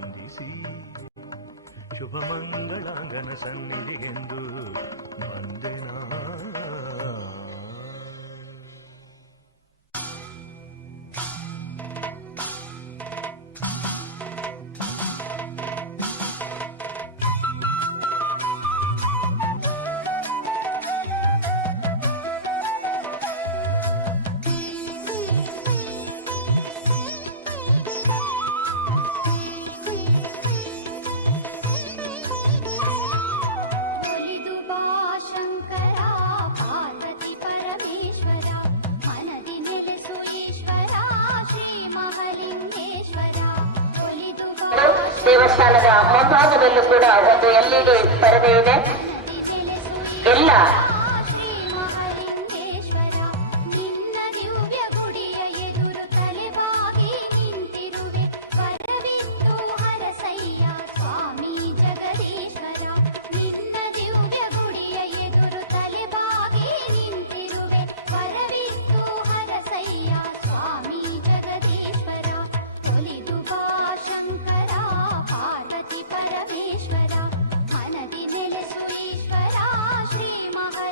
ವಂದಿಸಿ ಶುಭಮಂಗಳಾಂಗನ ಸನ್ನಿಧಿಗೆಂದು ವಂದನಾ. ದೇವಸ್ಥಾನದ ಮುಂಭಾಗದಲ್ಲೂ ಕೂಡ ಒಂದು LED ಪರದೆ ಇದೆ. ಎಲ್ಲ ಪರಮೇಶ್ವರ ಮನದಿ ನೆಲೆಸು ಈಶ್ವರ ಶ್ರೀ ಮಹಾ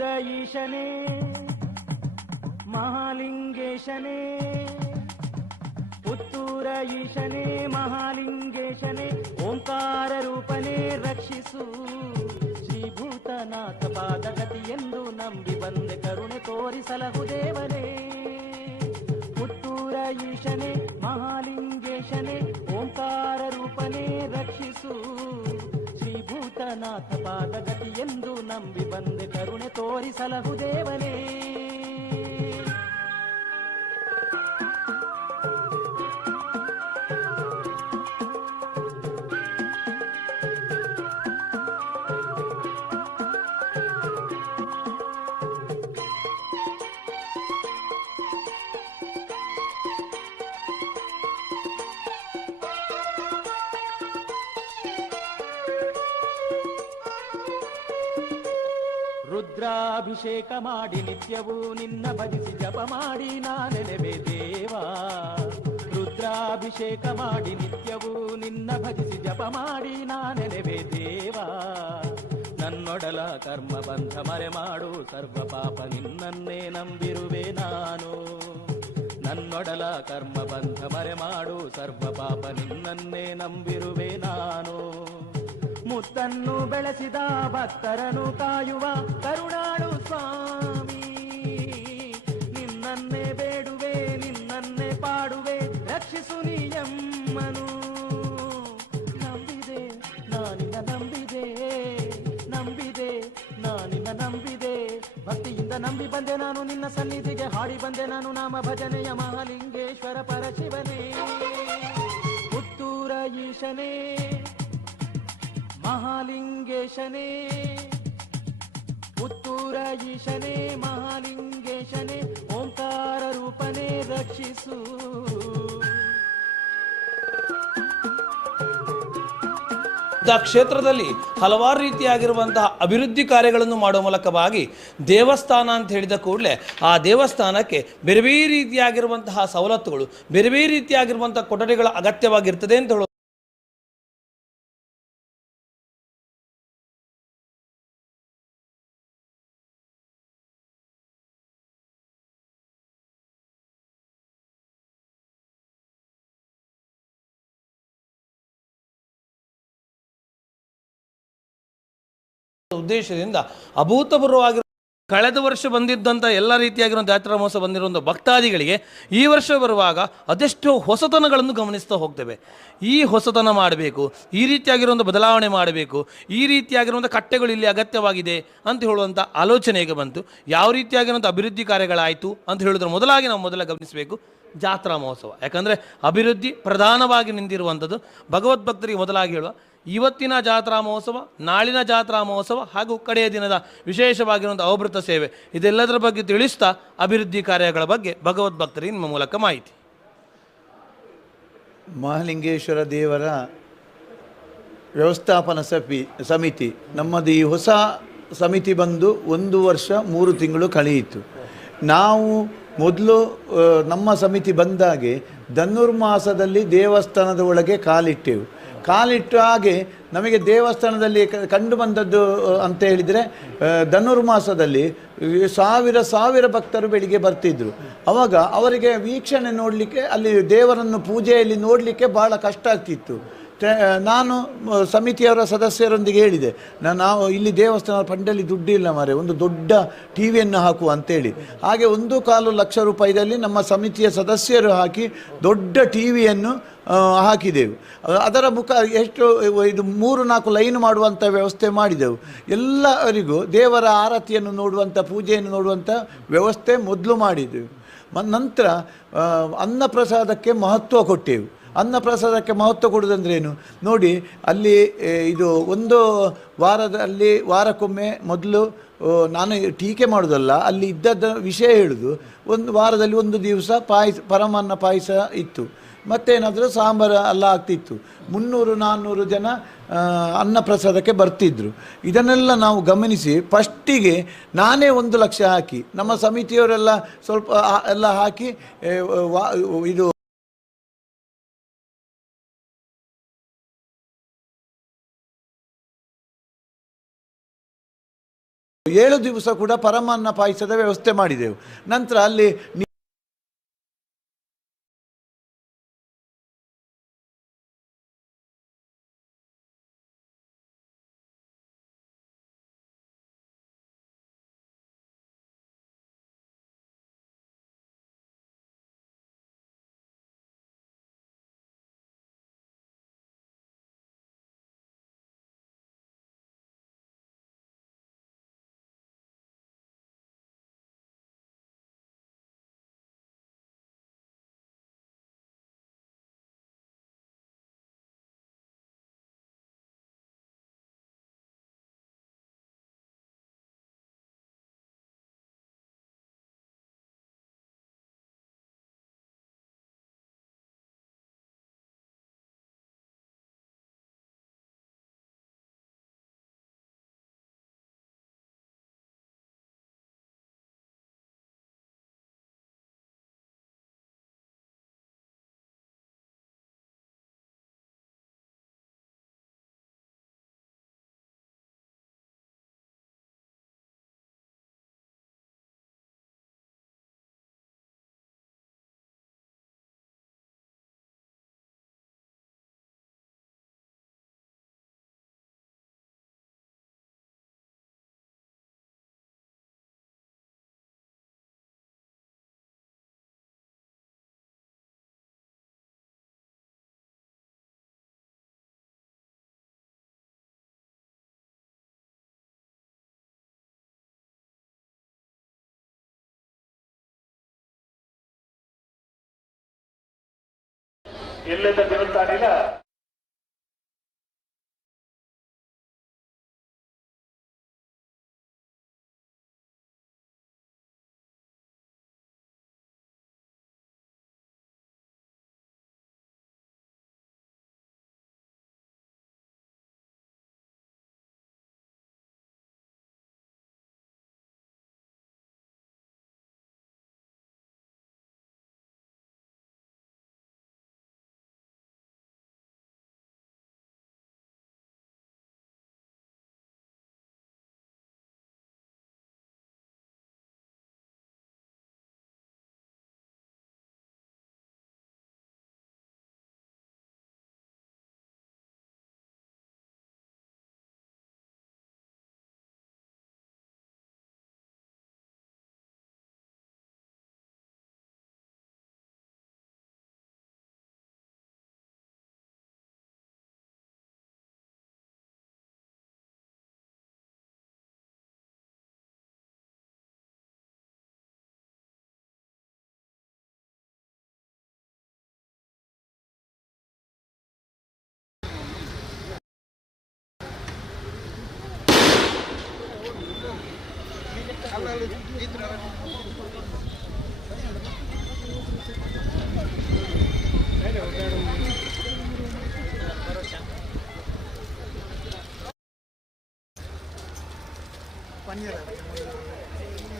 ಪುತ್ತೂರ ಈಶನೇ ಮಹಾಲಿಂಗೇಶನೇ, ಪುತ್ತೂರ ಈಶನೇ ಮಹಾಲಿಂಗೇಶನೇ, ಓಂಕಾರ ರೂಪನೇ ರಕ್ಷಿಸು. ಶ್ರೀಭೂತನಾಥ ಪಾದಗತಿಯೆಂದು ನಂಬಿ ಬಂದೆ ಕರುಣೆ ತೋರಿಸಲಹು ದೇವನೇ. ಪುತ್ತೂರ ಈಶನೇ ಮಹಾಲಿಂಗೇಶನೇ, ಓಂಕಾರ ರೂಪನೇ ರಕ್ಷಿಸು. ಶ್ರೀಭೂತನಾಥ ಪಾದಗತಿಯೆಂದು ನಂಬಿ ಬಂದೆ ಕರುಣೆ ತೋರಿಸಲಹು ದೇವನೇ. ರುದ್ರಾಭಿಷೇಕ ಮಾಡಿ ನಿತ್ಯವೂ ನಿನ್ನ ಭಜಿಸಿ ಜಪ ಮಾಡಿ ನಾನೆನೆವೆ ದೇವಾ. ರುದ್ರಾಭಿಷೇಕ ಮಾಡಿ ನಿತ್ಯವೂ ನಿನ್ನ ಭಜಿಸಿ ಜಪ ಮಾಡಿ ನಾನೆನೆವೆ ದೇವಾ. ನನ್ನೊಡಲ ಕರ್ಮ ಬಂಧ ಮರೆ ಮಾಡು ಸರ್ವ ಪಾಪ ನಿನ್ನನ್ನೇ ನಂಬಿರುವೆ ನಾನು. ನನ್ನೊಡಲ ಕರ್ಮ ಬಂಧ ಮರೆ ಮಾಡು ಸರ್ವ ಪಾಪ ನಿನ್ನನ್ನೇ ನಂಬಿರುವೆ ನಾನು. ಮುತ್ತನ್ನು ಬೆಳೆಸಿದ ಭಕ್ತರನು ಕಾಯುವ ಕರುಣಾಳು ಸ್ವಾಮಿ. ನಿನ್ನನ್ನೇ ಬೇಡುವೆ ನಿನ್ನನ್ನೇ ಪಾಡುವೆ ರಕ್ಷಿಸು ನೀಯಮ್ಮನು. ನಂಬಿದೆ ನಾನಿನ್ನ ನಂಬಿದೆ, ನಂಬಿದೆ ನಾನಿನ್ನ ನಂಬಿದೆ. ಭಕ್ತಿಯಿಂದ ನಂಬಿ ಬಂದೆ ನಾನು ನಿನ್ನ ಸನ್ನಿಧಿಗೆ, ಹಾಡಿ ಬಂದೆ ನಾನು ನಾಮ ಭಜನೆಯ ಮಹಾಲಿಂಗೇಶ್ವರ ಪರಶಿವನೇ. ಪುತ್ತೂರ ಈಶನೇ ಮಹಾಲಿಂಗೇಶನೇ, ಪುತ್ತೂರ ಈಶನೇ ಮಹಾಲಿಂಗೇಶನೇ, ಓಂಕಾರ ರೂಪನೇ ರಕ್ಷಿಸು. ಕ್ಷೇತ್ರದಲ್ಲಿ ಹಲವಾರು ರೀತಿಯಾಗಿರುವಂತಹ ಅಭಿವೃದ್ಧಿ ಕಾರ್ಯಗಳನ್ನು ಮಾಡುವ ಮೂಲಕವಾಗಿ ದೇವಸ್ಥಾನ ಅಂತ ಹೇಳಿದ ಕೂಡಲೇ ಆ ದೇವಸ್ಥಾನಕ್ಕೆ ಬೇರೆ ಬೇರೆ ರೀತಿಯಾಗಿರುವಂತಹ ಸವಲತ್ತುಗಳು, ಬೇರೆ ಬೇರೆ ರೀತಿಯಾಗಿರುವಂತಹ ಕೊಠಡಿಗಳ ಅಗತ್ಯವಾಗಿರ್ತದೆ ಅಂತ ಹೇಳೋದು. ಉದ್ದೇಶದಿಂದ ಅಭೂತಪೂರ್ವವಾಗಿ ಕಳೆದ ವರ್ಷ ಬಂದಿದ್ದಂಥ ಎಲ್ಲ ರೀತಿಯಾಗಿರೋ ಜಾತ್ರಾ ಮಹೋತ್ಸವ ಬಂದಿರುವಂಥ ಭಕ್ತಾದಿಗಳಿಗೆ ಈ ವರ್ಷ ಬರುವಾಗ ಅದೆಷ್ಟೋ ಹೊಸತನಗಳನ್ನು ಗಮನಿಸ್ತಾ ಹೋಗ್ತೇವೆ. ಈ ಹೊಸತನ ಮಾಡಬೇಕು, ಈ ರೀತಿಯಾಗಿರುವಂಥ ಬದಲಾವಣೆ ಮಾಡಬೇಕು, ಈ ರೀತಿಯಾಗಿರುವಂಥ ಕಟ್ಟೆಗಳು ಇಲ್ಲಿ ಅಗತ್ಯವಾಗಿದೆ ಅಂತ ಹೇಳುವಂಥ ಆಲೋಚನೆಗೆ ಬಂತು. ಯಾವ ರೀತಿಯಾಗಿರುವಂಥ ಅಭಿವೃದ್ಧಿ ಕಾರ್ಯಗಳಾಯಿತು ಅಂತ ಹೇಳಿದ್ರೆ ಮೊದಲಾಗಿ ನಾವು ಮೊದಲ ಗಮನಿಸಬೇಕು ಜಾತ್ರಾ ಮಹೋತ್ಸವ. ಯಾಕಂದರೆ ಅಭಿವೃದ್ಧಿ ಪ್ರಧಾನವಾಗಿ ನಿಂತಿರುವಂಥದ್ದು. ಭಗವದ್ಭಕ್ತರಿಗೆ ಮೊದಲಾಗಿ ಹೇಳುವ ಇವತ್ತಿನ ಜಾತ್ರಾ ಮಹೋತ್ಸವ, ನಾಳಿನ ಜಾತ್ರಾ ಮಹೋತ್ಸವ ಹಾಗೂ ಕಡೆಯ ದಿನದ ವಿಶೇಷವಾಗಿರುವಂಥ ಅವಭೃತ ಸೇವೆ ಇದೆಲ್ಲದರ ಬಗ್ಗೆ ತಿಳಿಸ್ತಾ ಅಭಿವೃದ್ಧಿ ಕಾರ್ಯಗಳ ಬಗ್ಗೆ ಭಗವದ್ಭಕ್ತರಿಗೆ ನಿಮ್ಮ ಮೂಲಕ ಮಾಹಿತಿ. ಮಹಾಲಿಂಗೇಶ್ವರ ದೇವರ ವ್ಯವಸ್ಥಾಪನಾ ಸಮಿತಿ ನಮ್ಮದು ಈ ಹೊಸ ಸಮಿತಿ ಬಂದು 1 ವರ್ಷ 3 ತಿಂಗಳು ಕಳೆಯಿತು. ನಾವು ಮೊದಲು ನಮ್ಮ ಸಮಿತಿ ಬಂದಾಗೆ ಧನುರ್ಮಾಸದಲ್ಲಿ ದೇವಸ್ಥಾನದ ಒಳಗೆ ಕಾಲಿಟ್ಟು ಹಾಗೆ ನಮಗೆ ದೇವಸ್ಥಾನದಲ್ಲಿ ಕಂಡು ಬಂದದ್ದು ಅಂತ ಹೇಳಿದರೆ ಧನುರ್ಮಾಸದಲ್ಲಿ ಸಾವಿರ ಭಕ್ತರು ಬೆಳಿಗ್ಗೆ ಬರ್ತಿದ್ದರು. ಆವಾಗ ಅವರಿಗೆ ವೀಕ್ಷಣೆ ನೋಡಲಿಕ್ಕೆ, ಅಲ್ಲಿ ದೇವರನ್ನು ಪೂಜೆಯಲ್ಲಿ ನೋಡಲಿಕ್ಕೆ ಭಾಳ ಕಷ್ಟ ಆಗ್ತಿತ್ತು. ನಾನು ಸಮಿತಿಯವರ ಸದಸ್ಯರೊಂದಿಗೆ ಹೇಳಿದೆ, ನಾವು ಇಲ್ಲಿ ದೇವಸ್ಥಾನ ಫಂಡಲ್ಲಿ ದುಡ್ಡಿಲ್ಲ ಮಾರೆ, ಒಂದು ದೊಡ್ಡ ಟಿ ವಿಯನ್ನು ಹಾಕುವ ಅಂತೇಳಿ. ಹಾಗೆ 1.25 ಲಕ್ಷ ರೂಪಾಯಿದಲ್ಲಿ ನಮ್ಮ ಸಮಿತಿಯ ಸದಸ್ಯರು ಹಾಕಿ ದೊಡ್ಡ ಟಿ ವಿಯನ್ನು ಹಾಕಿದೆವು. ಅದರ ಮುಖ ಎಷ್ಟು ಇದು 3-4 ಲೈನ್ ಮಾಡುವಂಥ ವ್ಯವಸ್ಥೆ ಮಾಡಿದೆವು. ಎಲ್ಲರಿಗೂ ದೇವರ ಆರತಿಯನ್ನು ನೋಡುವಂಥ, ಪೂಜೆಯನ್ನು ನೋಡುವಂಥ ವ್ಯವಸ್ಥೆ ಮೊದಲು ಮಾಡಿದೆವು. ನಂತರ ಅನ್ನಪ್ರಸಾದಕ್ಕೆ ಮಹತ್ವ ಕೊಟ್ಟೆವು. ಅನ್ನಪ್ರಸಾದಕ್ಕೆ ಮಹತ್ವ ಕೊಡೋದಂದ್ರೇನು ನೋಡಿ, ಅಲ್ಲಿ ಇದು ಒಂದು ವಾರಕ್ಕೊಮ್ಮೆ ಮೊದಲು ನಾನು ಟೀಕೆ ಮಾಡೋದಲ್ಲ, ಅಲ್ಲಿ ಇದ್ದದ ವಿಷಯ ಹೇಳೋದು. ಒಂದು ವಾರದಲ್ಲಿ 1 ದಿವಸ ಪರಮಾನ್ನ ಪಾಯಸ ಇತ್ತು, ಮತ್ತೇನಾದರೂ ಸಾಂಬಾರು ಎಲ್ಲ ಆಗ್ತಿತ್ತು. 300-400 ಜನ ಅನ್ನಪ್ರಸಾದಕ್ಕೆ ಬರ್ತಿದ್ದರು. ಇದನ್ನೆಲ್ಲ ನಾವು ಗಮನಿಸಿ ಫಸ್ಟಿಗೆ ನಾನೇ 1 ಲಕ್ಷ ಹಾಕಿ, ನಮ್ಮ ಸಮಿತಿಯವರೆಲ್ಲ ಸ್ವಲ್ಪ ಎಲ್ಲ ಹಾಕಿ ಇದು 7 ದಿವಸ ಕೂಡ ಪರಮಾನ್ನ ಪಾಯಸದ ವ್ಯವಸ್ಥೆ ಮಾಡಿದೆವು. ನಂತರ ಅಲ್ಲಿ ಎಲ್ಲೆಲ್ಲ ದೇವಸ್ಥಾನಿಲ್ಲ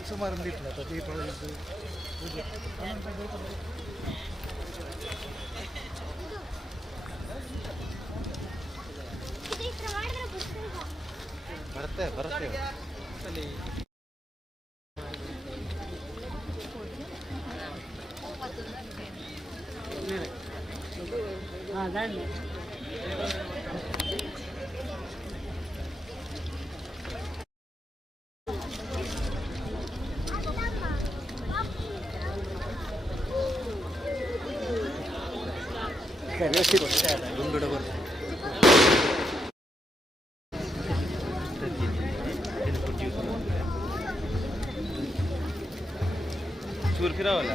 ಸುಮಾರು ದೀಪಾವಳಿ ಬರುತ್ತೆ चूर फिरा वाला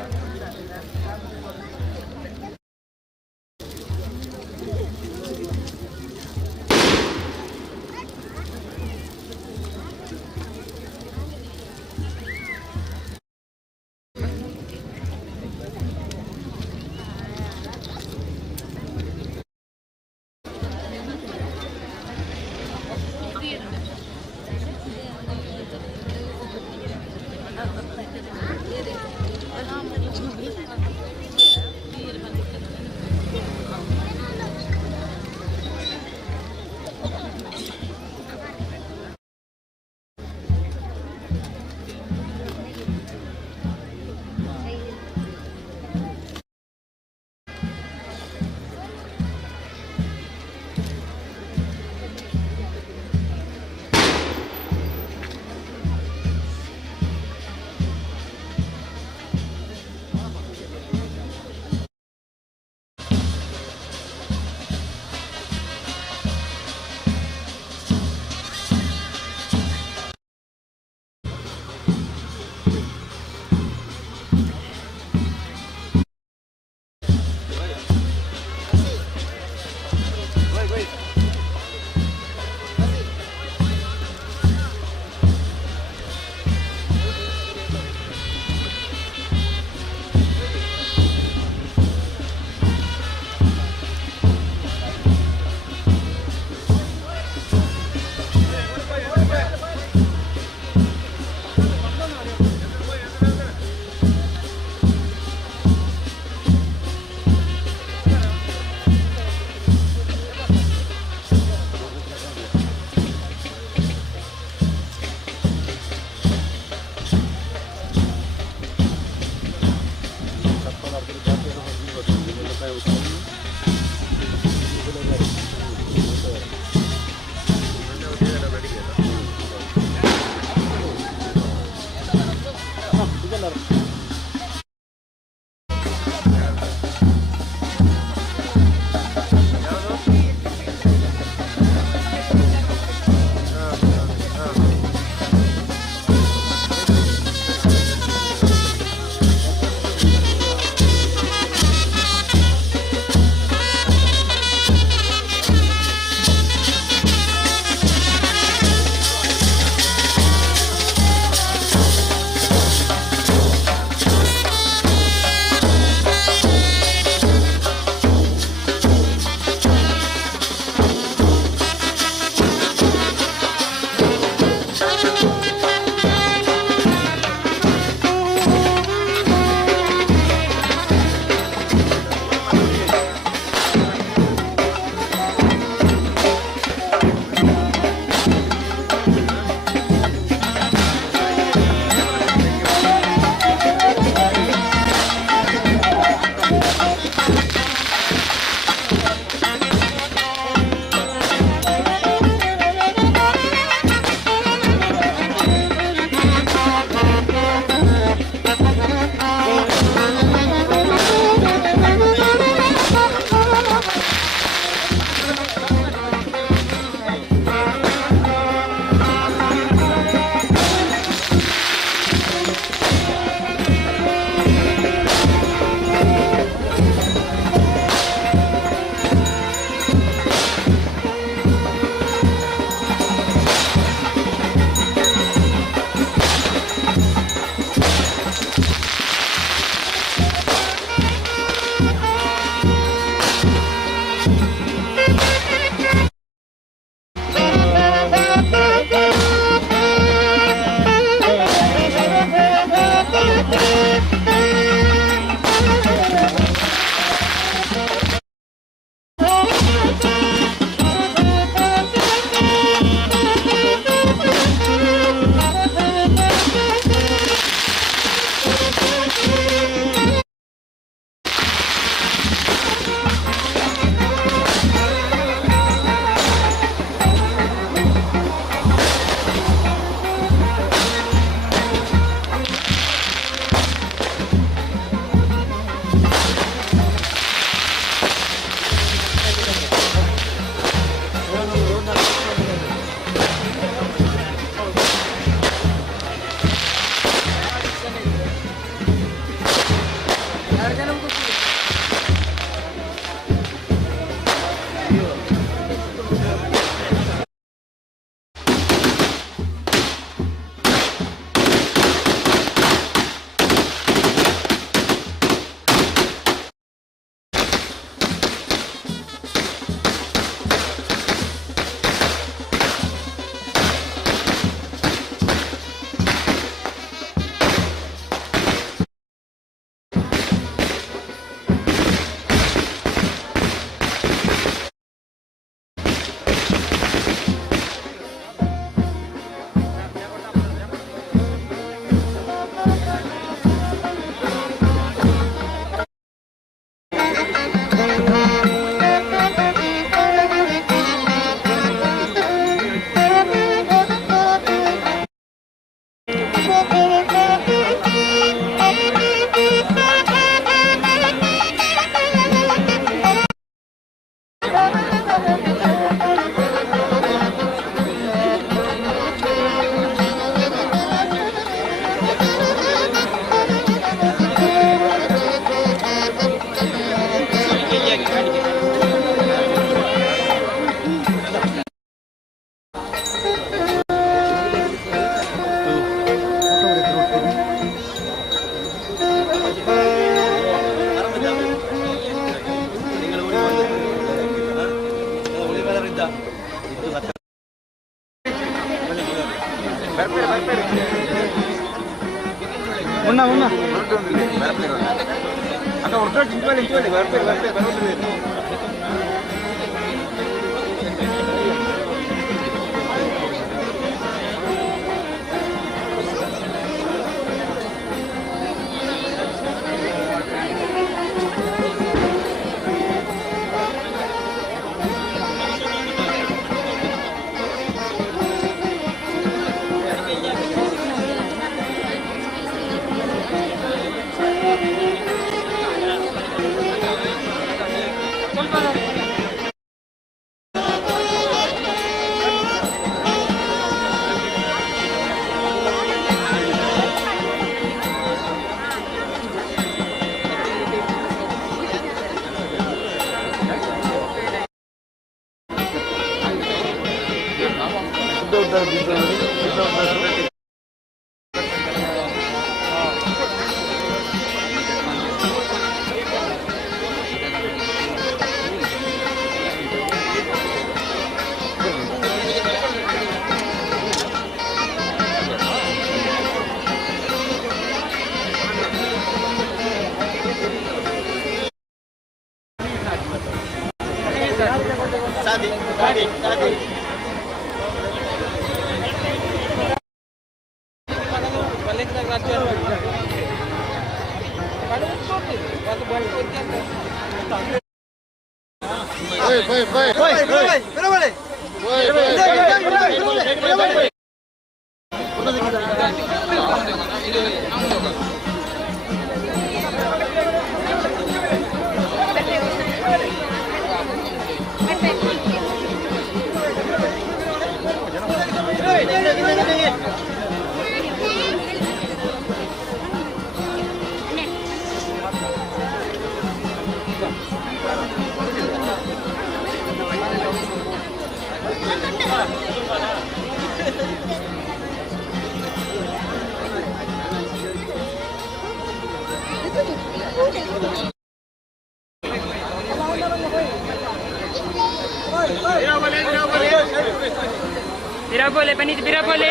Birabole, Benito, Birabole,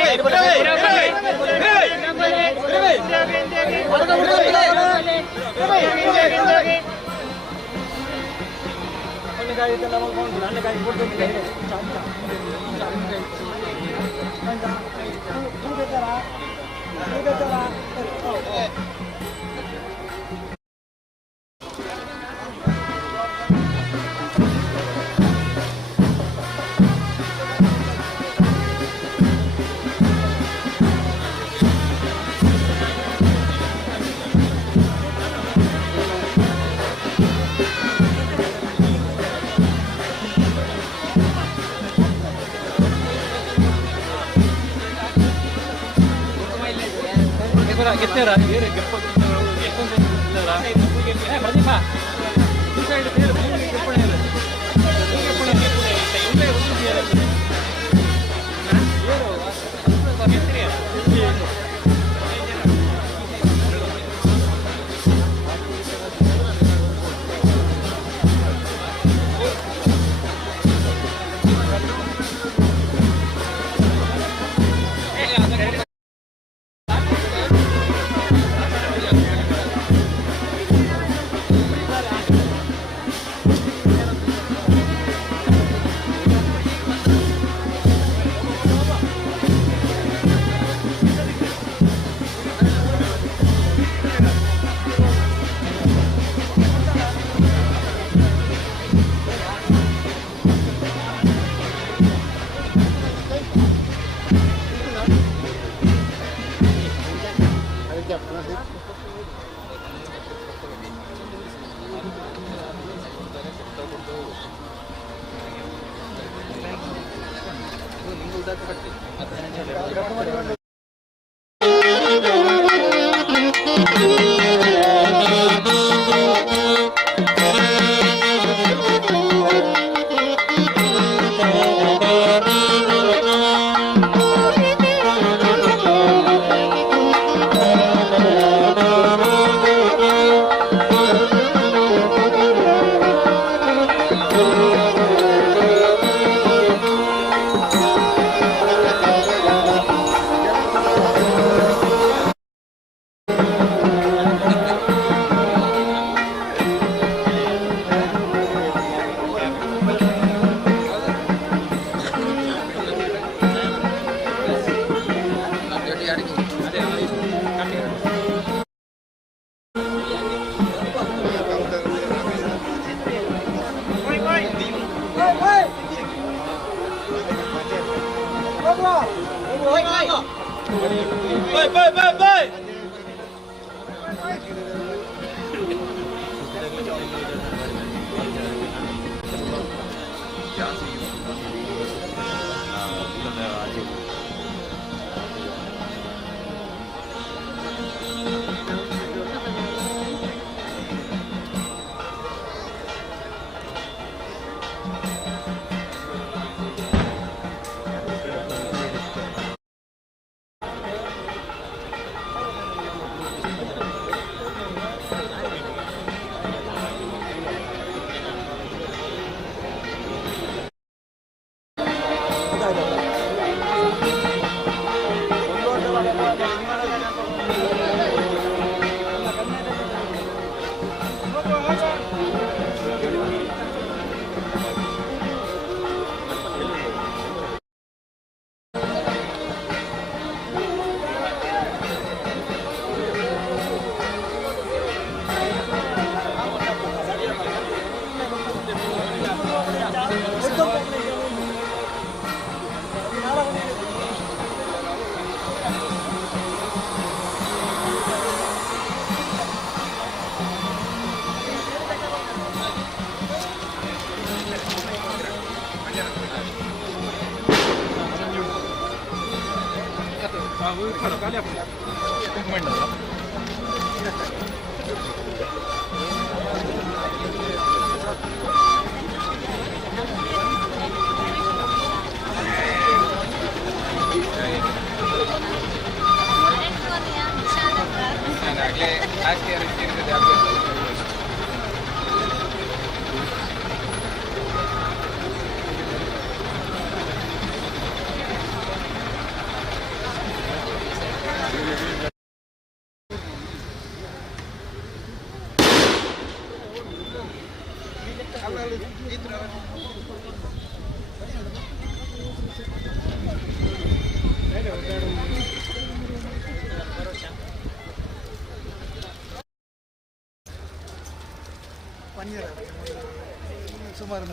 ಸುಮಾರು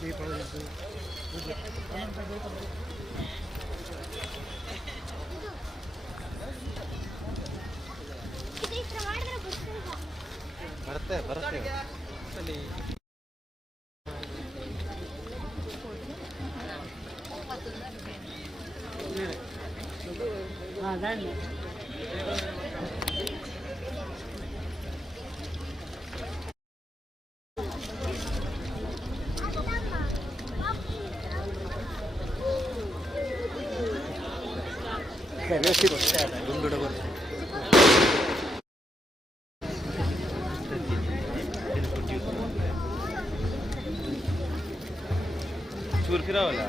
ದೀಪಾವಳಿ ಬರುತ್ತೆ चूर फिरा वाला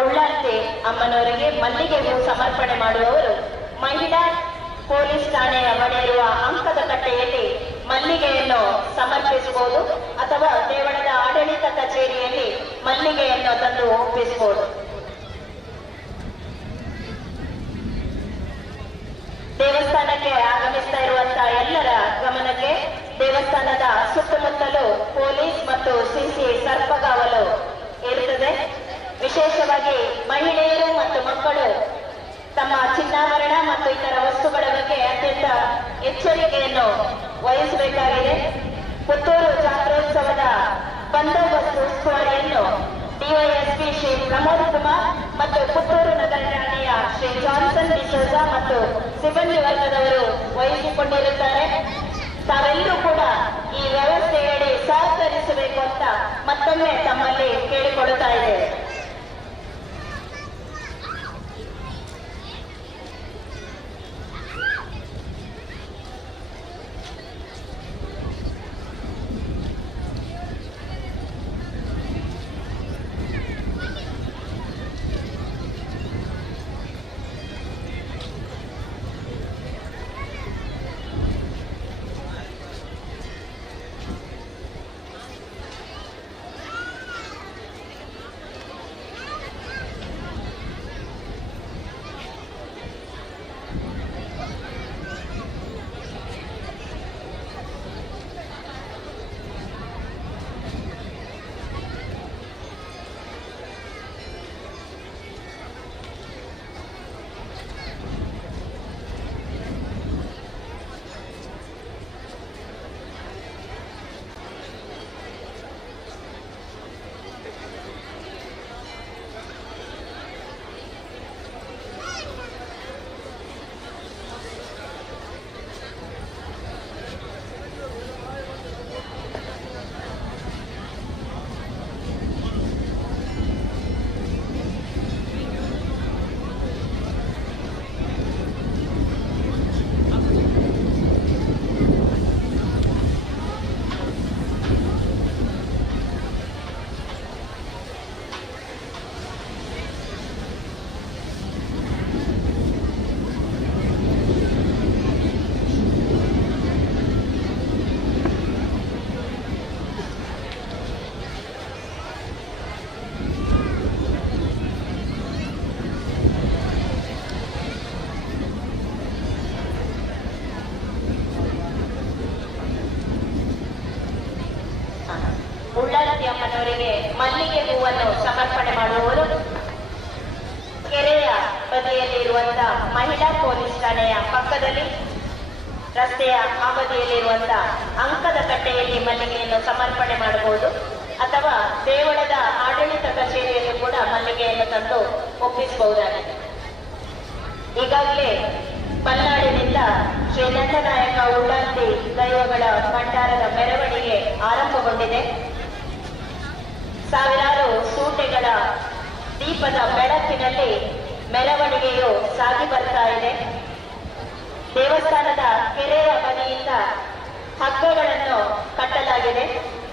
ಉಳ್ಳಾರ್ತಿ ಅಮ್ಮನವರಿಗೆ ಮಲ್ಲಿಗೆ ಹೂ ಸಮರ್ಪಣೆ ಮಾಡುವವರು ಮಹಿಳಾ ಪೊಲೀಸ್ ಠಾಣೆಯ ಬಳಿ ಇರುವ ಅಂಕದ ಕಟ್ಟೆಯಲ್ಲಿ ಮಲ್ಲಿಗೆಯನ್ನು ಸಮರ್ಪಿಸಬಹುದು ಅಥವಾ ದೇವಳದ ಆಡಳಿತ ಕಚೇರಿಯಲ್ಲಿ ಮಲ್ಲಿಗೆಯನ್ನು ತಂದು ಒಪ್ಪಿಸಬಹುದು. ದೇವಸ್ಥಾನಕ್ಕೆ ಆಗಮಿಸ್ತಾ ಇರುವಂತಹ ಎಲ್ಲರ ಗಮನಕ್ಕೆ, ದೇವಸ್ಥಾನದ ಸುತ್ತಮುತ್ತಲು ಪೊಲೀಸ್ ಮತ್ತು ಸಿಸಿ ಸರ್ಪಗಾವಲು ಇರುತ್ತದೆ. ವಿಶೇಷವಾಗಿ ಮಹಿಳೆಯರು ಮತ್ತು ಮಕ್ಕಳು ತಮ್ಮ ಚಿನ್ನಾಭರಣ ಮತ್ತು ಇತರ ವಸ್ತುಗಳ ಬಗ್ಗೆ ಅತ್ಯಂತ ಎಚ್ಚರಿಕೆಯನ್ನು ವಹಿಸಬೇಕಾಗಿದೆ. ಪುತ್ತೂರು ಜಾತ್ರೋತ್ಸವದ ಬಂದೋಬಸ್ತ್ ಉಸ್ತುವಾರಿಯನ್ನು ಡಿವೈಎಸ್ಪಿ ಶ್ರೀ ಪ್ರಮೋದ್ ಕುಮಾರ್ ಮತ್ತು ಪುತ್ತೂರು ನಗರ ಠಾಣೆಯ ಶ್ರೀ ಜಾನ್ಸನ್ ಡಿಸೋಜಾ ಮತ್ತು ಸಿಬ್ಬಂದಿ ವರ್ಗದವರು ವಹಿಸಿಕೊಂಡಿರುತ್ತಾರೆ. ತಾವೆಲ್ಲರೂ ಕೂಡ ಈ ವ್ಯವಸ್ಥೆಯಡಿ ಸಹಕರಿಸಬೇಕು ಅಂತ ಮತ್ತೊಮ್ಮೆ ತಮ್ಮಲ್ಲಿ ಕೇಳಿಕೊಳ್ಳುತ್ತಾ ಇದ್ದೇವೆ. ಉಳ್ಳಾರ್ತಿ ಅಮ್ಮನವರಿಗೆ ಮಲ್ಲಿಗೆ ಹೂವನ್ನು ಸಮರ್ಪಣೆ ಮಾಡುವವರು ಕೆರೆಯ ಬದಿಯಲ್ಲಿ ಇರುವಂತಹ ಮಹಿಳಾ ಪೊಲೀಸ್ ಠಾಣೆಯ ಪಕ್ಕದಲ್ಲಿ ರಸ್ತೆಯ ಆ ಬದಿಯಲ್ಲಿರುವಂತಹ ಅಂಕದ ಕಟ್ಟೆಯಲ್ಲಿ ಮಲ್ಲಿಗೆಯನ್ನು ಸಮರ್ಪಣೆ ಮಾಡಬಹುದು ಅಥವಾ ದೇವಳದ ಆಡಳಿತ ಕಚೇರಿಯಲ್ಲಿ ಕೂಡ ಮಲ್ಲಿಗೆಯನ್ನು ತಂದು ಒಪ್ಪಿಸಬಹುದಾಗಿದೆ. ಈಗಾಗಲೇ ಮಲೆನಾಡಿನಿಂದ ಶ್ರೀ ದಂಡನಾಯಕ ಉಳ್ಳಾರ್ತಿ ದೈವಗಳ ಭಂಡಾರದ ಮೆರವಣಿಗೆ ಆರಂಭಗೊಂಡಿದೆ. ಸಾವಿರಾರು ಸೂಟೆಗಳ ದೀಪದ ಬೆಳಕಿನಲ್ಲಿ ಮೆರವಣಿಗೆಯು ಸಾಗಿ ಬರ್ತಾ ಇದೆ. ದೇವಸ್ಥಾನದ ಕೆರೆಯ ಬದಿಯಿಂದ ಹಗ್ಗಗಳನ್ನು ಕಟ್ಟಲಾಗಿದೆ.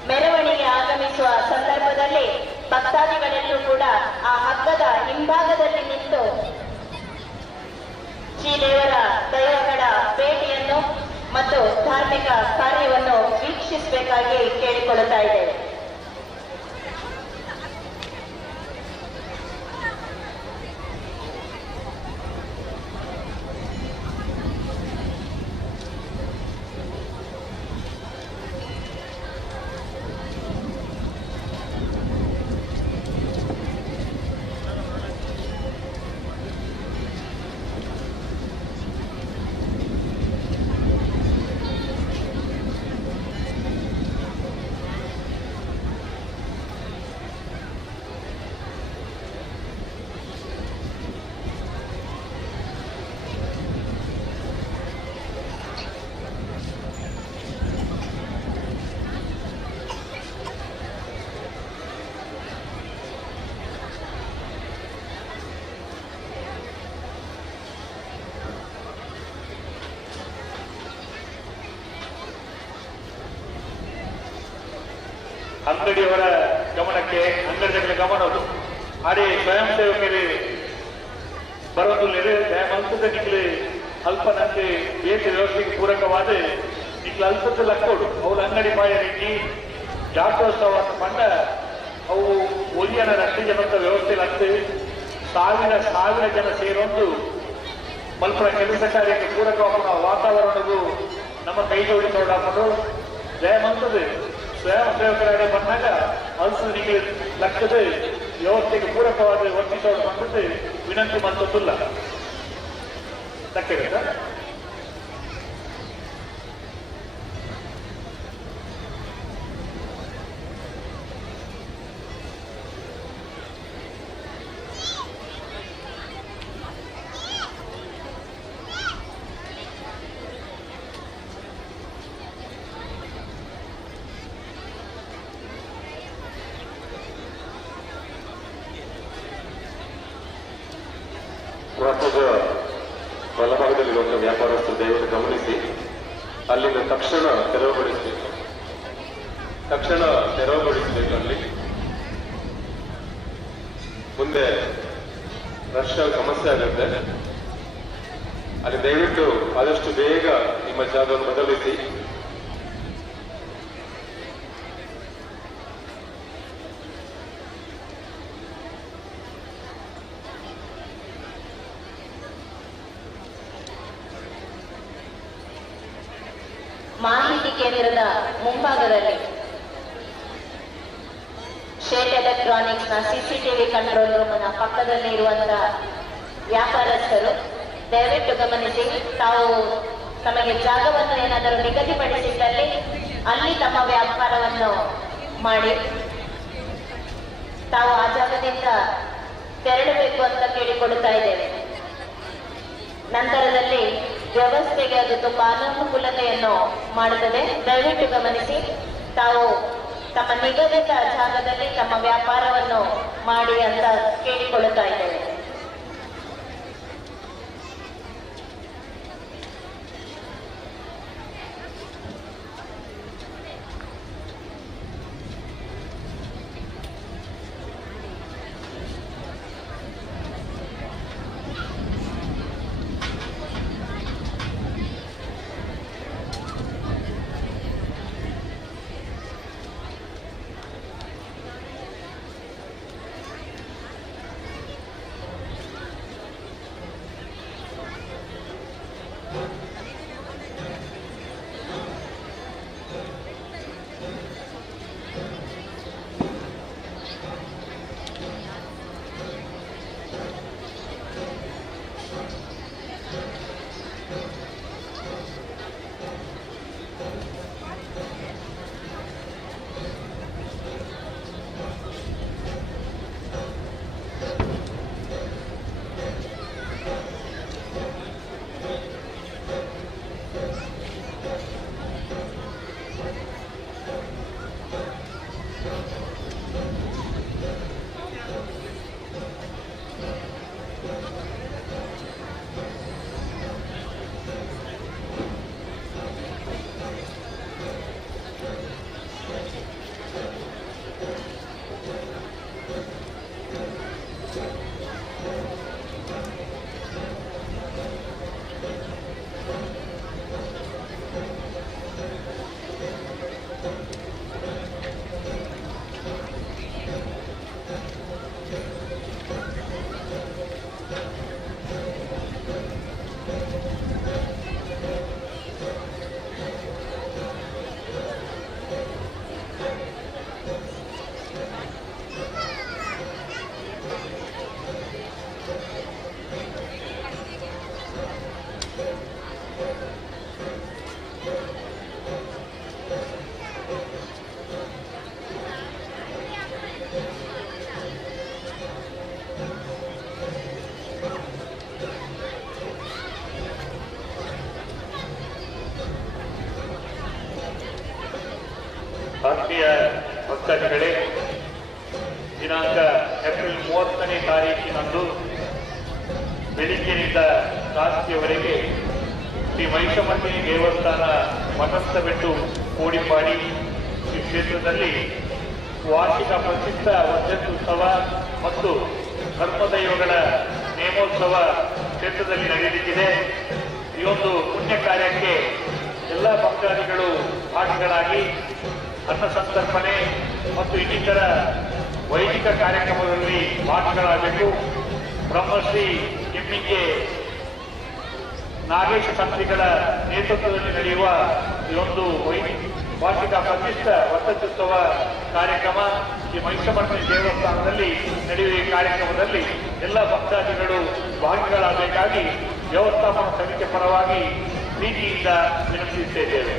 ಮೆರವಣಿಗೆ ಆಗಮಿಸುವ ಸಂದರ್ಭದಲ್ಲಿ ಭಕ್ತಾದಿಗಳೆಲ್ಲರೂ ಕೂಡ ಆ ಹಗ್ಗದ ಹಿಂಭಾಗದಲ್ಲಿ ನಿಂತು ಶ್ರೀದೇವರ ದೈವಗಳ ಭೇಟಿಯನ್ನು ಮತ್ತು ಧಾರ್ಮಿಕ ಕಾರ್ಯವನ್ನು ವೀಕ್ಷಿಸಬೇಕಾಗಿ ಕೇಳಿಕೊಳ್ಳುತ್ತಾ ಇದ್ದೇವೆ. ಅಂಗಡಿಯವರ ಗಮನಕ್ಕೆ, ಅಂಗಡಿಗಳ ಗಮನವು ಆಡಿ ಸ್ವಯಂ ಸೇವಕರು ಬರೋದಿಲ್ಲ ಮಂತದ ನಿಕ್ಲೆ ಅಲ್ಪ ನಂಗೆ ಬೇಸಿ ವ್ಯವಸ್ಥೆಗೆ ಪೂರಕವಾದ ನಿಕ್ಲೆ ಅಲ್ಪದ ಲಕ್ಕೋಡು ಅವ್ರ ಅಂಗಡಿ ಬಾಯ ರೀತಿ ಜಾತ್ರೋತ್ಸವವನ್ನು ಪಂಡ ಅವು ಒಲಿಯನ 2 ಜನದ ವ್ಯವಸ್ಥೆಲಾಗ್ತದೆ ಸಾವಿರ ಜನ ಸೇರೊಂದು ಮಲ್ಪನ ಕೆಲಸ ಕಾರ್ಯಕ್ಕೆ ಪೂರಕವಾದ ವಾತಾವರಣವು ನಮ್ಮ ಕೈ ಜೋಡಿಸೋಡಾಕೊಂಡು ಜಯಮಂತದ ಸ್ವಯಂ ಸೇವಕರಾಗಿ ಬಂದಾಗ ಅಲ್ಸನಿಗೆ ಲಕ್ಷದ ವ್ಯವಸ್ಥೆಗೆ ಪೂರಕವಾದ ವರ್ತಿಸೋಡು ಬಂದದ್ದು ವಿನಂತಿ ಮಂತಲ್ಲ ತಕ್ಕಿದೆ ಸರ್. ರಥದ ಬಲಭಾಗದಲ್ಲಿರುವಂತಹ ವ್ಯಾಪಾರಸ್ಥರು ದಯವಿಟ್ಟು ಗಮನಿಸಿ, ಅಲ್ಲಿಂದ ತಕ್ಷಣ ತೆರವುಗೊಳಿಸಬೇಕು ಅಲ್ಲಿ ಮುಂದೆ ರಶ್ ಸಮಸ್ಯೆ ಆಗುತ್ತೆ. ಅಲ್ಲಿ ದಯವಿಟ್ಟು ಆದಷ್ಟು ಬೇಗ ನಿಮ್ಮ ಜಾಗವನ್ನು ಬದಲಿಸಿ. ಮಾಹಿತಿ ಕೇಂದ್ರದ ಮುಂಭಾಗದಲ್ಲಿ ಶೇಟ್ ಎಲೆಕ್ಟ್ರಾನಿಕ್ಸ್ ನ ಸಿಸಿಟಿವಿ ಕಂಟ್ರೋಲ್ ರೂಮ್ ನ ಪಕ್ಕದಲ್ಲಿ ಇರುವಂತಹ ವ್ಯಾಪಾರಸ್ಥರು ದಯವಿಟ್ಟು ಗಮನಿಸಿ, ತಾವು ತಮಗೆ ಜಾಗವನ್ನು ಏನಾದರೂ ನಿಗದಿಪಡಿಸಿದ್ದಲ್ಲಿ ಅಲ್ಲಿ ತಮ್ಮ ವ್ಯಾಪಾರವನ್ನು ಮಾಡಿ ತಾವು ಆ ಜಾಗದಿಂದ ತೆರಳಬೇಕು ಅಂತ ಕೇಳಿಕೊಳ್ಳುತ್ತಾ ಇದ್ದೇವೆ. ನಂತರದಲ್ಲಿ ವ್ಯವಸ್ಥೆಗೆ ಅದು ತುಂಬಾ ಅನಾನುಕೂಲತೆಯನ್ನು ಮಾಡುತ್ತದೆ. ದಯವಿಟ್ಟು ಗಮನಿಸಿ, ತಾವು ತಮ್ಮ ನಿಗದಿತ ಜಾಗದಲ್ಲಿ ತಮ್ಮ ವ್ಯಾಪಾರವನ್ನು ಮಾಡಿ ಅಂತ ಕೇಳಿಕೊಳ್ಳುತ್ತಾ ಇದ್ದೇವೆ. ಆತ್ಮೀಯ ಭಕ್ತಾದಿಗಳೇ, ದಿನಾಂಕ ಏಪ್ರಿಲ್ 30ನೇ ತಾರೀಕಿನಂದು ಬೆಳಿಗ್ಗೆಯಿಂದ ರಾತ್ರಿಯವರೆಗೆ ಶ್ರೀ ಮಹಿಷಮರ್ದಿನಿ ದೇವಸ್ಥಾನ ಮಠಸ್ಥ ಬಿಟ್ಟು ಕೋಡಿಪಾಡಿ ಈ ಕ್ಷೇತ್ರದಲ್ಲಿ ವಾರ್ಷಿಕ ಪ್ರಸಿದ್ಧ ವರ್ಧಂತ್ಯುತ್ಸವ ಮತ್ತು ಧರ್ಮದೈವಗಳ ನೇಮೋತ್ಸವ ಕ್ಷೇತ್ರದಲ್ಲಿ ನಡೆಯಲಿದೆ. ಈ ಒಂದು ಪುಣ್ಯ ಕಾರ್ಯಕ್ಕೆ ಎಲ್ಲ ಭಕ್ತಾದಿಗಳು ಭಾಗಿಗಳಾಗಿ ಅನ್ನ ಸಂತರ್ಪಣೆ ಮತ್ತು ಇನ್ನಿತರ ವೈದಿಕ ಕಾರ್ಯಕ್ರಮಗಳಲ್ಲಿ ಭಾಗಿಗಳಾಗಬೇಕು. ಬ್ರಹ್ಮಶ್ರೀ ಎಮ್ಮಿಗೆ ನಾಗೇಶ ಸಂಸ್ಥೆಗಳ ನೇತೃತ್ವದಲ್ಲಿ ನಡೆಯುವ ಈ ಒಂದು ವಾರ್ಷಿಕ ಪ್ರತಿಷ್ಠ ವರ್ಧಂತ್ಯುತ್ಸವ ಕಾರ್ಯಕ್ರಮ ಈ ಮಹಿಷಮರ್ದಿನಿ ದೇವಸ್ಥಾನದಲ್ಲಿ ನಡೆಯುವ ಈ ಕಾರ್ಯಕ್ರಮದಲ್ಲಿ ಎಲ್ಲ ಭಕ್ತಾದಿಗಳು ಭಾಗಿಗಳಾಗಬೇಕಾಗಿ ವ್ಯವಸ್ಥಾಪನಾ ಸಮಿತಿ ಪರವಾಗಿ ಪ್ರೀತಿಯಿಂದ ವಿನಂತಿಸುತ್ತಿದ್ದೇವೆ.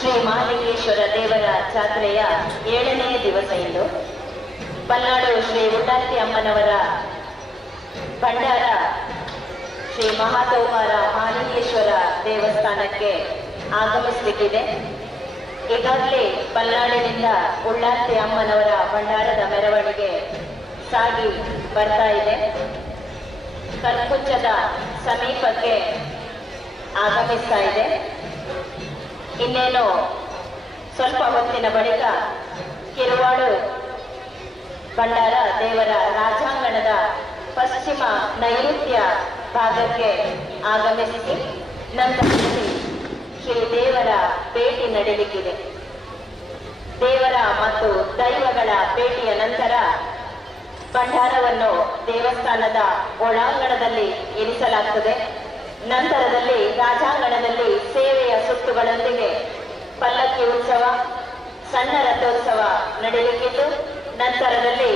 ಶ್ರೀ ಮಹಾಲಿಂಗೇಶ್ವರ ದೇವರ ಜಾತ್ರೆಯ 7ನೇ ದಿವಸ ಇಂದು ಪಲ್ನಾಡು ಶ್ರೀ ಉಳ್ಳಾರ್ತಿ ಅಮ್ಮನವರ ಭಂಡಾರ ಶ್ರೀ ಮಹಾದೌಮಾರ ಮಹಾಲಿಂಗೇಶ್ವರ ದೇವಸ್ಥಾನಕ್ಕೆ ಆಗಮಿಸಲಿಕ್ಕಿದೆ. ಈಗಾಗಲೇ ಪಲ್ನಾಡಿನಿಂದ ಉಳ್ಳಾರ್ತಿ ಅಮ್ಮನವರ ಭಂಡಾರದ ಮೆರವಣಿಗೆ ಸಾಗಿ ಬರ್ತಾ ಇದೆ. ಕಲ್ಕುಚ್ಚದ ಸಮೀಪಕ್ಕೆ ಆಗಮಿಸ್ತಾ ಇದೆ. ಇನ್ನೇನು ಸ್ವಲ್ಪ ಹೊತ್ತಿನ ಬಳಿಕ ಕಿರುವಾಡು ಭಂಡಾರ ದೇವರ ರಾಜಾಂಗಣದ ಪಶ್ಚಿಮ ನೈಋತ್ಯ ಭಾಗಕ್ಕೆ ಆಗಮಿಸಿ ನಂತರದಲ್ಲಿ ಶ್ರೀ ದೇವರ ಭೇಟಿ ನಡೆಯಲಿಕ್ಕಿದೆ. ದೇವರ ಮತ್ತು ದೈವಗಳ ಭೇಟಿಯ ನಂತರ ಭಂಡಾರವನ್ನು ದೇವಸ್ಥಾನದ ಒಳಾಂಗಣದಲ್ಲಿ ಇರಿಸಲಾಗುತ್ತದೆ. ನಂತರದಲ್ಲಿ ರಾಜಾಂಗಣದಲ್ಲಿ ಸೇವೆಯ ಸುತ್ತುಗಳೊಂದಿಗೆ ಪಲ್ಲಕ್ಕಿ ಉತ್ಸವ, ಸಣ್ಣ ರಥೋತ್ಸವ ನಡೆಯಲಿಕ್ಕಿದ್ದು, ನಂತರದಲ್ಲಿ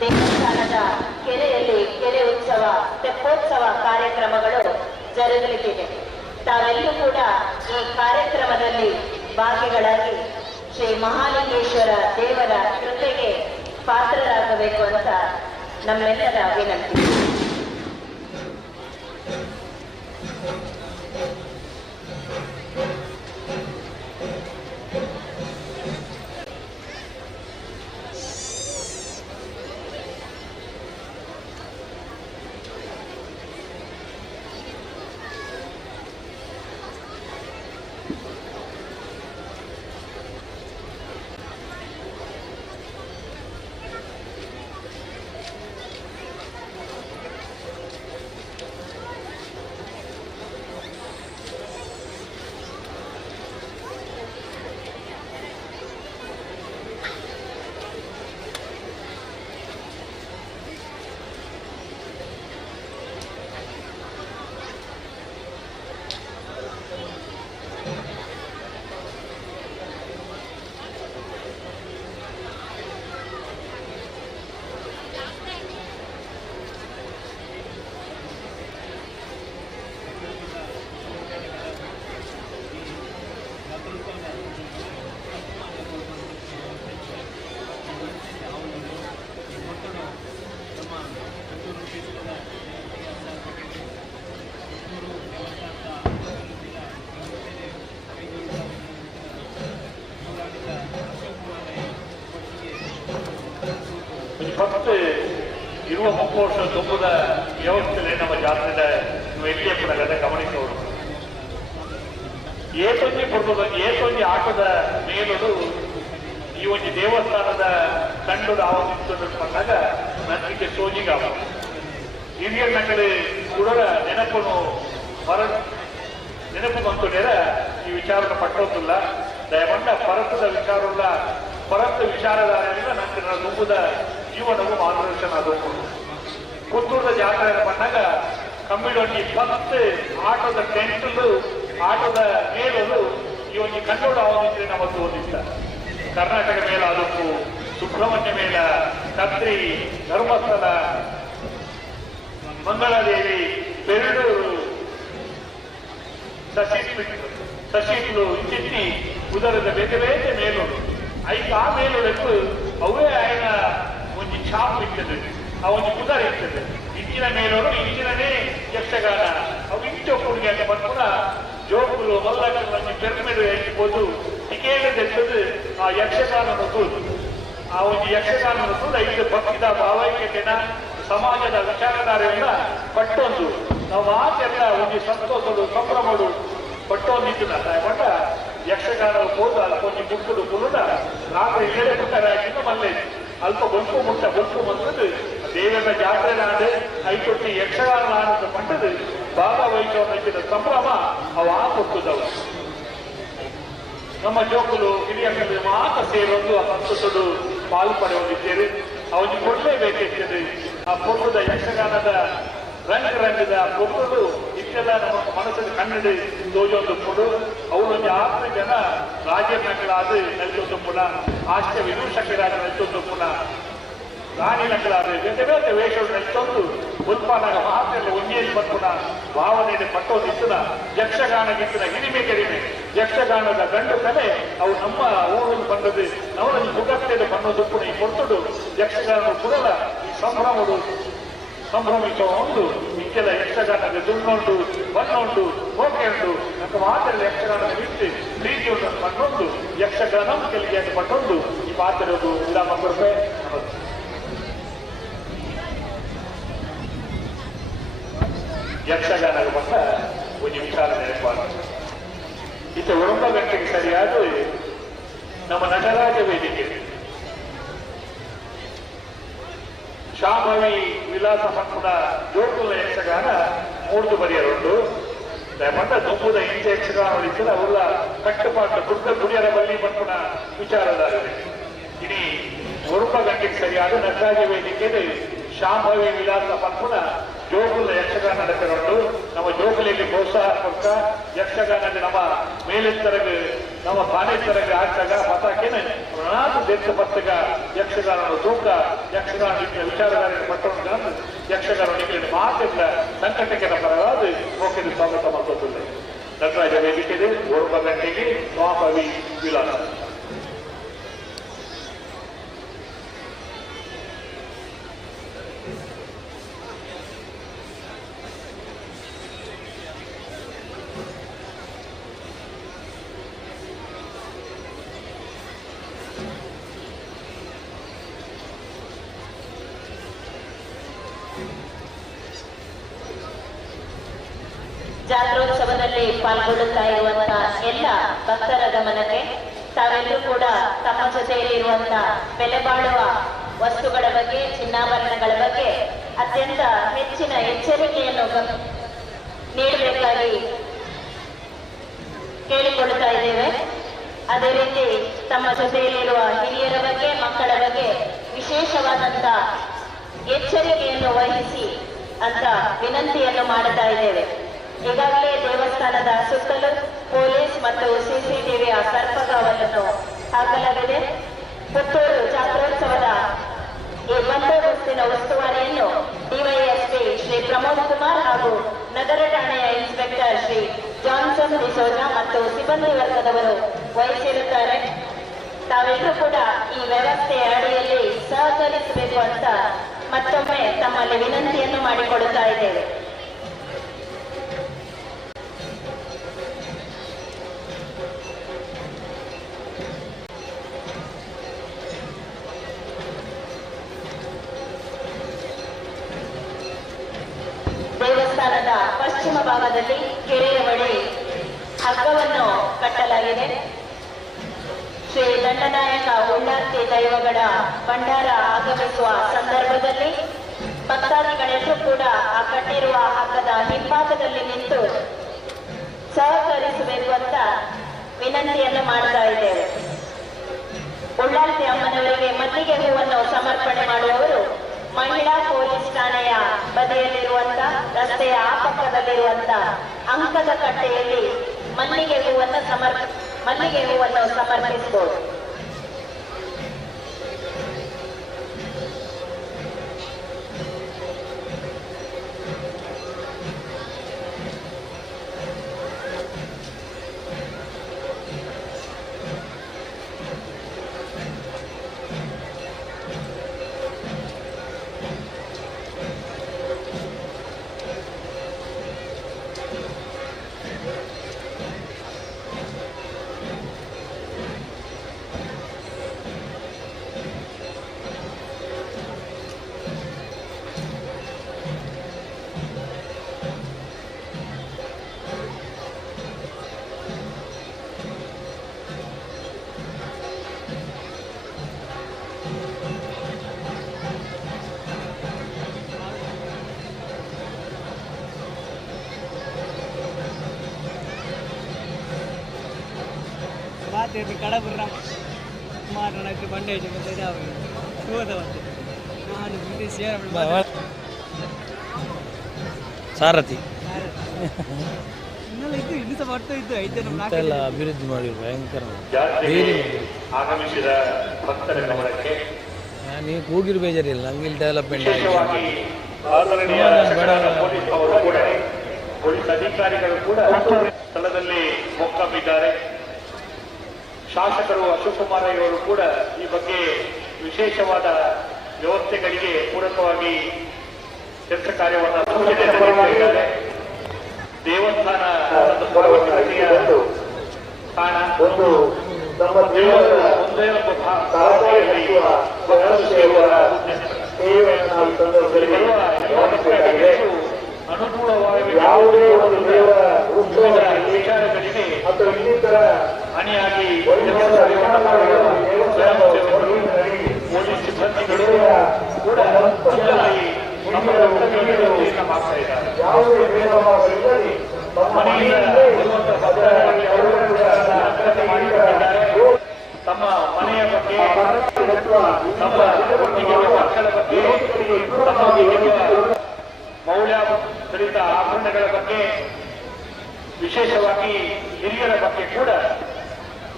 ದೇವಸ್ಥಾನದ ಕೆರೆಯಲ್ಲಿ ಕೆರೆ ಉತ್ಸವ, ತೆಪ್ಪೋತ್ಸವ ಕಾರ್ಯಕ್ರಮಗಳು ಜರುಗಲಿಕ್ಕಿದೆ. ತಾವೆಲ್ಲೂ ಕೂಡ ಈ ಕಾರ್ಯಕ್ರಮದಲ್ಲಿ ಭಾಗಿಗಳಾಗಿ ಶ್ರೀ ಮಹಾಲಿಂಗೇಶ್ವರ ದೇವರ ಕೃಪೆಗೆ ಪಾತ್ರರಾಗಬೇಕು ಅಂತ ನಮ್ಮೆಲ್ಲರ ವಿನಂತಿ. ಇರುವ ಮುಖೋಷ ತುಂಬದ ವ್ಯವಸ್ಥೆ ನಮ್ಮ ಜಾತ್ರೆದ ವ್ಯಕ್ತಿಯ ಪುನಗದ ಗಮನಿಸೋರು ಏತೊಂದಿ ಆಟದ ಮೇಲೂ ಈ ಒಂದು ದೇವಸ್ಥಾನದ ಕಂಡು ಆವರಿಸಿಕೊಂಡು ಬಂದಾಗ ನನಗೆ ಸೋಜಿಗ ಹಿರಿಯರ ನಕಡೆ ಕುಡರ ನೆನಪು ಬಂತುನೇರ ಈ ವಿಚಾರದ ಪಟ್ಟೋದಿಲ್ಲ ದಯಮಂಡ ಪರತದ ವಿಚಾರವುಳ್ಳ ಪರತ ವಿಚಾರಧಾರೆಯಿಂದ ನನಗೆ ನನ್ನ ತುಂಬದ ಜೀವನವು ಮಾರ್ಗದರ್ಶನ ಆದವು ಪುತ್ತೂರದ ಜಾತ್ರೆ ಬಂದಾಗ ಕಮ್ಮಿಡೊಂದು 10 ಆಟದ ಟೆಂಟಲು ಆಟದ ಮೇಲೂ ಈ ಒಂದು ಕನ್ನಡ ಆವರಿಸಿದ್ರೆ ನಮ್ಮದು ಓದಿಲ್ಲ ಕರ್ನಾಟಕ ಮೇಲ ಅದಕ್ಕೂ ಸುಬ್ರಹ್ಮಣ್ಯ ಮೇಲ ಕತ್ರಿ ಧರ್ಮಸ್ಥಳ ಮಂಗಳಾದೇವಿ ಪೆರಡೂರು ಸಶೀಟ್ಲು ಚಿಟ್ಟಿ ಉದರದ ಬೇತೆ ಬೇತೆ ಮೇಲೋಡು ಐದು ಆ ಮೇಲೋಡಕ್ಕೂ ಅವೇ ఆయన ಒಂದು ಛಾಪ್ ಇರ್ತದೆ ಆ ಒಂದು ಉದರ ಇರ್ತದೆ ಇಂಚಿನ ಮೇಲೋಡು ಇಂಚಿನನೇ ಯಕ್ಷಗಾನ ಅವು ಇಂಚ ಒಬ್ಬರಿಗೆ ಅಂತ ಬಂದ ಜೋಗುಲು ಮಲ್ಲಗಳನ್ನು ಪೆರ್ಮೆಡು ಹೇಳ್ಬೋದು ಟಿಕೇಟದ್ದು ಆ ಯಕ್ಷಗಾನದ ತೂದು ಆ ಒಂದು ಯಕ್ಷಗಾನದ ತೂದ ಇದು ಭಕ್ತಿದ ಭಾವೈಕ್ಯತೆನ ಸಮಾಜದ ವಿಚಾರಧಾರೆಯನ್ನ ಪಟ್ಟೊಂದು ನಾವು ಮಾತೆಲ್ಲ ಒಂದು ಸಂತೋಷಡು ಸಂಭ್ರಮಡು ಪಟ್ಟೊಂದಿದ್ದು ಬಂಡ ಯಕ್ಷಗಾನ ಹೋದ ಅಲ್ಪ ಒಂದು ಮುಟ್ಟುದು ಪುರುಡ ರಾತ್ರಿ 7 ಪುಟ್ಟರಾಗಿದ್ದು ಮಲ್ಲೆ ಅಲ್ಪ ಬೊಂಕು ಬಂದದ್ದು ದೇವರ ಜಾತ್ರೆ ನಾಡು ಐಕೊಟ್ಟಿ ಯಕ್ಷಗಾನ ನಾಡು ಪಂಡದು ಭಾಗವಹಿಸುವ ಸಂಭ್ರಮ ಅವ ಕೊಟ್ಟುದವು ನಮ್ಮ ಜೋಕುಲು ಹಿರಿಯರಲ್ಲಿ ಮಾತ್ರ ಸೇರೊಂದು ಆ ಸಂತೋಷಡು ಪಾಲು ಪಡೆಯುತ್ತಿದ್ದೇವೆ ಅವನಿಗೆ ಕೊಡಲೇಬೇಕಿರ್ತದೆ ಆ ಪೊರ್ಲದ ಯಕ್ಷಗಾನದ ರಂಗದ ಪೊರ್ಲು ಇಷ್ಟೆಲ್ಲ ನಮ್ಮ ಮನಸ್ಸಿನ ಕನ್ನಡ ತೋಜೊಂದು ಕೊಡು ಅವರೊಂದು 6 ಜನ ರಾಜ್ಯಗಳಾದ ನೆಲೆಸೊಂದು ಪುಣ ಹಾಸ್ಯ ವಿಮರ್ಶಕರಾದ ನೆಲೆಸೊಂದು ಪುಣ ರಾಣಿ ನಕಲಾದ ಬೇರೆ ಬೇರೆ ವೇಷಗಳು ನೆಲೆಸೊಂದು ಉತ್ಪಾದಕ ಮಾತೆಲ್ಲ ಒಂದೇಲಿ ಬಂದ್ಪುಣ ಭಾವನೆಯನ್ನು ಪಟ್ಟೋದಿತ್ತದ ಯಕ್ಷಗಾನಗಿಂತ ಹಿರಿಮೆ ಕಡಿಮೆ ಯಕ್ಷಗಾನದ ಗಂಡು ಕಲೆ ಅವು ನಮ್ಮ ಊರಲ್ಲಿ ಬಂದದ್ದು ನವರಲ್ಲಿ ಸುಗತ್ಯದ ಬಣ್ಣದ ಪುಣ ಈ ಕೊಡ್ತುಡು ಯಕ್ಷಗಾನ ಪುಡಲ ಈ ಸಂಭ್ರಮಿಸುವ ಒಂದು ಇಂಕೆಲ್ಲ ಯಕ್ಷಗಾನದ ದುಣ್ಣುಂಟು ಬಣ್ಣುಂಟು ಹೋಕೆ ಉಂಟು ನಮ್ಮ ಮಾತೆಲ್ಲ ಯಕ್ಷಗಾನದ ಬಿಟ್ಟು ಪ್ರೀತಿ ಉಂಟು ಬಣ್ಣೊಂದು ಯಕ್ಷಗಾನ ಕೆಲಿಗೆ ಪಟ್ಟೊಂದು ಈ ಮಾತಿರೋದು ವಿರಾಮ ಕೊರತೆ ಯಕ್ಷಗಾನದ ಬಂದ ಒಂದು ವಿಚಾರ ನೆನಪಾದ ಇತ್ತ 9 ಗಂಟೆಗೆ ಸರಿಯಾದ ನಮ್ಮ ನಟರಾಜ ವೇದಿಕೆ ಶಾಂಭವಿ ವಿಲಾಸ ಮಕ್ಕಳ ಜೋಕುಲ ಯಕ್ಷಗಾನ 3 ಬರಿಯರುಂಟು ಮಂಡ ತುಂಬುದ ಇಂಚೆ ಯಕ್ಷಗಾನ ಹೊಡಿಸಿದ ಅವರ ಕಟ್ಟುಪಾಟ ಕುರ್ತ ಕುಡಿಯರ ಬಲ್ಲಿ ಮಕ್ಕಳ ವಿಚಾರದಾರರು ಇಡೀ 9 ಗಂಟೆಗೆ ಸರಿಯಾದ ನಟರಾಜ ವೇದಿಕೆ ಶಾಂಭವಿ ವಿಲಾಸ ಮಕ್ಕಳ ಜೋಗುಲ ಯಕ್ಷಗಾನ ನಡೆಸಿಕೊಂಡು ನಮ್ಮ ಜೋಗುಲಿಯಲ್ಲಿ ಪ್ರೋತ್ಸಾಹ ಕೊಟ್ಟ ಯಕ್ಷಗಾನದ ನಮ್ಮ ಮೇಲೆತ್ತರಗ ನಮ್ಮ ಬಾನೆತ್ತರಗ ಆಚಾಗ ಪತಾಕಿನ ನಾಲ್ಕು ದೇಶ ಪತ್ತಗ ಯಕ್ಷಗಾನ ತೂಕ ಯಕ್ಷಗಾನ ವಿಚಾರಧಾರೆ ಪಟ್ಟಣ ಯಕ್ಷಗಾನ ಮಾತಿಲ್ಲ ಸಂಕಟಕ್ಕೆ ಪರವಾದ ಹೋಗಿದ್ದು ಸ್ವಾಗತ ಮಾಡುತ್ತಿಲ್ಲ ನಟರಾಜ ವೇದಿಕೆ 9 ಗಂಟೆಗೆ ಶಾಂಭವಿ ವಿಲಾಸ ಜಾತ್ರೋತ್ಸವದಲ್ಲಿ ಪಾಲ್ಗೊಳ್ಳುತ್ತಾ ಇರುವಂತಹ ಎಲ್ಲ ಭಕ್ತರ ಗಮನಕ್ಕೆ ತಾವೆಲ್ಲರೂ ಕೂಡ ತಮ್ಮ ಜೊತೆಯಲ್ಲಿರುವಂತಹ ಬೆಲೆ ಬಾಳುವ ವಸ್ತುಗಳ ಬಗ್ಗೆ ಚಿನ್ನಾಭರಣಗಳ ಬಗ್ಗೆ ಅತ್ಯಂತ ಹೆಚ್ಚಿನ ಎಚ್ಚರಿಕೆಯನ್ನು ನೀಡಬೇಕಾಗಿ ಕೇಳಿಕೊಳ್ಳುತ್ತಾ ಇದ್ದೇವೆ. ಅದೇ ರೀತಿ ತಮ್ಮ ಜೊತೆಯಲ್ಲಿರುವ ಹಿರಿಯರ ಬಗ್ಗೆ ಮಕ್ಕಳ ಬಗ್ಗೆ ವಿಶೇಷವಾದಂತ ಎಚ್ಚರಿಕೆಯನ್ನು ವಹಿಸಿ ಅಂತ ವಿನಂತಿಯನ್ನು ಮಾಡುತ್ತಾ ಇದ್ದೇವೆ. ಈಗಾಗಲೇ ದೇವಸ್ಥಾನದ ಸುತ್ತಲೂ ಪೊಲೀಸ್ ಮತ್ತು ಸಿಸಿಟಿವಿಯ ಸರ್ಪಗಾವಲನ್ನು ಹಾಕಲಾಗಿದೆ. ಪುತ್ತೂರು ಜಾತ್ರೋತ್ಸವದ ಈ ಬಂದೋಬಸ್ತಿನ ಉಸ್ತುವಾರಿಯನ್ನು ಡಿವೈಎಸ್ಪಿ ಶ್ರೀ ಪ್ರಮೋದ್ ಕುಮಾರ್ ಹಾಗೂ ನಗರ ಠಾಣೆಯ ಇನ್ಸ್ಪೆಕ್ಟರ್ ಶ್ರೀ ಜಾನ್ಸನ್ ಡಿಸೋಜಾ ಮತ್ತು ಸಿಬ್ಬಂದಿ ವರ್ಗದವರು ವಹಿಸಿರುತ್ತಾರೆ. ತಾವೆಲ್ಲರೂ ಕೂಡ ಈ ವ್ಯವಸ್ಥೆಯ ಅಡಿಯಲ್ಲಿ ಸಹಕರಿಸಬೇಕು ಅಂತ ಮತ್ತೊಮ್ಮೆ ತಮ್ಮಲ್ಲಿ ವಿನಂತಿಯನ್ನು ಮಾಡಿಕೊಡುತ್ತಾ ಇದ್ದೇವೆ. ಪಶ್ಚಿಮ ಭಾಗದಲ್ಲಿ ಕೆರೆಯ ಬಳಿ ಹಗ್ಗವನ್ನು ಕಟ್ಟಲಾಗಿದೆ. ಶ್ರೀ ದಂಡನಾಯಕ ಉಳ್ಳಾರ್ತಿ ದೈವಗಳ ಭಂಡಾರ ಆಗಮಿಸುವ ಸಂದರ್ಭದಲ್ಲಿ ಭಕ್ತಾದಿಗಳೆಲ್ಲರೂ ಕೂಡ ಆ ಕಟ್ಟಿರುವ ಹಗ್ಗದ ಹಿಂಭಾಗದಲ್ಲಿ ನಿಂತು ಸಹಕರಿಸಬೇಕು ಅಂತ ವಿನಂತಿಯನ್ನು ಮಾಡ್ತಾ ಇದ್ದೇವೆ. ಉಳ್ಳಾರ್ತಿ ಅಮ್ಮನವರಿಗೆ ಮಲ್ಲಿಗೆ ಹೂವನ್ನು ಸಮರ್ಪಣೆ ಮಾಡುವವರು ಮಹಿಳಾ ಪೊಲೀಸ್ ಠಾಣೆಯ ಬದಿಯಲ್ಲಿರುವಂತ ರಸ್ತೆಯ ಆ ಪಕ್ಕದಲ್ಲಿರುವಂತ ಅಂಕದ ಕಟ್ಟೆಯಲ್ಲಿ ಮಲ್ಲಿಗೆ ಹೂವನ್ನು ಸಮರ್ಪಿಸಬಹುದು. ಕಡಬುರ್ರ ಮಾತನಾಡಿ ಬಂಡೇಜ್ ಮತ್ತೆ ಸಾರಥಿ ಇನ್ನೂ ಸಹ ಬರ್ತಾ ಇದ್ದು 5 ಜನ ಎಲ್ಲ ಅಭಿವೃದ್ಧಿ ಮಾಡಿ ಭಯಂಕರ ಆಗಮಿಸಿದ ಭಕ್ತರ ಗಮನಕ್ಕೆ ನೀವು ಕೂಗಿರು ಬೇಜಾರಿಲ್ಲ ನಂಗೆ ಇಲ್ಲಿ ಡೆವಲಪ್ಮೆಂಟ್ ಪೊಲೀಸ್ ಅಧಿಕಾರಿಗಳು ಕೂಡ ಸ್ಥಳದಲ್ಲಿ ಮೊಕ್ಕಾಮಿದ್ದಾರೆ. ಶಾಸಕರು ಅಶೋಕ್ ಕುಮಾರ್ ಅವರು ಕೂಡ ಈ ಬಗ್ಗೆ ವಿಶೇಷವಾದ ವ್ಯವಸ್ಥೆಗಳಿಗೆ ಪೂರಕವಾಗಿ ಕೆಲಸ ಕಾರ್ಯವನ್ನು ಸೂಚನೆ ದೇವಸ್ಥಾನ ಕಾರಣ ಒಂದೇ ಅನುಕೂಲವಾಗಿ ಯಾವುದೇ ಒಂದು ವಿಚಾರಗಳಿಗೆ ಅಥವಾ ಇನ್ನಿತರ ಹಾನಿಯಾಗಿ ಪೊಲೀಸ್ ಸಿಬ್ಬಂದಿಗಳು ಕೂಡ ತಮ್ಮ ಮನೆಯ ಬಗ್ಗೆ ತಮ್ಮ ಮಕ್ಕಳ ಬಗ್ಗೆ ಮೌಲ್ಯಾಧಾರಿತ ಆಭರಣಗಳ ಬಗ್ಗೆ ವಿಶೇಷವಾಗಿ ಹಿರಿಯರ ಬಗ್ಗೆ ಕೂಡ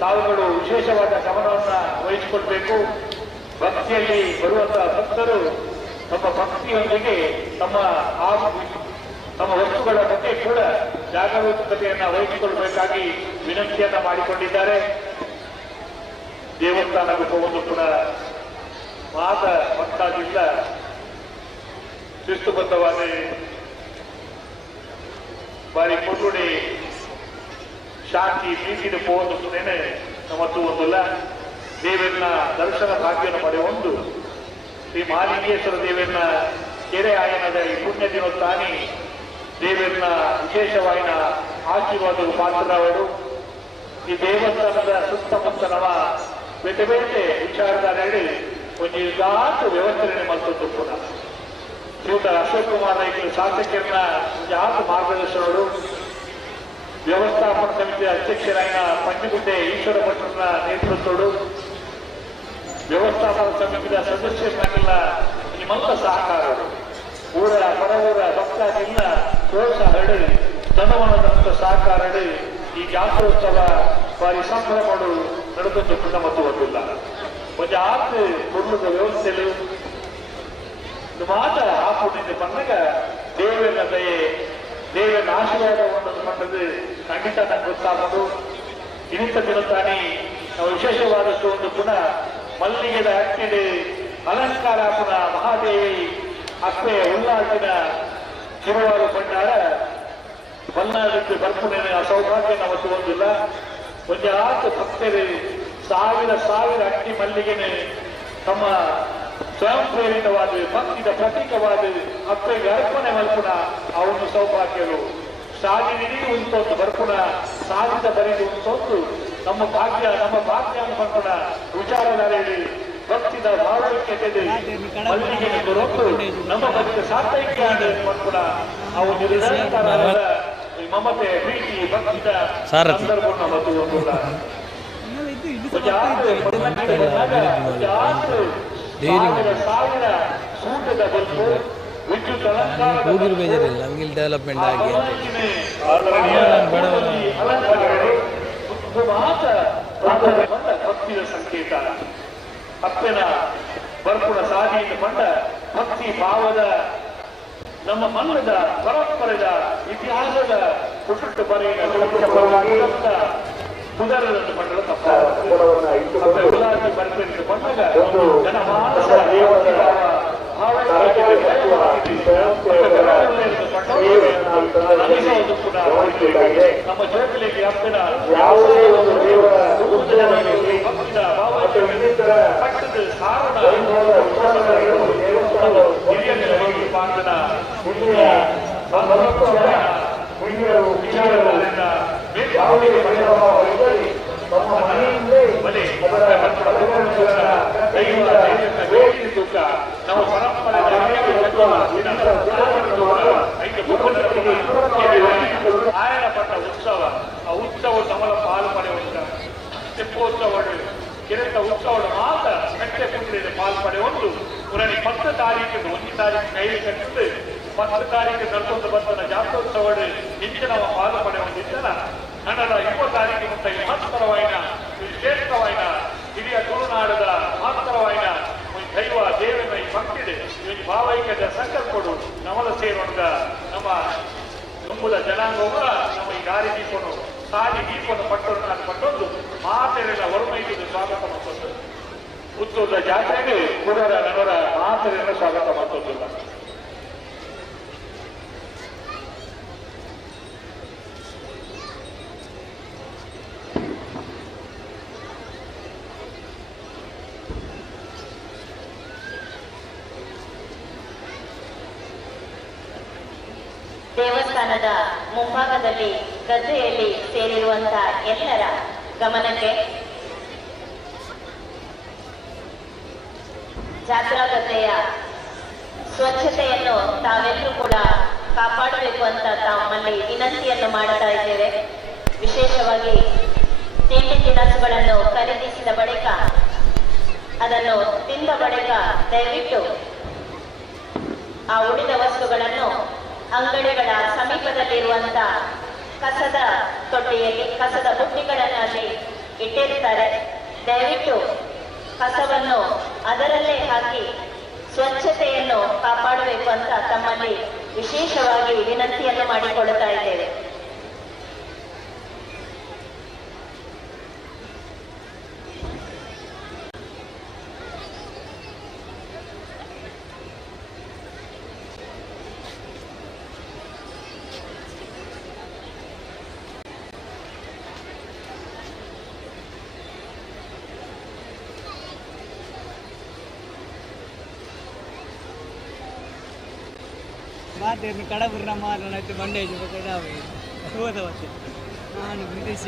ತಾವುಗಳು ವಿಶೇಷವಾದ ಗಮನವನ್ನು ವಹಿಸಿಕೊಳ್ಬೇಕು. ಭಕ್ತಿಯಲ್ಲಿ ಬರುವಂತಹ ಭಕ್ತರು ತಮ್ಮ ಭಕ್ತಿಯೊಂದಿಗೆ ತಮ್ಮ ವಸ್ತುಗಳ ಬಗ್ಗೆ ಕೂಡ ಜಾಗರೂಕತೆಯನ್ನು ವಹಿಸಿಕೊಳ್ಳಬೇಕಾಗಿ ವಿನಂತಿಯನ್ನ ಮಾಡಿಕೊಂಡಿದ್ದಾರೆ. ದೇವಸ್ಥಾನಕ್ಕೆ ಹೋಗುವುದು ಕೂಡ ಭಕ್ತಾದಿಲ್ಲ ಶಿಸ್ತುಬದ್ಧವಾದ ಬಾರಿ ಕೊಟ್ಟುಡಿ ಶಾಂತಿ ಪ್ರೀತಿನ ಹೋಗುವುದು ಸುನೇನೆ ಮತ್ತು ಒಂದಲ್ಲ ದೇವರನ್ನ ದರ್ಶನ ಭಾಗ್ಯವನ್ನು ಮಾಡಿ ಒಂದು ಶ್ರೀ ಮಹಾಲಿಂಗೇಶ್ವರ ದೇವರನ್ನ ಕೆರೆ ಆಯನದ ಈ ಪುಣ್ಯ ದಿನೋತ್ತಾನಿ ದೇವರನ್ನ ವಿಶೇಷವಾಗಿನ ಆಶೀರ್ವಾದವು ಪಾತ್ರರಾವರು ಈ ದೇವಸ್ಥಾನದ ಸುತ್ತಮುತ್ತ ನಮ್ಮ ಬೇಟೆ ಬೇಟೆ ವಿಚಾರದ ನಡೆ ಒಂದು ದಾಟ ವ್ಯವಸ್ಥೆ ಮತ್ತೊಂದು ಕೂಡ ಶ್ರೀಯುತ ಅಶೋಕ್ ಕುಮಾರ್ ನಾಯ್ಕರು ಶಾಸಕರನ್ನ ಒಂದು ಮಾರ್ಗದರ್ಶನರು ವ್ಯವಸ್ಥಾಪನಾ ಸಮಿತಿಯ ಅಧ್ಯಕ್ಷರಾಗಿನ ಪಂಚಗುಡ್ಡೆ ಈಶ್ವರ ಭಟ್ರನ್ನ ನೇತೃತ್ವಗಳು ವ್ಯವಸ್ಥಾಪನಾ ಸಮಿತಿಯ ಸದಸ್ಯರಾಗಿಲ್ಲ ನಿಮ್ಮೆಲ್ಲ ಸಹಕಾರರು ಊರ ಹೊರವೂರ ಭಕ್ತಾದಿಲ್ಲ ಪ್ರೋತ್ಸಾಹ ಹರಡಿ ತನವನದಂತ ಸಹಕಾರ ಈ ಜಾತ್ರೋತ್ಸವ ಬಾರಿ ಸಂಭ್ರಮಗಳು ನಡೆದೊಂದು ಕೂಡ ಮತ್ತು ಒಂದಿಲ್ಲ ಒಂದು ಆತು ಕುರ್ಲದ ವ್ಯವಸ್ಥೆಯಲ್ಲಿ ಮಾತ್ರ ಆಪುಣ್ಯ ಬಂದಾಗ ದೇವರ ದಯೆ ದೇವರ ಆಶೀರ್ವಾದವನ್ನು ಪಡೆದು ಖಂಡಿತ ನಂಗೆ ಗೊತ್ತಾಗೋದು. ಇನ್ನಿತ ದಿನ ತಾನೇ ನಾವು ವಿಶೇಷವಾದಷ್ಟು ಒಂದು ಪುನಃ ಮಲ್ಲಿಗೆದ ಹಟ್ಟಿಗೆ ಅಲಂಕಾರ ಪುನಃ ಮಹಾದೇವಿ ಅಪ್ಪೆ ಉಲ್ಲಾಸಿನ ಕಿರುವಾರು ಭಂಡಾರ ಬಲ್ಲಾಡಿದ್ದು ಬರ್ಪುನೇನೆ ಆ ಸೌಭಾಗ್ಯ ನಾವತ್ತು ಒಂದಿಲ್ಲ. ಒಂದು ಆತು ಭಕ್ತರು ಸಾವಿರ ಅಕ್ಕಿ ಮಲ್ಲಿಗೆನೆ ತಮ್ಮ ಸ್ವಯಂ ಪ್ರೇರಿತವಾದ ಭಕ್ತಿದ ಪ್ರತೀಕವಾದ ಅಪ್ಪೆಗೆ ಅರ್ಪಣೆ ಮಲ್ಪುಣ ಅವನು ಸೌಭಾಗ್ಯರು ಸಾಗಿನಿಡಿ ಉಂಟೊಂದು ಬರ್ಪುಣ ಸಾಗಿದ ಬರೀದು ಉಂಟೊಂದು ನಮ್ಮ ಭಾಗ್ಯ ಅನ್ಕೊಂಡ ವಿಚಾರಧಾರೆಯಲ್ಲಿ ಭಕ್ತಿದ ಭಾವೈಕ್ಯತೆ ಮಲ್ಲಿಗೆ ಕೊರೊಂದು ನಮ್ಮ ಭಕ್ತ ಸಾರ್ಥೈಕ್ಯ ಅನ್ಕೊಂಡ ಅವು ನಿರಂತರವಾದ ಮಮತೆ ಪ್ರೀತಿ ಭಕ್ತಿದ ಸಂದರ್ಭವನ್ನು ಮತ್ತು ಒಂದು ಸಾವಿರ ಸೂಟದ ಬಲ್ಪು ವಿದ್ಯುತ್ ಹೋಗಿರ್ ಬೇಜಾರಿಲ್ಲ ಹಂಗಿಲ್ ಡೆವಲಪ್ಮೆಂಟ್ ಆಗಿ ಭಕ್ತಿಯ ಸಂಕೇತ ಅಪ್ಪನ ಬರ್ಪುಣ ಸಾಧಿಯಿಂದ ಬಂದ ಭಕ್ತಿ ಭಾವದ ನಮ್ಮ ಮನ್ನದ ಪರಂಪರೆದ ಇತಿಹಾಸದ ಪುಟ್ಟು ಬರೆಯ ಕುದರನ್ನು ಮಂಡಲ ತಪ್ಪಾಗಿ ಬರ್ಪೆಟ್ಟು ಬಂದಾಗ ಜನಮಾನಸ ನಮ್ಮ ಜೋಗಲಿಗೆ ಅಪ್ಪನ ಯಾವುದೇ ಒಂದು ಪಟ್ಟದ ಸಾರಣ ಪಾಂಡನ ವಿಚಾರಗಳಿಂದ ನಾವು ಪರಂಪರೆ ಆಯನ ಪಟ್ಟ ಉತ್ಸವ ಆ ಉತ್ಸವ ನಮ್ಮಲ ಪಾಲು ಪಡೆಯುವಂತ ತೆಪ್ಪೋತ್ಸವ ಕಿರಟ ಉತ್ಸವದ ಮಾತ ಕಟ್ಟೆ ಪುಟ್ಟಿದ ಪಾಲು ಪಡೆಯುವುದು ಪುರಾಣಿ 10 ತಾರೀಕು 1 ತಾರೀಕು ಕೈಲಿ ಕಟ್ಟಿದ್ದು 10 ತಾರೀಕು ನಡ್ಕೊಂಡು ಬಂದ ಜಾತ್ರೋತ್ಸವ ಹೆಚ್ಚು ನಾವು ಪಾಲು ಪಡೆಯುವಂತಿದ್ದನ ಕನ್ನಡ 20 ತಾರೀಕು ಮುಟ್ಟ ಮಹತ್ತರವಾಯಿನ ಶ್ರೇಷ್ಠವಾಯಿನ ಹಿರಿಯ ತುಳುನಾಡದ ಮಹತ್ತರವಾಯಿನ ದೈವ ದೇವನ ಭಕ್ತಿದೆ ಇವನು ಭಾವೈಕ್ಯದ ಸಂಕಲ್ಪಡು ನಮ್ಮದ ಸೇರುವಂತ ನಮ್ಮ ತುಂಬುದ ಜನಾಂಗವ ನಮ್ಮ ಈ ದಾರಿ ದೀಪನು ಸಾಲಿ ದೀಪವನ್ನು ಪಟ್ಟೊಂದು ಮಾತೆರೆಲ್ಲ ಹೊರಮೈದು ಸ್ವಾಗತ ಮತ್ತೊಂದು ಉತ್ಸವದ ಜಾತ್ರೆಗೆ ಕುಡರ ನಗರ ಮಾತೆರೆಲ್ಲ ಸ್ವಾಗತ ಮತ್ತೊಂದಿಲ್ಲ ದೇವಸ್ಥಾನದ ಮುಂಭಾಗದಲ್ಲಿ ಗದ್ದೆಯಲ್ಲಿ ಸೇರಿರುವಂತಹ ಎಲ್ಲರ ಗಮನಕ್ಕೆ ಜಾತ್ರಾ ಗದ್ದೆಯ ಸ್ವಚ್ಛತೆಯನ್ನು ತಾವೆಲ್ಲರೂ ಕೂಡ ಕಾಪಾಡಬೇಕು ಅಂತ ತಮ್ಮಲ್ಲಿ ವಿನಂತಿಯನ್ನು ಮಾಡುತ್ತಾ ಇದ್ದೇವೆ. ವಿಶೇಷವಾಗಿ ತಿಂಡಿ ತಿನಿಸುಗಳನ್ನು ಖರೀದಿಸಿದ ಬಳಿಕ ಅದನ್ನು ತಿಂದ ಬಳಿಕ ದಯವಿಟ್ಟು ಆ ಉಳಿದ ವಸ್ತುಗಳನ್ನು ಅಂಗಡಿಗಳ ಸಮೀಪದಲ್ಲಿರುವಂತ ಕಸದ ತೊಟ್ಟಿಯಲ್ಲಿ ಕಸದ ಬುಟ್ಟಿಗಳನ್ನು ಅಲ್ಲಿ ಇಟ್ಟಿರ್ತಾರೆ. ದಯವಿಟ್ಟು ಕಸವನ್ನು ಅದರಲ್ಲೇ ಹಾಕಿ ಸ್ವಚ್ಛತೆಯನ್ನು ಕಾಪಾಡಬೇಕು ಅಂತ ತಮ್ಮಲ್ಲಿ ವಿಶೇಷವಾಗಿ ವಿನಂತಿಯನ್ನು ಮಾಡಿಕೊಳ್ಳುತ್ತಾ ಇದ್ದೇವೆ. ಮಾತೇನು ಕಡಬುರ್ನ ಮಾರನಕ್ಕೆ ಬಂಡೇಜ್ ಬೇಕಾವೆ ಹೋದ ವರ್ಷ ನಾನು ಬ್ರಿಟಿಷ್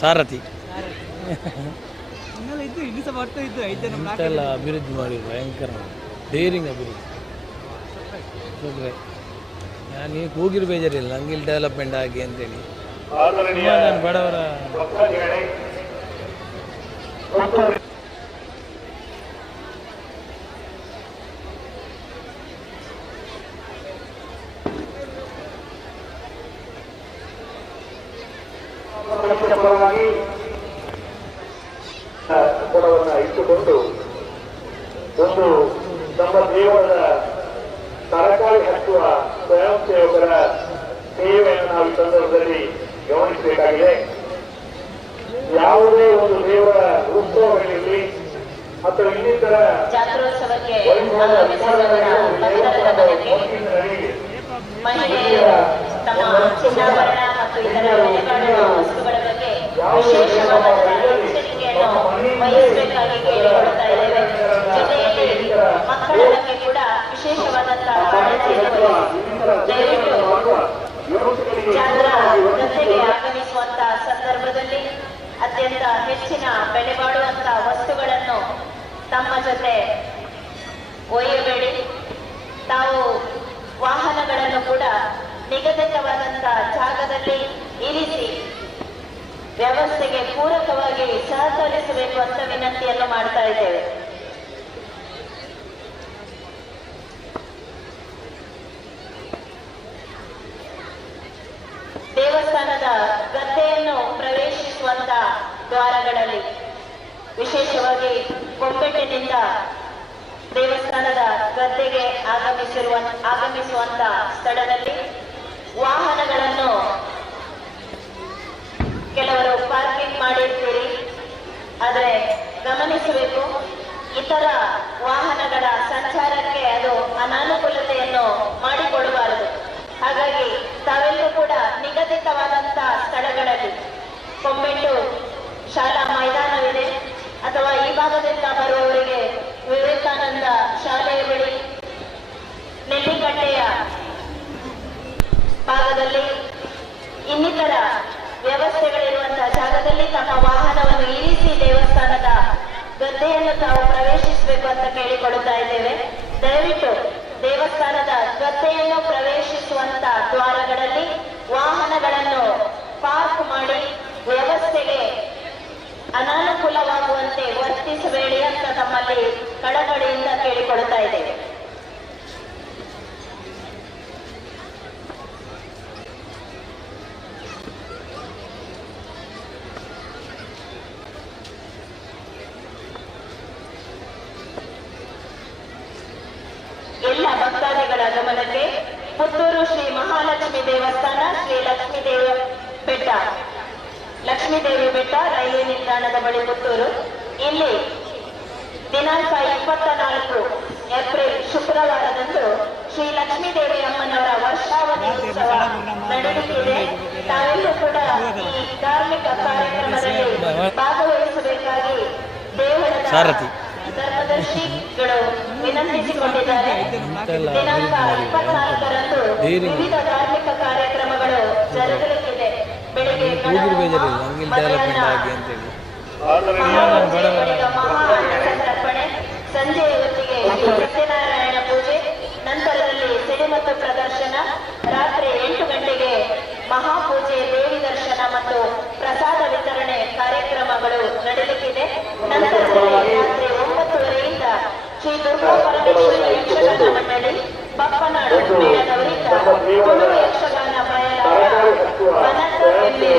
ಸಾರಥಿ ಇನ್ನೆಲ್ಲ ಇದ್ದು ಇನ್ನೂ ಸಹ ಬರ್ತಾ ಇದ್ದು ಐದು ಎಲ್ಲ ಅಭಿವೃದ್ಧಿ ಮಾಡಿ ಭಯಂಕರ ಡೇರಿಂಗ್ ಅಭಿವೃದ್ಧಿ ನಾನು ಈಗ ಹೋಗಿರು ಬೇಜಾರಿಲ್ಲ ಹಂಗಿಲ್ ಡೆವಲಪ್ಮೆಂಟ್ ಆಗಿ ಅಂತೇಳಿ ನಾನು ಬಡವರ ಪರವಾಗಿ ಗುಣವನ್ನು ಇಟ್ಟುಕೊಂಡು ಒಂದು ನಮ್ಮ ದೇವರ ತರಕಾರಿ ಹಚ್ಚುವ ಸ್ವಯಂ ಸೇವಕರ ಸೇವೆಯನ್ನು ನಾವು ಈ ಸಂದರ್ಭದಲ್ಲಿ ಗಮನಿಸಬೇಕಾಗಿದೆ. ಯಾವುದೇ ಒಂದು ದೇವರ ಉತ್ಸವಗಳಿರಲಿ ಅಥವಾ ಇನ್ನಿತರ ಮಹಿಳೆಯರು ತಮ್ಮ ಚಿನ್ನಾಭರಣ ಮತ್ತು ಇತರ ವಸ್ತುಗಳ ಬಗ್ಗೆ ವಿಶೇಷವಾದ ಎಚ್ಚರಿಕೆಯನ್ನು ವಹಿಸಬೇಕಾಗಿ ಕೇಳಿಕೊಳ್ಳುತ್ತಾ ಇದ್ದೇವೆ. ಜೊತೆಯಲ್ಲಿ ಮಕ್ಕಳ ಬಗ್ಗೆ ಕೂಡ ವಿಶೇಷವಾದಂತಹ ಕಾಳಜಿಯನ್ನು ದಯವಿಟ್ಟು ಜಾತ್ರಾ ಗದ್ದೆಗೆ ಆಗಮಿಸುವಂತ ಸಂದರ್ಭದಲ್ಲಿ ಅತ್ಯಂತ ಹೆಚ್ಚಿನ ಬೆಲೆ ಬಾಳುವಂತ ವಸ್ತುಗಳನ್ನು ತಮ್ಮ ಜೊತೆ ಒಯ್ಯಬೇಡಿ. ತಾವು ವಾಹನಗಳನ್ನು ಕೂಡ ನಿಗದಿತವಾದಂತ ಜಾಗದಲ್ಲಿ ಇರಿಸಿ ವ್ಯವಸ್ಥೆಗೆ ಪೂರಕವಾಗಿ ಸಹಕರಿಸಬೇಕು ಅಂತ ವಿನಂತಿಯನ್ನು ಮಾಡ್ತಾ ಇದ್ದೇವೆ. ದೇವಸ್ಥಾನದ ಗದ್ದೆಯನ್ನು ಪ್ರವೇಶಿಸುವಂತ ದ್ವಾರಗಳಲ್ಲಿ ವಿಶೇಷವಾಗಿ ಕೊಂಬೆಟ್ಟಿನಿಂದ ದೇವಸ್ಥಾನದ ಗದ್ದೆಗೆ ಆಗಮಿಸುವಂತ ಸ್ಥಳದಲ್ಲಿ ವಾಹನಗಳನ್ನು ಕೆಲವರು ಪಾರ್ಕಿಂಗ್ ಮಾಡಿರ್ತೀರಿ. ಆದರೆ ಗಮನಿಸಬೇಕು, ಇತರ ವಾಹನಗಳ ಸಂಚಾರಕ್ಕೆ ಅದು ಅನಾನುಕೂಲತೆಯನ್ನು ಮಾಡಿಕೊಡಬಾರದು. ಹಾಗಾಗಿ ತಾವೆಲ್ಲರೂ ಕೂಡ ನಿಗದಿತವಾದಂತ ಸ್ಥಳಗಳಲ್ಲಿ ಕೊಂಬೆಟ್ಟು ಶಾಲಾ ಮೈದಾನವಿದೆ ಅಥವಾ ಈ ಭಾಗದಿಂದ ಬರುವವರಿಗೆ ವಿವೇಕಾನಂದ ಶಾಲೆಯ ಬಳಿ ನೆಲ್ಲಿಕಟ್ಟೆಯ ಭಾಗದಲ್ಲಿ ಇನ್ನಿತರ ವ್ಯವಸ್ಥೆಗಳಿರುವಂತಹ ಜಾಗದಲ್ಲಿ ತಮ್ಮ ವಾಹನವನ್ನು ಇರಿಸಿ ದೇವಸ್ಥಾನದ ಗದ್ದೆಯನ್ನು ತಾವು ಪ್ರವೇಶಿಸಬೇಕು ಅಂತ ಕೇಳಿಕೊಡುತ್ತಾ ಇದ್ದೇವೆ. ದಯವಿಟ್ಟು ದೇವಸ್ಥಾನದ ಗದ್ದೆಯನ್ನು ಪ್ರವೇಶಿಸುವಂತ ದ್ವಾರಗಳಲ್ಲಿ ವಾಹನಗಳನ್ನು ಪಾರ್ಕ್ ಮಾಡಿ ವ್ಯವಸ್ಥೆಗೆ ಅನಾನುಕೂಲವಾಗುವಂತೆ ವರ್ತಿಸಬೇಡಿ ಅಂತ ತಮ್ಮಲ್ಲಿ ಕಳಕಳಿಯಿಂದ ಕೇಳಿಕೊಡುತ್ತಾ ಇದ್ದೇವೆ. ಎಲ್ಲ ಭಕ್ತಾದಿಗಳ ಗಮನಕ್ಕೆ ಪುತ್ತೂರು ಶ್ರೀ ಮಹಾಲಕ್ಷ್ಮಿ ದೇವಸ್ಥಾನ, ಶ್ರೀ ಲಕ್ಷ್ಮೀದೇವಿ ಬೆಟ್ಟ ರೈಲ್ವೆ ನಿಲ್ದಾಣದ ಬಳಿ ಪುತ್ತೂರು. ಇಲ್ಲಿ ದಿನಾಂಕ 24 ಏಪ್ರಿಲ್ ಶುಕ್ರವಾರದಂದು ಶ್ರೀ ಲಕ್ಷ್ಮೀದೇವಿ ಅಮ್ಮನವರ ವರ್ಷಾವಧಿ ಉತ್ಸವ ನಡೆಯುತ್ತಿದೆ. ತಾವೆಲ್ಲೂ ಕೂಡ ಈ ಧಾರ್ಮಿಕ ಕಾರ್ಯಕ್ರಮದಲ್ಲಿ ಭಾಗವಹಿಸಬೇಕಾಗಿ ದೇವಳದ ಧರ್ಮದರ್ಶಿಗಳು ವಿನಂತಿಸಿಕೊಂಡಿದ್ದಾರೆ. ದಿನಾಂಕ 24ರಂದು ವಿವಿಧ ಧಾರ್ಮಿಕ ಕಾರ್ಯಕ್ರಮಗಳು ಜರುಗಲಿಕ್ಕಿದೆ. ಬೆಳಿಗ್ಗೆ ಸಂತರ್ಪಣೆ, ಸಂಜೆಯ ಹೊತ್ತಿಗೆ ಸತ್ಯನಾರಾಯಣ ಪೂಜೆ, ನಂತರದಲ್ಲಿ ಸಿಡಿಮದ್ದು ಪ್ರದರ್ಶನ, ರಾತ್ರಿ 8 ಗಂಟೆಗೆ ಮಹಾಪೂಜೆ, ದೇವಿ ದರ್ಶನ ಮತ್ತು ಪ್ರಸಾದ ವಿತರಣೆ ಕಾರ್ಯಕ್ರಮಗಳು ನಡೆಯಲಿಕ್ಕಿದೆ. ನಂತರದಲ್ಲಿ ರಾತ್ರಿ 9:30ರಿಂದ ಶ್ರೀ ದುರ್ಗಾ ಪರಮೇಶ್ವರಿ ಯಕ್ಷಗಾನ ಮಂಡಳಿ ಬಪ್ಪನಾಡು ಮೇಳದವರಿಂದ ತುಳು ಯಕ್ಷಗಾನ ಬಯಲಾಟ ನಡೆಯಲಿಕ್ಕಿದೆ.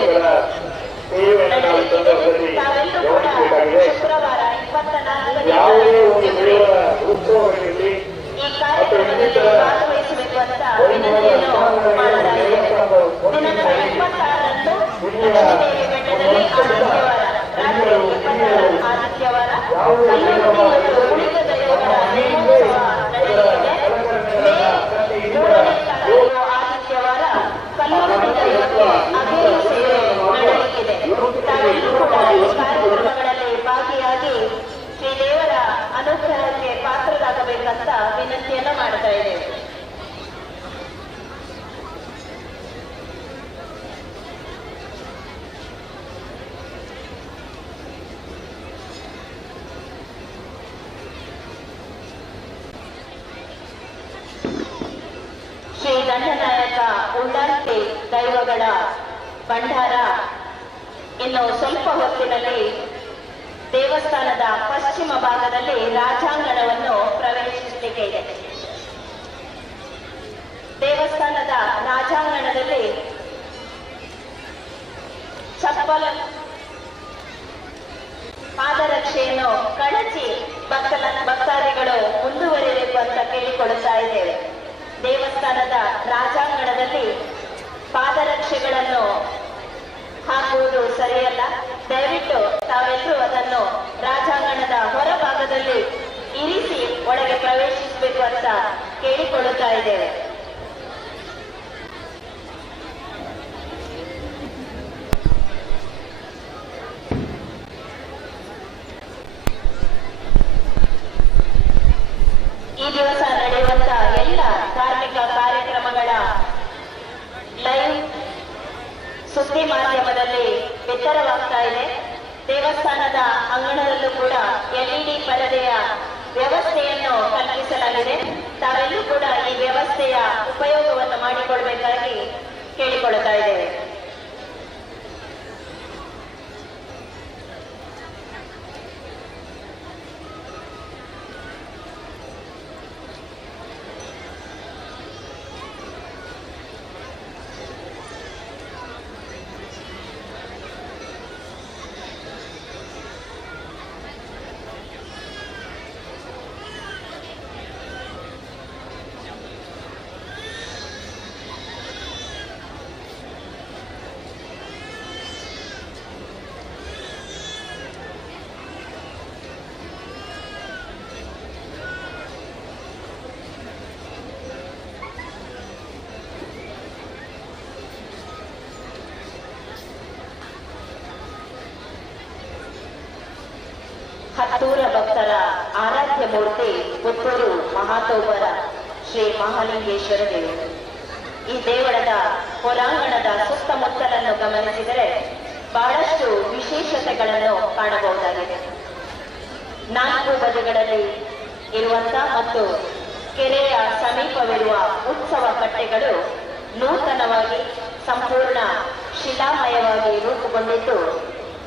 ತಾವೆಲ್ಲರೂ ಕೂಡ ಶುಕ್ರವಾರ 24 ಈ ಕಾರ್ಯಕ್ರಮದಲ್ಲಿ ಭಾಗವಹಿಸಬೇಕು ಅಂತ ವಿನಂತಿಯನ್ನು ಮಾಡ್ತಾ ಇದ್ದೇವೆ. ದಿನಾಂಕ 26ರಂದು ಲಕ್ಷ್ಮೀದೇವಿ ಬೆಟ್ಟದಲ್ಲಿ ಆದಿತ್ಯವಾರ, ರಾತ್ರಿ 26 ಆದಿತ್ಯವಾರ ಕಲ್ಲುರುಟಿ ಮತ್ತು ಉಳಿದ ದೈವಗಳ ನೇಮೋತ್ಸವ ನಡೆಯಲಿದೆ. ಮೇ 3ನೇ ತಾರೀಕು ಆದಿತ್ಯವಾರ ಕಲ್ಲುರುಟಿ ದೈವಕ್ಕೆ ಅಗೇರು ಸೇವೆ ನಡೆಯಲಿದೆ. ತಾವೆಲ್ಲರೂ ಕೂಡ ಈ ಕಾರ್ಯಕ್ರಮಗಳಲ್ಲಿ ಭಾಗಿಯಾಗಿ ಶ್ರೀದೇವರ ಅನುಗ್ರಹಕ್ಕೆ ಪಾತ್ರರಾಗಬೇಕಂತ ವಿನಂತಿಯನ್ನು ಮಾಡ್ತಾ ಇದ್ದೇವೆ. ಶ್ರೀ ದಂಡನಾಯಕ ಉಳ್ಳಾರ್ತಿ ದೈವಗಳ ಭಂಡಾರ ಇನ್ನು ಸ್ವಲ್ಪ ಹೊತ್ತಿನಲ್ಲಿ ದೇವಸ್ಥಾನದ ಪಶ್ಚಿಮ ಭಾಗದಲ್ಲಿ ರಾಜಾಂಗಣವನ್ನು ಪ್ರವೇಶಿಸಲಿಕ್ಕೆ ಇದೆ. ದೇವಸ್ಥಾನದ ರಾಜಾಂಗಣದಲ್ಲಿ ಪಾದರಕ್ಷೆಯನ್ನು ಕಳಚಿ ಭಕ್ತಾದಿಗಳು ಮುಂದುವರಿಯಬೇಕು ಅಂತ ಕೇಳಿಕೊಡುತ್ತಾ ಇದ್ದೇವೆ. ದೇವಸ್ಥಾನದ ರಾಜಾಂಗಣದಲ್ಲಿ ಪಾದರಕ್ಷೆಗಳನ್ನು ಹಾಕುವುದು ಸರಿಯಲ್ಲ. ದಯವಿಟ್ಟು ತಾವೆಲ್ಲರೂ ಅದನ್ನು ರಾಜಾಂಗಣದ ಹೊರಭಾಗದಲ್ಲಿ ಇರಿಸಿ ಒಳಗೆ ಪ್ರವೇಶಿಸಬೇಕು ಅಂತ ಕೇಳಿಕೊಳ್ಳುತ್ತಾ ಇದ್ದೇವೆ. ಈ ದಿವಸ ನಡೆಯುವಂತ ಎಲ್ಲ ಧಾರ್ಮಿಕ ಕಾರ್ಯಕ್ರಮಗಳ ಸುದ್ದಿ ಮಾಧ್ಯಮದಲ್ಲಿ ಬಿತ್ತರವಾಗ್ತಾ ಇದೆ. ದೇವಸ್ಥಾನದ ಅಂಗಣದಲ್ಲೂ ಕೂಡ LED ಪರದೆಯ ವ್ಯವಸ್ಥೆಯನ್ನು ಕಲ್ಪಿಸಲಾಗಿದೆ. ತಾವೆಲ್ಲೂ ಕೂಡ ಈ ವ್ಯವಸ್ಥೆಯ ಉಪಯೋಗವನ್ನು ಮಾಡಿಕೊಳ್ಬೇಕಾಗಿ ಕೇಳಿಕೊಳ್ಳುತ್ತಾ ಇದ್ದೇವೆ. ಹತ್ತೂರ ಭಕ್ತರ ಆರಾಧ್ಯ ಮೂರ್ತಿ ಪುತ್ತೂರು ಮಹಾತೋಬರ ಶ್ರೀ ಮಹಾಲಿಂಗೇಶ್ವರ ದೇವರು. ಈ ದೇವಳದ ಹೊರಾಂಗಣದ ಸುತ್ತಮುತ್ತಲನ್ನು ಗಮನಿಸಿದರೆ ಬಹಳಷ್ಟು ವಿಶೇಷತೆಗಳನ್ನು ಕಾಣಬಹುದಾಗಿದೆ. 4 ಬದಿಗಳಲ್ಲಿ ಇರುವಂತಹ ಮತ್ತು ಕೆರೆಯ ಸಮೀಪವಿರುವ ಉತ್ಸವ ಕಟ್ಟೆಗಳು ನೂತನವಾಗಿ ಸಂಪೂರ್ಣ ಶಿಲಾಮಯವಾಗಿ ರೂಪುಗೊಂಡಿದ್ದು,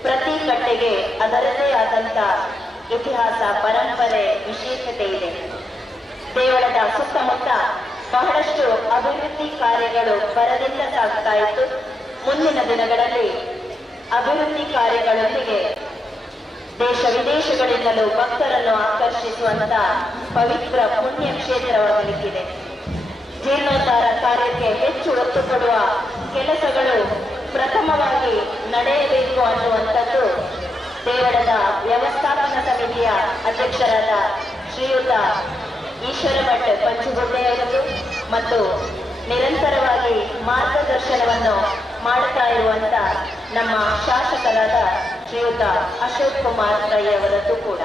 ಪ್ರತಿ ಕಟ್ಟೆಗೆ ಅದರದೇ ಆದಂತ ಇತಿಹಾಸ, ಪರಂಪರೆ, ವಿಶೇಷತೆ ಇದೆ. ದೇವಳದ ಸುತ್ತಮುತ್ತ ಬಹಳಷ್ಟು ಅಭಿವೃದ್ಧಿ ಕಾರ್ಯಗಳು ಭರದಿಂದ ಸಾಗ್ತಾ ಇತ್ತು. ಮುಂದಿನ ದಿನಗಳಲ್ಲಿ ಅಭಿವೃದ್ಧಿ ಕಾರ್ಯಗಳೊಂದಿಗೆ ದೇಶ ವಿದೇಶಗಳಿಂದಲೂ ಭಕ್ತರನ್ನು ಆಕರ್ಷಿಸುವಂತ ಪವಿತ್ರ ಪುಣ್ಯ ಕ್ಷೇತ್ರವಾಗಲಿಕ್ಕಿದೆ. ಜೀರ್ಣೋದ್ಧಾರ ಕಾರ್ಯಕ್ಕೆ ಹೆಚ್ಚು ಒತ್ತು ಕೊಡುವ ಕೆಲಸಗಳು ಪ್ರಥಮವಾಗಿ ನಡೆಯಬೇಕು ಅನ್ನುವಂಥದ್ದು ದೇವಳದ ವ್ಯವಸ್ಥಾಪನಾ ಸಮಿತಿಯ ಅಧ್ಯಕ್ಷರಾದ ಶ್ರೀಯುತ ಈಶ್ವರ ಭಟ್ ಪಂಚುಗುಡ್ಡೆಯವರದು ಮತ್ತು ನಿರಂತರವಾಗಿ ಮಾರ್ಗದರ್ಶನವನ್ನು ಮಾಡುತ್ತಾ ಇರುವಂತ ನಮ್ಮ ಶಾಸಕರಾದ ಶ್ರೀಯುತ ಅಶೋಕ್ ಕುಮಾರ್ ರೈ ಅವರದ್ದು ಕೂಡ.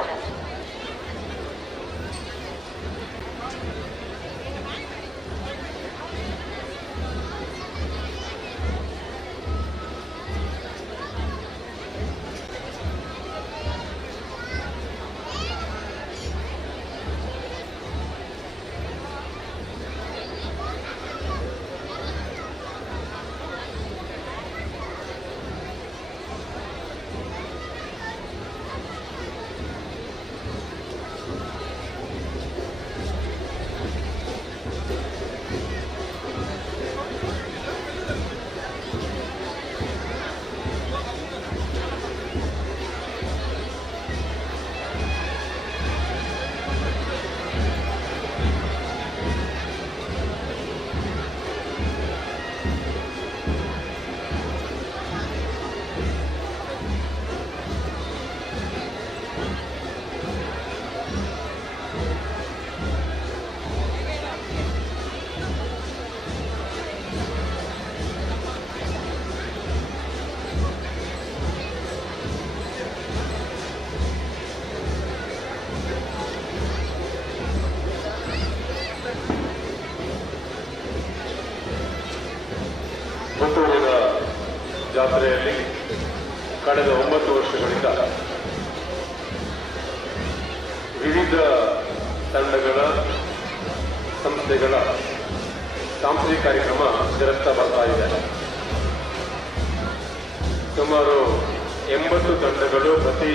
ಪುತ್ತೂರಿನ ಜಾತ್ರೆಯಲ್ಲಿ ಕಳೆದ 9 ವರ್ಷಗಳಿಂದ ವಿವಿಧ ತಂಡಗಳ ಸಂಸ್ಥೆಗಳ ಸಾಂಸ್ಕೃತಿಕ ಕಾರ್ಯಕ್ರಮ ಜರುಗ್ತಾ ಬರ್ತಾ ಇದೆ. ಸುಮಾರು 80 ತಂಡಗಳು ಪ್ರತಿ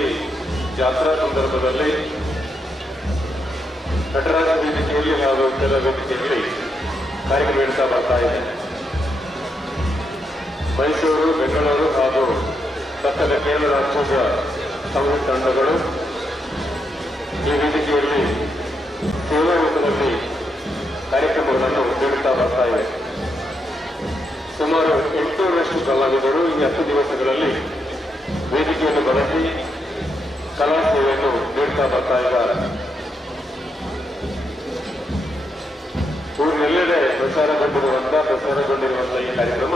ಜಾತ್ರಾ ಸಂದರ್ಭದಲ್ಲಿ ನಟರಾಜ ವೇದಿಕೆಯಲ್ಲಿ ಹಾಗೂ ಇತರ ವೇದಿಕೆಯಲ್ಲಿ ಕಾರ್ಯಕ್ರಮ ನೀಡ್ತಾ ಬರ್ತಾ ಇದೆ. ಮೈಸೂರು, ಬೆಂಗಳೂರು ಹಾಗೂ ಪಕ್ಕದ ಕೇರಳ ರಾಜ್ಯದ ಸಂಗೀತ ತಂಡಗಳು ಈ ವೇದಿಕೆಯಲ್ಲಿ ಸೇವಾ ರೂಪದಲ್ಲಿ ಕಾರ್ಯಕ್ರಮಗಳನ್ನು ನೀಡುತ್ತಾ ಬರ್ತಾ ಇವೆ. ಸುಮಾರು 800ರಷ್ಟು ಕಲಾವಿದರು ಈ 10 ದಿವಸಗಳಲ್ಲಿ ವೇದಿಕೆಯನ್ನು ಬಳಸಿ ಕಲಾ ಸೇವೆಯನ್ನು ನೀಡುತ್ತಾ ಬರ್ತಾ ಇದ್ದಾರೆ. ಊರಿನೆಲ್ಲೆಡೆ ಪ್ರಸಾರಗೊಂಡಿರುವಂತಹ ಈ ಕಾರ್ಯಕ್ರಮ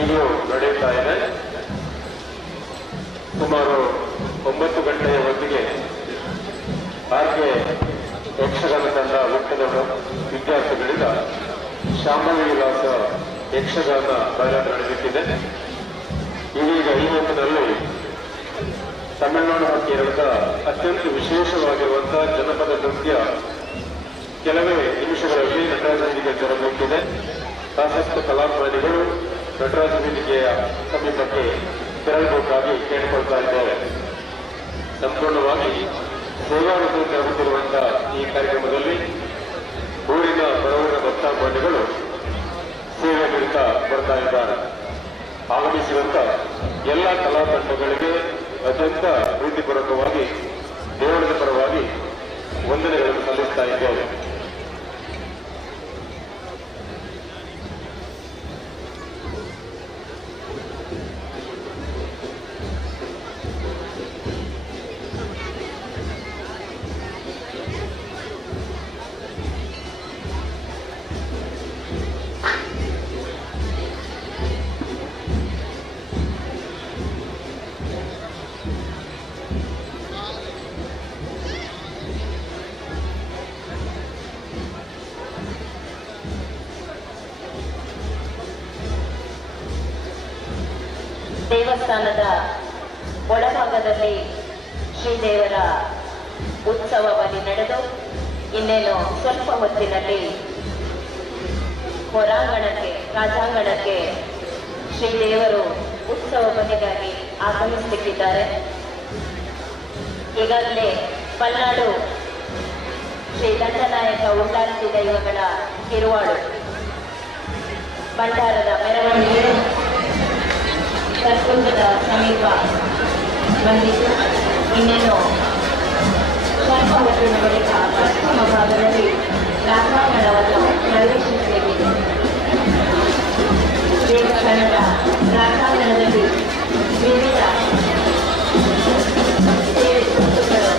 ಈಗಲೂ ನಡೆಯುತ್ತಾ ಇದೆ. ಸುಮಾರು 9 ಗಂಟೆಯ ಹೊತ್ತಿಗೆ ಆರ್ಕೆ ಯಕ್ಷಗಾನ ತಂಡ ವೃತ್ತದ ವಿದ್ಯಾರ್ಥಿಗಳಿಂದ ಶಾಂಭವಿ ವಿಲಾಸ ಯಕ್ಷಗಾನ ಬಯಲಾಟ ನಡೆಯುತ್ತಿದೆ. ಇದೀಗ ಈ ಹೊತ್ತಿನಲ್ಲಿ ತಮಿಳುನಾಡು ಮತ್ತು ಕೇರಳದ ಅತ್ಯಂತ ವಿಶೇಷವಾಗಿರುವಂತಹ ಜನಪದ ನೃತ್ಯ ಕೆಲವೇ ನಿಮಿಷಗಳಲ್ಲಿ ನಟರಾಜ ವೇದಿಕೆ ಜರುಗುತ್ತಿದೆ. ಆಸಕ್ತ ಕಲಾಭಿಮಾನಿಗಳು ನಟರಾಜ ವೇದಿಕೆಯ ಸಮೀಪಕ್ಕೆ ತೆರಳಬೇಕಾಗಿ ಕೇಳಿಕೊಳ್ತಾ ಇದ್ದಾರೆ. ಸಂಪೂರ್ಣವಾಗಿ ಸೇವಾರೂಪದಲ್ಲಿ ಜರುಗುತ್ತಿರುವಂತಹ ಈ ಕಾರ್ಯಕ್ರಮದಲ್ಲಿ ಊರಿನ ಬಡವರ ಭಕ್ತಾಭಿಮಾನಿಗಳು ಸೇವೆ ನೀಡುತ್ತಾ ಬರ್ತಾ ಇದ್ದಾರೆ. ಆಗಮಿಸಿದಂತ ಎಲ್ಲ ಕಲಾ ತಂಡಗಳಿಗೆ ಅತ್ಯಂತ ಪ್ರೀತಿಪೂರ್ವಕವಾಗಿ ದೇವರ ಪರವಾಗಿ ವಂದನೆಗಳನ್ನು ಸಲ್ಲಿಸ್ತಾ ಇದ್ದೇವೆ. ದೇವಸ್ಥಾನದ ಒಳಭಾಗದಲ್ಲಿ ಶ್ರೀದೇವರ ಉತ್ಸವ ಬಲಿ ನಡೆದು ಇನ್ನೇನು ಸ್ವಲ್ಪ ಹೊತ್ತಿನಲ್ಲಿ ಹೊರಾಂಗಣಕ್ಕೆ ರಾಜಾಂಗಣಕ್ಕೆ ಶ್ರೀದೇವರು ಉತ್ಸವ ಬಲಿಗಾಗಿ ಆಗಮಿಸಲಿಕ್ಕಿದ್ದಾರೆ. ಈಗಾಗಲೇ ಪಲ್ನಾಡು ಶ್ರೀ ದಂಡನಾಯಕ ಉಳ್ಳಾಲ್ತಿ ದೈವಗಳ ಕಿರುವಾಡು ಭಂಡಾರದ ಮೆರವಣಿಗೆ ಕರ್ಕುಂಡದ ಸಮೀಪ ಬಂದಿದ್ದು ಇನ್ನೇನು ಸ್ವಲ್ಪ ಹೊತ್ತಿನ ಬಳಿಕ ಪಶ್ಚಿಮ ಭಾಗದಲ್ಲಿ ರಾಜಾಂಗಣವನ್ನು ಪ್ರವೇಶಿಸಬೇಕಿದೆ. ದೇವಸ್ಥಾನದ ರಾಜಾಂಗಣದಲ್ಲಿ ವಿವಿಧ ಸೇವೆ ಸುತ್ತುಗಳು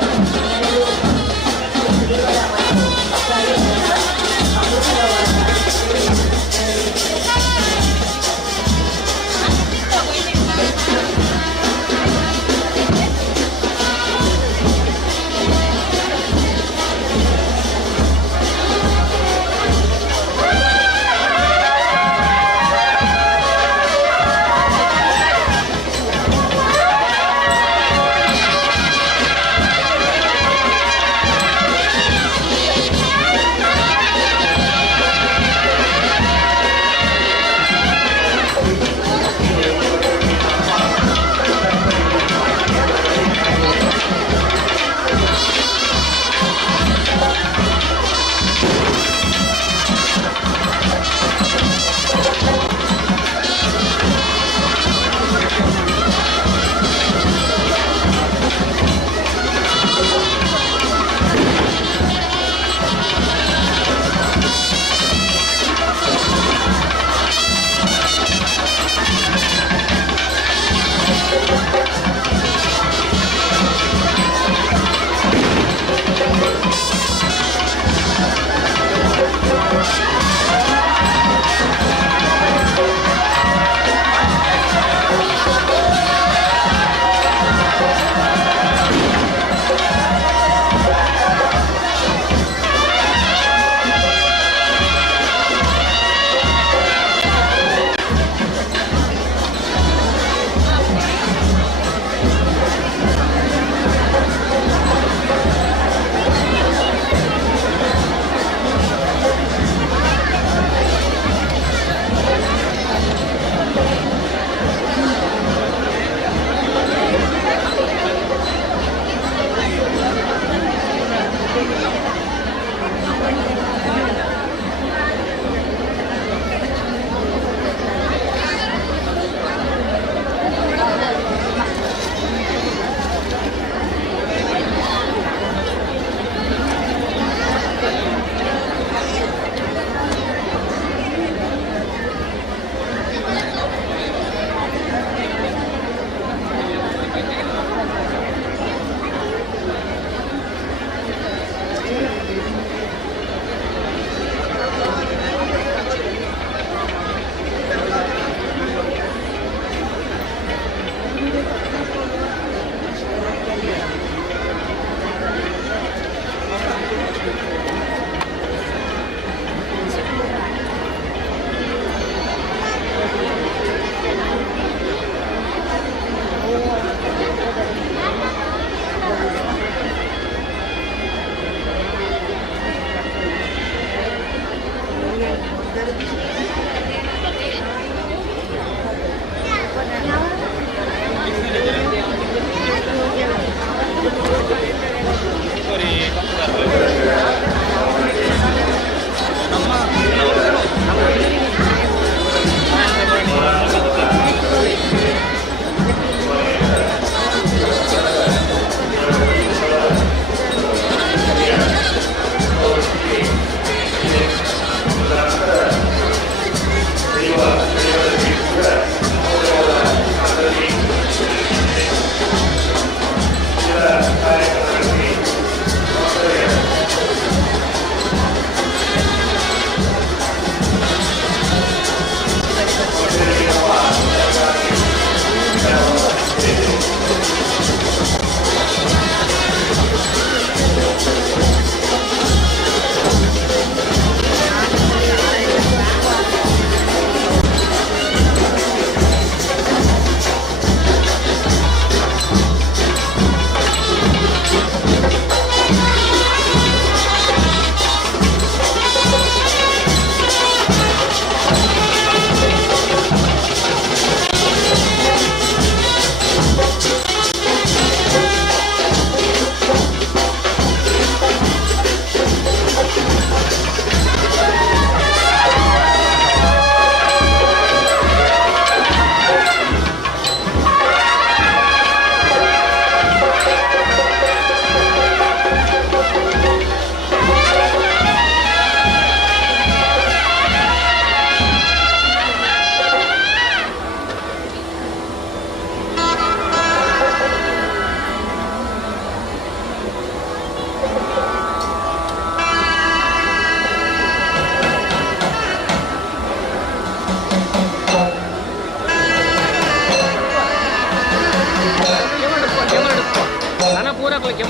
ನಡೆದು ದೇವರ ಮತ್ತು ಕಾರ್ಯಕ್ರಮ ಅಮೃತವಾದ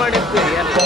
ಮಾಡಿರ್ತೀರಿ ಅಲ್ಲ.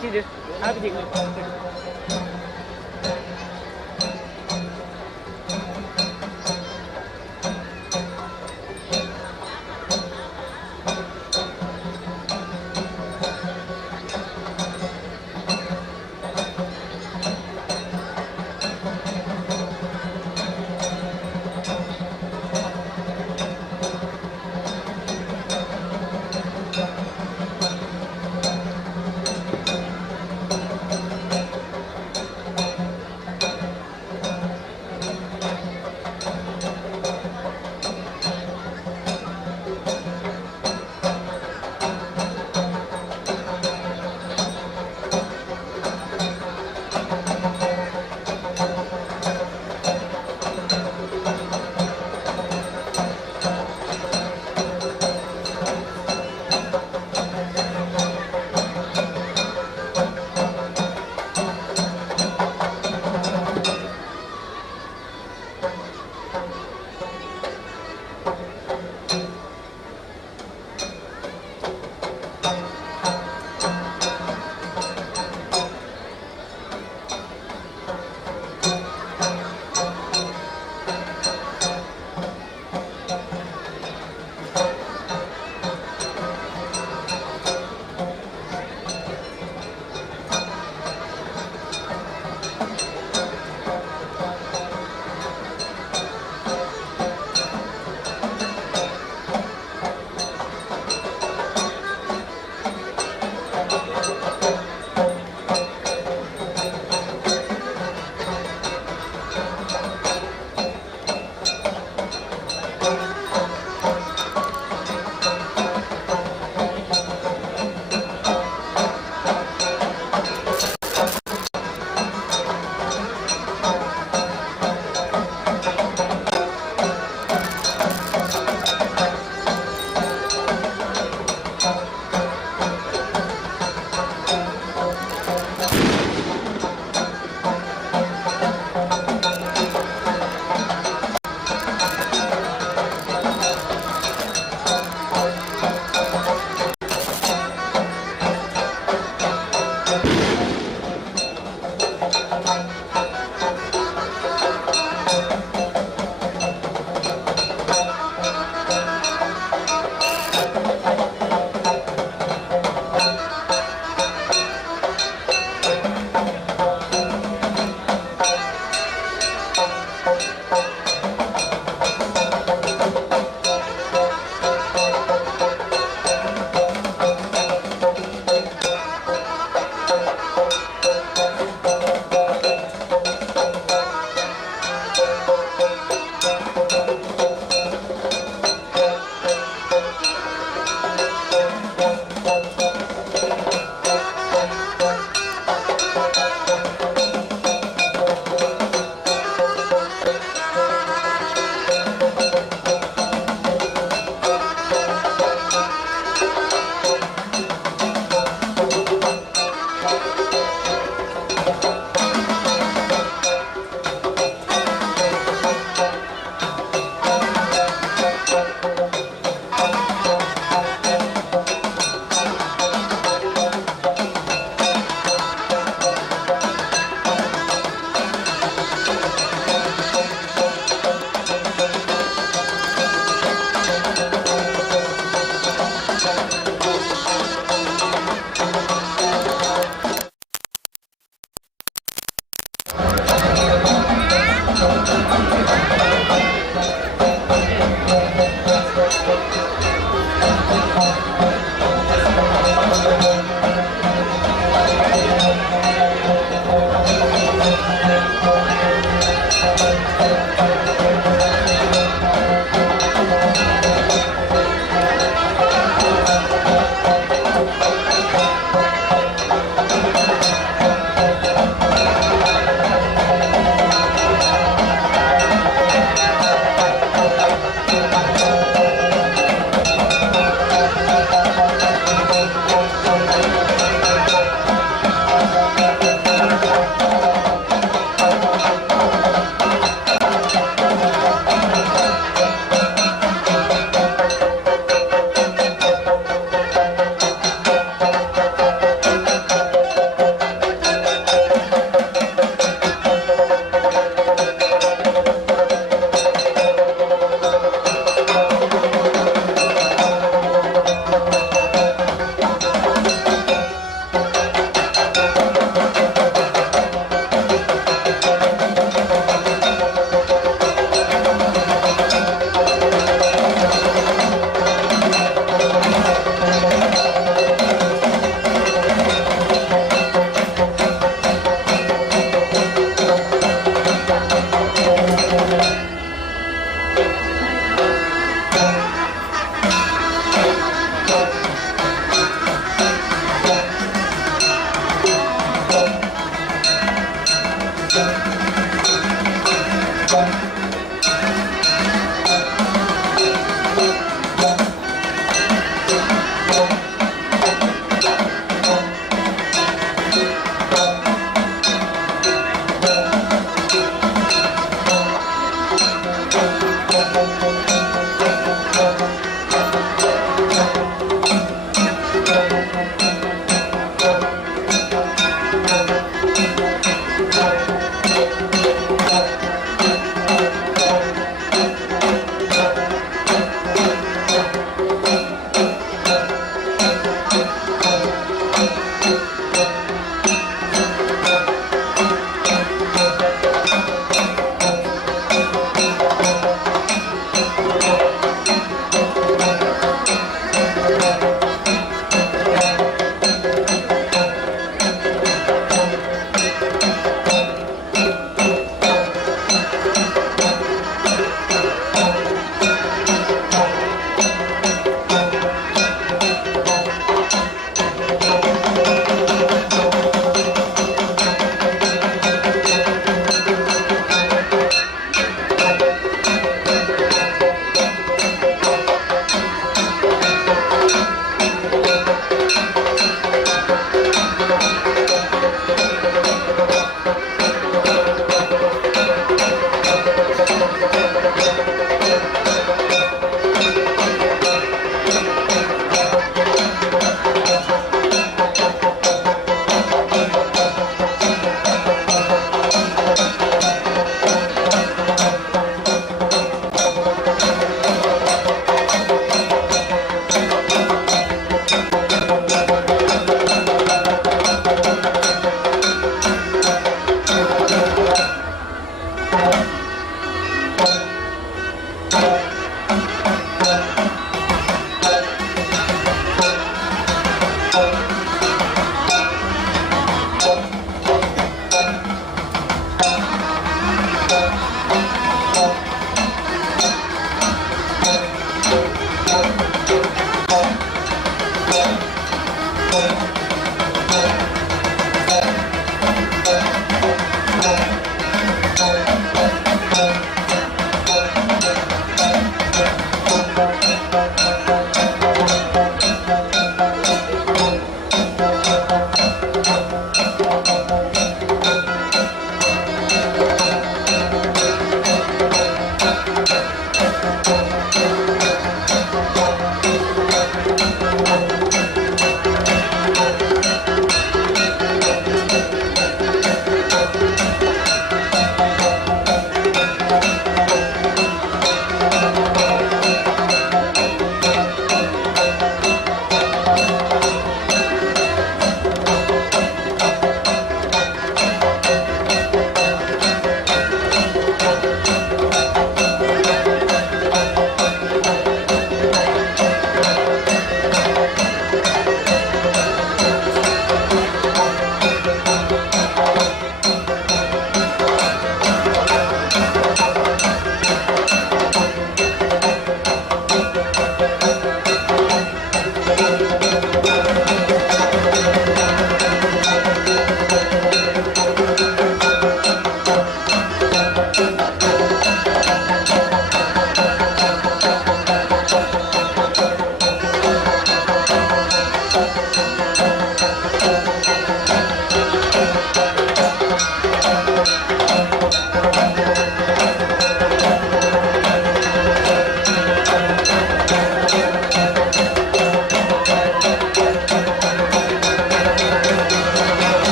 Consider. Abdi.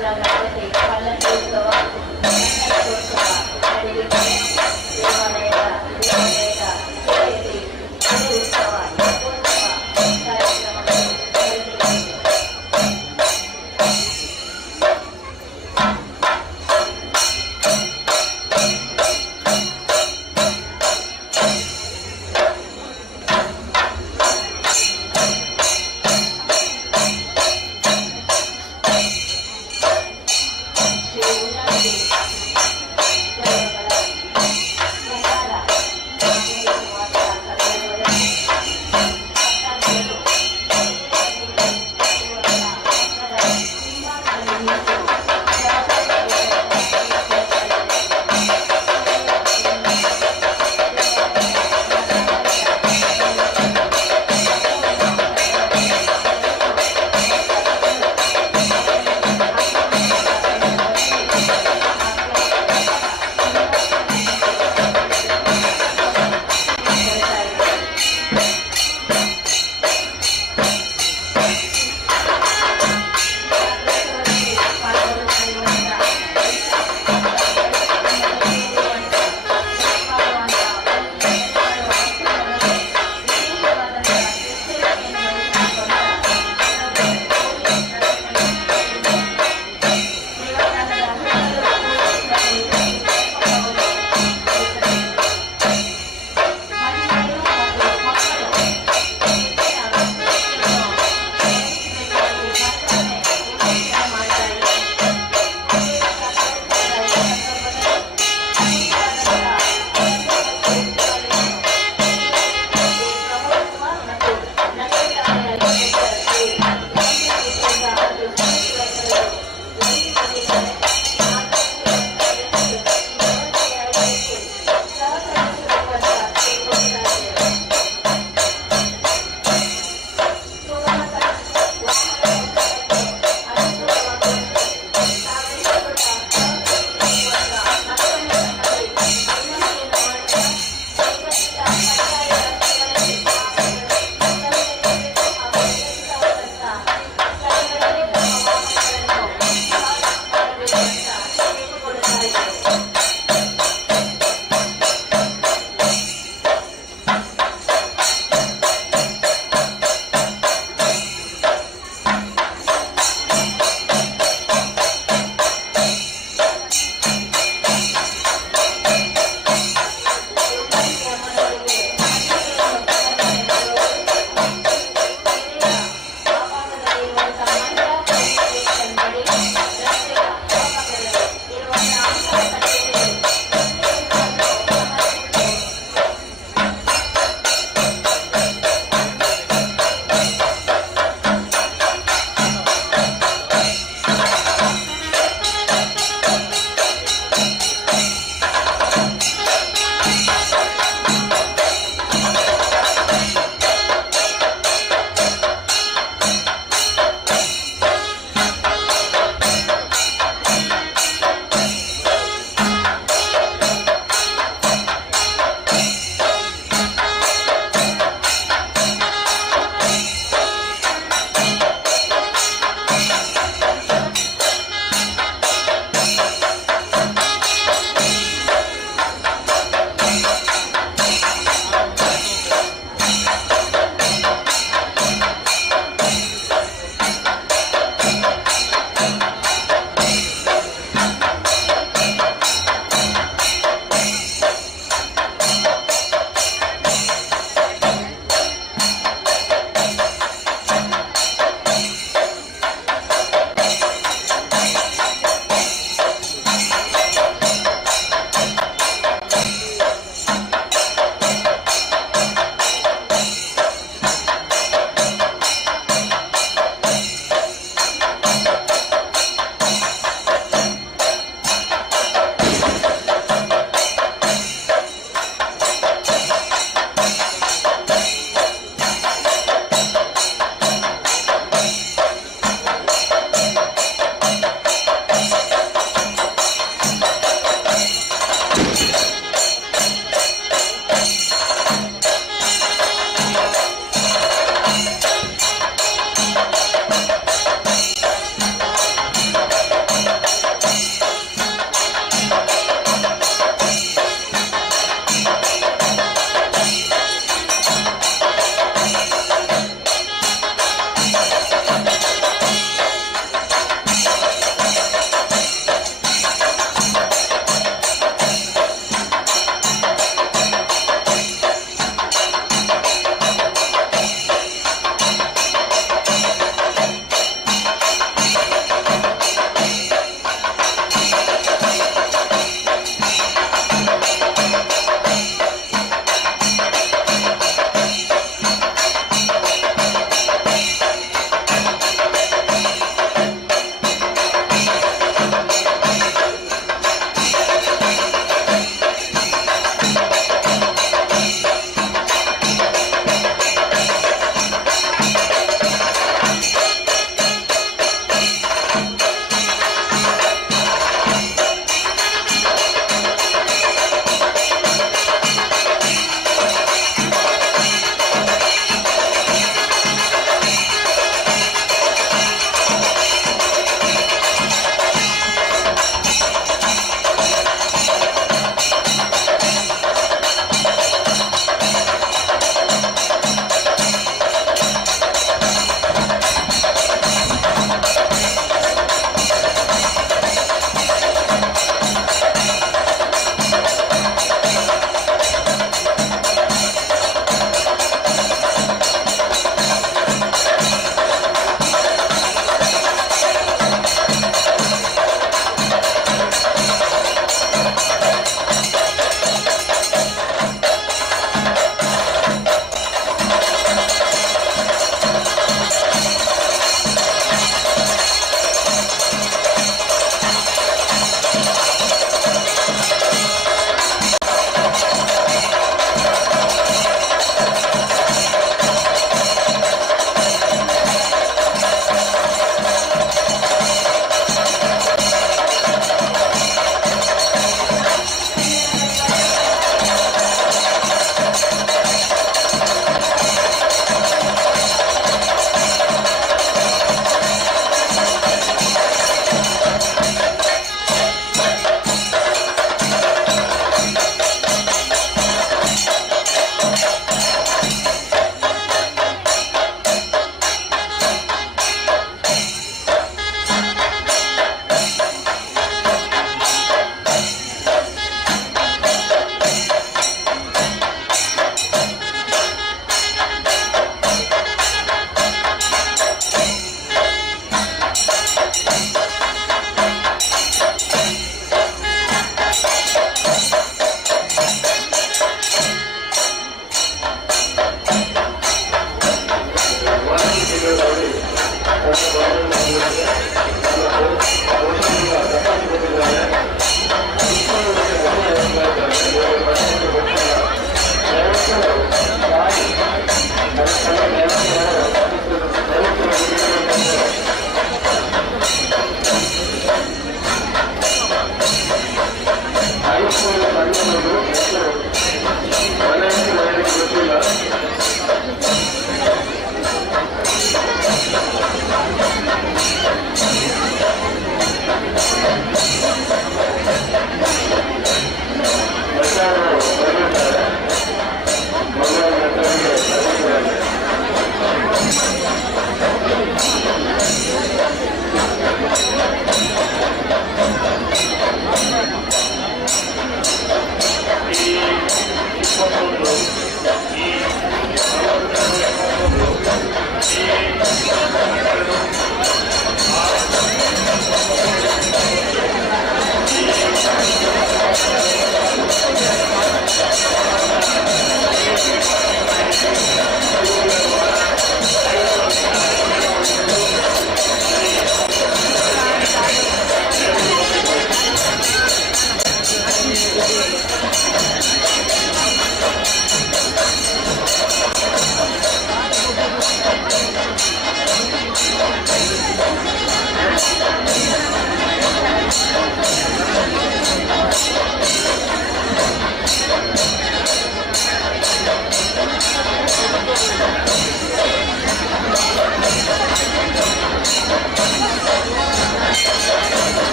ಜಾಗೃತಿ ಪಲ್ಲಕ್ಕಿ ಉತ್ಸವ ನಡೆದಿದೆ.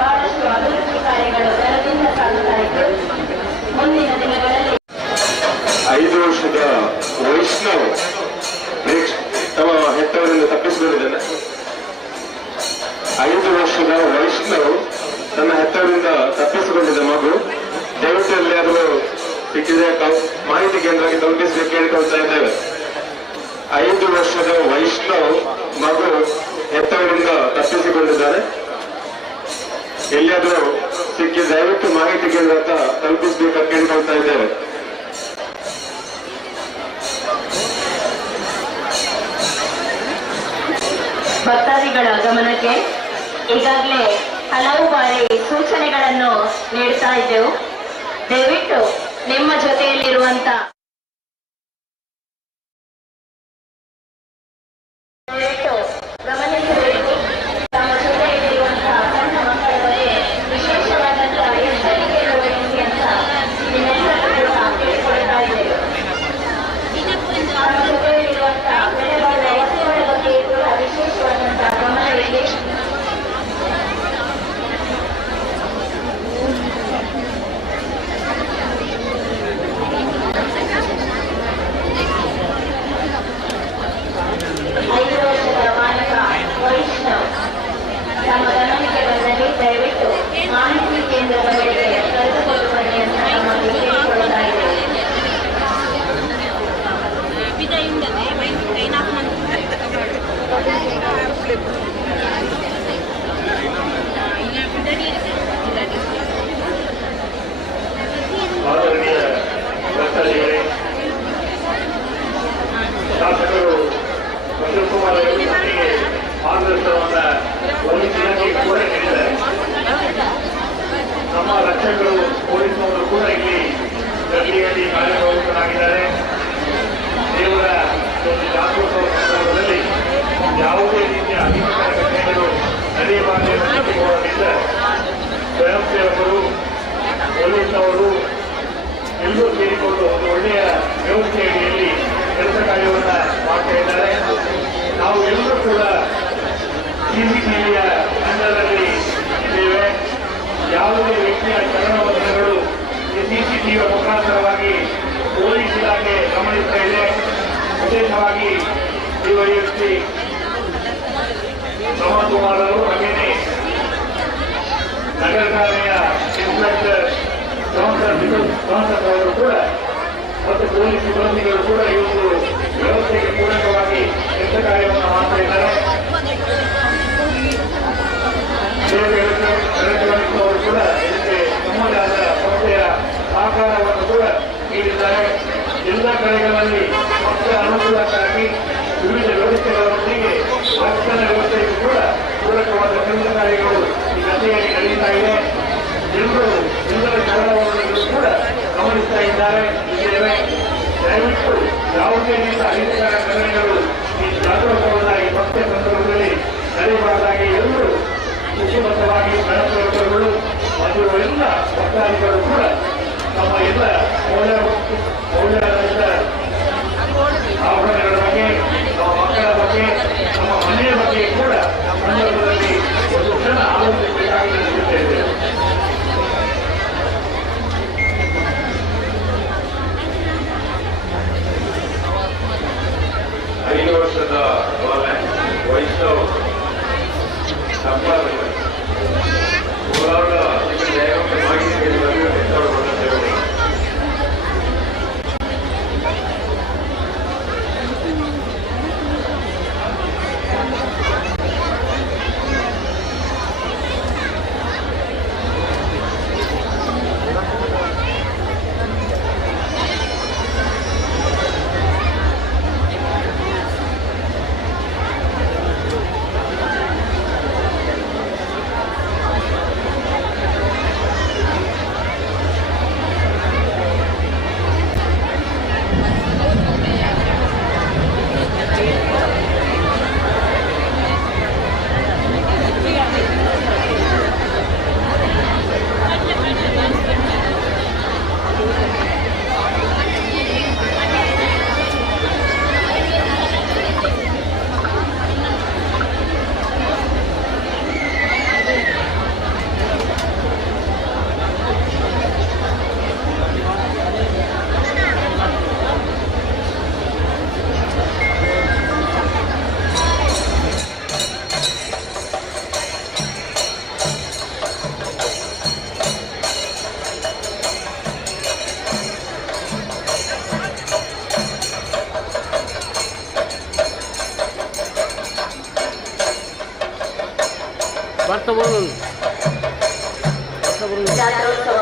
ಬಹಳಷ್ಟು ಅಭಿವೃದ್ಧಿ ಕಾರ್ಯಗಳು ಭರದಿಂದ ಸಾಗುತ್ತಾ ಇದ್ದು ಮುಂದಿನ ದಿನಗಳಲ್ಲಿ 5 ವರ್ಷದ ವೈಷ್ಣವ್ ತಮ್ಮ ಹೆತ್ತವರಿಂದ ತಪ್ಪಿಸಿಕೊಂಡಿದ್ದಾನೆ. 5 ವರ್ಷದ ವೈಷ್ಣವ್ ತನ್ನ ಹೆತ್ತವರಿಂದ ತಪ್ಪಿಸಿಕೊಂಡಿದ್ದ ಮಗು ದಯವಿಟ್ಟು ಎಲ್ಲಿಯಾದರೂ ಸಿಕ್ಕಿದ್ರೆ ಮಾಹಿತಿ ಕೇಂದ್ರಕ್ಕೆ ತಲುಪಿಸಬೇಕು ಕೇಳಿಕೊಳ್ತಾ ಇದ್ದೇವೆ. 5 ವರ್ಷದ ವೈಷ್ಣವ್ ಮಗು ಹೆತ್ತವರಿಂದ ತಪ್ಪಿಸಿಕೊಂಡಿದ್ದಾರೆ. ಎಲ್ಲಿಯಾದರೂ ಸಿಕ್ಕಿ ದಯವಿಟ್ಟು ಮಾಹಿತಿ ಕೇಂದ್ರ ಅಂತ ತಲುಪಿಸಬೇಕಂತ ಕೇಳಿಕೊಳ್ತಾ ಇದ್ದೇವೆ. ಭಕ್ತಾದಿಗಳ ಗಮನಕ್ಕೆ ಈಗಾಗಲೇ ಹಲವು ಬಾರಿ ಸೂಚನೆಗಳನ್ನು ನೀಡ್ತಾ ಇದ್ದೆವು. ದಯವಿಟ್ಟು ನಿಮ್ಮ ಜೊತೆಯಲ್ಲಿರುವಂತ ದಯವಿಟ್ಟು ಗಮನಿಸಬೇಕು. ತಮ್ಮ ಜೊತೆಯಲ್ಲಿರುವಂತಹ ಸಣ್ಣ ಮಕ್ಕಳ ಬಗ್ಗೆ ವಿಶೇಷವಾದಂತಹ ಎಚ್ಚರಿಕೆಯನ್ನು ವಹಿಸಿ ಅಂತ ನಿಮ್ಮೆಲ್ಲರೂ ಕೂಡ ಕೇಳಿಕೊಳ್ತಾ ಇದ್ದೇವೆ. ತಮ್ಮ ಜೊತೆಯಲ್ಲಿರುವಂತಹ ಬೆಳೆಗಳ ವಸ್ತುಗಳ ಬಗ್ಗೆ ಕೂಡ ವಿಶೇಷವಾದಂತಹ ಗಮನ ಇದೆ. ತಮ್ಮ ಗಮನಕ್ಕೆ ಬಂದಲ್ಲಿ ದಯವಿಟ್ಟು ಮಾಹಿತಿ ಕೇಂದ್ರದ ಬಳಿಗೆ ಕರೆದುಕೊಂಡು ಬನ್ನಿ ಅಂತ ನಮಗೆ ಕೇಳಿಕೊಳ್ತಾ ಇದ್ದೇವೆ. ಆದರಣೀಯ ಭಕ್ತಾದಿಗಳೇ, ಶಾಸಕರು ಅಶೋಕ್ ಕುಮಾರ್ ಅವರಿಗೆ ಮಾರ್ಗದರ್ಶನವನ್ನ ಪೊಲೀಸ್ ಇಲಾಖೆಗೆ ಕೂಡ ನೀಡಿದ್ದಾರೆ. ನಮ್ಮ ರಕ್ಷಕರು ಪೊಲೀಸ್ನವರು ಕೂಡ ಇಲ್ಲಿ ಗಟ್ಟಿಯಲ್ಲಿ ಕಾರ್ಯಪ್ರವೃತ್ತರಾಗಿದ್ದಾರೆ. ದೇವರ ಒಂದು ಜಾಗೃತೋತ್ಸವ ಸಂದರ್ಭದಲ್ಲಿ ಯಾವುದೇ ರೀತಿಯ ಅಹಿತಕರ ಘಟನೆಗಳು ನಡೆಯಬಾರದು ಎಂಬ ದೃಷ್ಟಿಕೋನದಿಂದ ಸ್ವಯಂ ಸೇವಕರು ಪೊಲೀಸ್ನವರು ಎಲ್ಲರೂ ಸೇರಿಕೊಂಡು ಒಂದು ಒಳ್ಳೆಯ ವ್ಯವಸ್ಥೆ ಅಡಿಯಲ್ಲಿ ಕೆಲಸ ಕಾರ್ಯವನ್ನು ಮಾಡ್ತಾ ಇದ್ದಾರೆ. ನಾವು ಎಲ್ಲರೂ ಕೂಡ ಸಿಸಿಟಿವಿಯ ಅಂಡರಲ್ಲಿ ಇದ್ದೇವೆ. ಯಾವುದೇ ವ್ಯಕ್ತಿಯ ಚಲನವಲನಗಳು ಈ ಸಿಸಿಟಿವಿಯ ಮುಖಾಂತರವಾಗಿ ಪೊಲೀಸ್ ಇಲಾಖೆ ಗಮನಿಸ್ತಾ ಇದೆ. ವಿಶೇಷವಾಗಿ ಡಿವೈಎಸ್ಪಿ ಪ್ರಮೋದ್ ಕುಮಾರ್ ಅವರು ಹಾಗೆಯೇ ನಗರ ಠಾಣೆಯ ಇನ್ಸ್ಪೆಕ್ಟರ್ ಜಾನ್ಸನ್ ಅವರು ಕೂಡ ಮತ್ತು ಪೊಲೀಸ್ ಸಿಬ್ಬಂದಿಗಳು ಕೂಡ ಈ ಒಂದು ವ್ಯವಸ್ಥೆಗೆ ಪೂರಕವಾಗಿ ಕೆಲಸ ಕಾರ್ಯವನ್ನು ಮಾಡ್ತಾ ಇದ್ದಾರೆ. ಅವರು ಕೂಡ ಇದಕ್ಕೆ ನಮ್ಮದೇ ಆದ ಸಂಸ್ಥೆಯ ಸಹಕಾರವನ್ನು ಕೂಡ ನೀಡಿದ್ದಾರೆ. ಎಲ್ಲ ಕಡೆಗಳಲ್ಲಿ ಮಕ್ಕಳ ಅನುಕೂಲಕ್ಕಾಗಿ ವಿವಿಧ ವ್ಯವಸ್ಥೆಗಳೊಂದಿಗೆ ರಕ್ಷಣ ವ್ಯವಸ್ಥೆಗೂ ಕೂಡ ಪೂರಕವಾದ ಕೆಲಸ ಕಾರ್ಯಗಳು ಈ ಗದ್ದೆಯಲ್ಲಿ ನಡೆಯುತ್ತಾ ಇದೆ. ಎಲ್ಲರ ಚಲನವಲನಗಳು ಕೂಡ ಗಮನಿಸ್ತಾ ಇದ್ದೇವೆ. ದಯವಿಟ್ಟು ಯಾವುದೇ ರೀತಿಯ ಅಹಿತಕರ ಘಟನೆಗಳು ಈ ಜಾಗೃತವನ್ನ ಈ ಭಕ್ತಿಯ ಸಂದರ್ಭದಲ್ಲಿ ನಡೆಯಬಾರದಾಗಿ ಎಲ್ಲರೂ ಶುಚಿಬದ್ಧವಾಗಿ ಗಣಪತಿಗಳು ಮತ್ತು ಎಲ್ಲ ಭಕ್ತಾದಿಗಳು ಕೂಡ ತಮ್ಮ ಎಲ್ಲ ಮೌಲ್ಯದ ಆಭರಣಗಳ ಬಗ್ಗೆ, ನಮ್ಮ ಮಕ್ಕಳ ಬಗ್ಗೆ, ನಮ್ಮ ಮನೆಯ ಬಗ್ಗೆ ಕೂಡ ಸಂದರ್ಭದಲ್ಲಿ ಒಂದು ಕ್ಷಣ ಆಲೋಚಿಸಬೇಕಾಗಿ ತಿಳಿಸುತ್ತೇವೆ. 5 ವರ್ಷದ ವೈಷ್ಣವ್ ಸಂಪಾದನೆ ಕೋಲಾರ ಮಾಹಿತಿ ಜಾತ್ರೋತ್ಸವ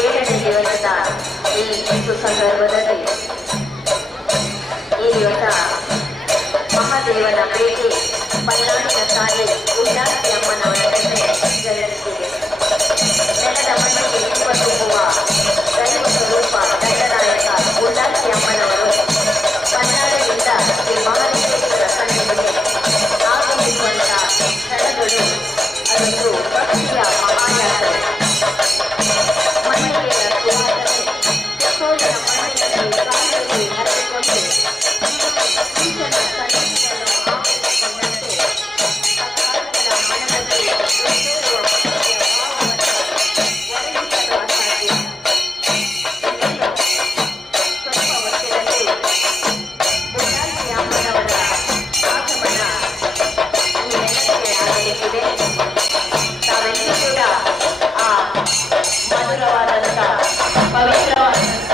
7ನೇ ದಿವಸದ ಈ ಸುಸಂದರ್ಭದಲ್ಲಿ ಈ ದಿವಸ ಮಹಾದೇವನ ಭೇಟಿ ಪಲ್ಲಾಡಿನ ತಾಯಿ ಉಲ್ಲಾಸಿ ಅಮ್ಮನವರ ಜೊತೆ ಜರುಗುತ್ತಿದೆ. ನೆಲದ ಮಣ್ಣಿಗೆ ಜೀವ ತುಂಬುವ ದೈವ ಸ್ವರೂಪ ದಂಡನಾಯಕ ಉಲ್ಲಾಸಿ ಅಮ್ಮನವರು ಪಲ್ಲಾಡದಿಂದ ಶ್ರೀ ಮಹಾಲಿಂಗೇಶ್ವರ ಸನ್ನಿಧಿಗೆ ಆಗಮಿಸುವಂತ ಸ್ಥಳಗಳು ಅದೊಂದು ಭಕ್ತಿಯ ಮಹಾಯಾತ್ರೆ. ಮಣ್ಣಿಗೆಯ ಸುವಾಸನೆ ಚಿಕ್ಕೋಡಿನ ಮಣ್ಣಿನಲ್ಲಿ ಕಾಲದಲ್ಲಿ ಹರಿದುಕೊಂಡು ಈಶನ ಸನ್ನಿಧಿಯನ್ನು ಆವರಿಸಿಕೊಂಡಂತೆ ಭಕ್ತಾದಿಗಳ ಮನದಲ್ಲಿ ಉದ್ದೇರುವ ಭಕ್ತಿಯ ಭಾವವನ್ನು ವರ್ಣಿಸಲು ಅಸಾಧ್ಯ. ಸ್ವಲ್ಪ ವರ್ಷದಲ್ಲಿ ಉಲ್ಲಾಸಿ ಅಮ್ಮನವರ ಆಗಮನ ಈ ನೆಲಕ್ಕೆ ಆಗಲಿಕ್ಕಿದೆ. ತಾವೆಲ್ಲರೂ ಕೂಡ ಆ ಮಧುರವಾದಂಥ ಪವಿತ್ರವಾದಂಥ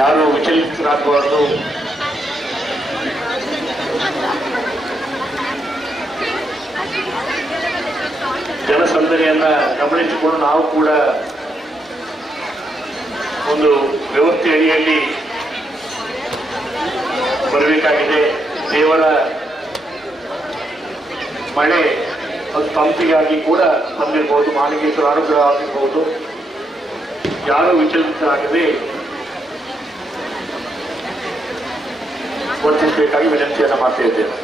ಯಾರು ವಿಚಲಿತರಾಗಬಾರ್ದು. ಜನಸಂದಣಿಯನ್ನ ಗಮನಿಸಿಕೊಂಡು ನಾವು ಕೂಡ ಒಂದು ವ್ಯವಸ್ಥೆ ಅಡಿಯಲ್ಲಿ ಬರಬೇಕಾಗಿದೆ. ದೇವರ ಮಳೆ ಅದು ತಂಪಿಗಾಗಿ ಕೂಡ ಬಂದಿರಬಹುದು, ಮಾಲಿಕೇಶ್ವರ ಅನುಗ್ರಹ ಆಗಿರ್ಬಹುದು. ಯಾರು ವಿಚಲಿತರಾಗದೆ ವರ್ತಿಸಬೇಕಾಗಿ ವಿನಂತಿಯನ್ನು ಮಾಡ್ತಾ ಇದ್ದೇನೆ.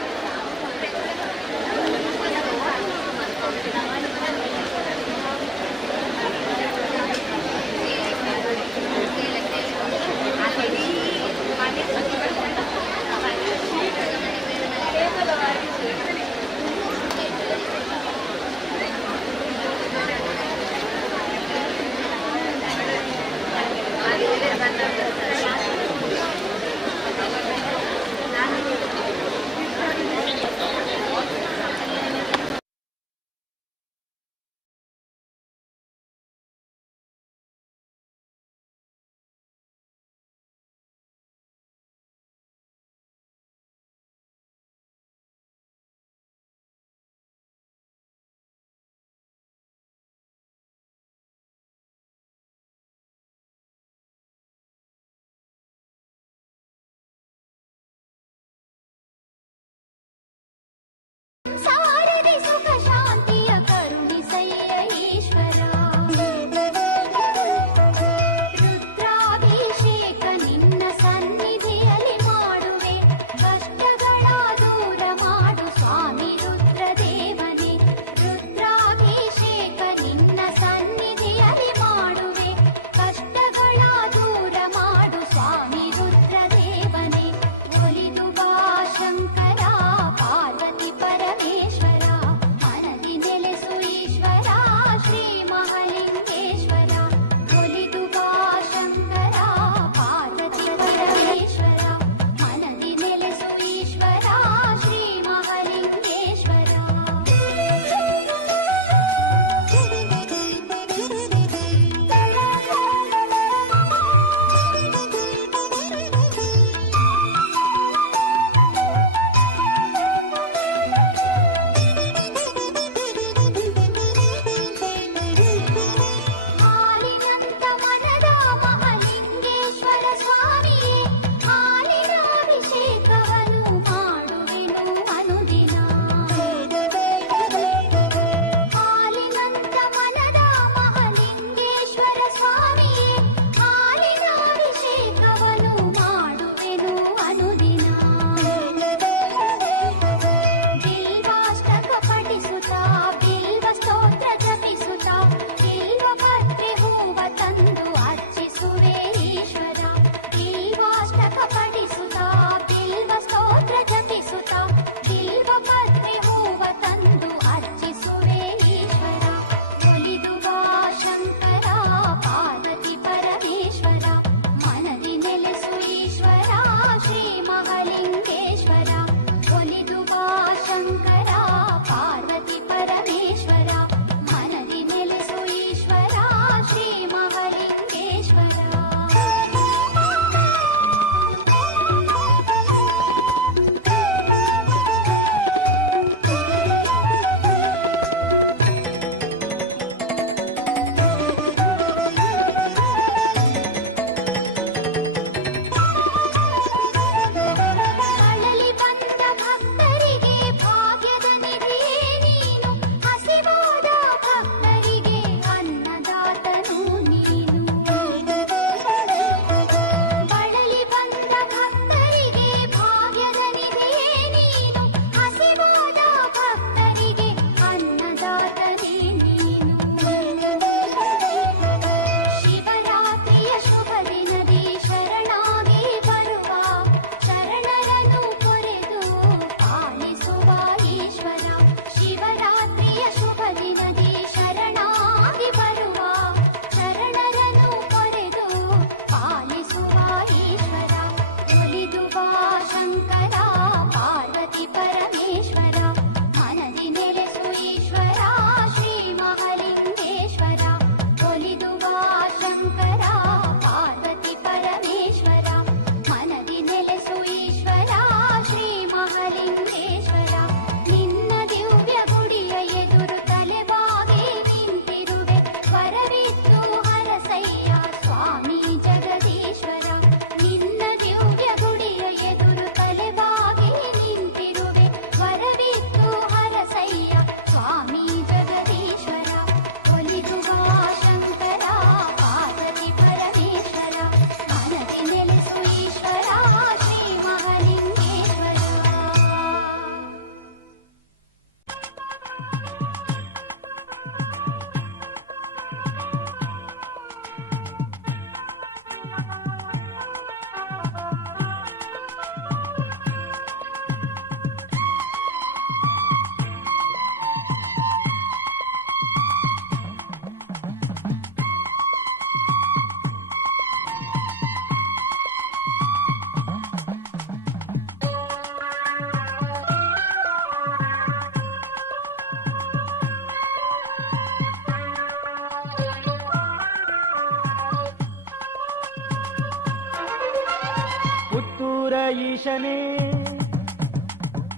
ಪುತ್ತೂರ ಈಶನೇ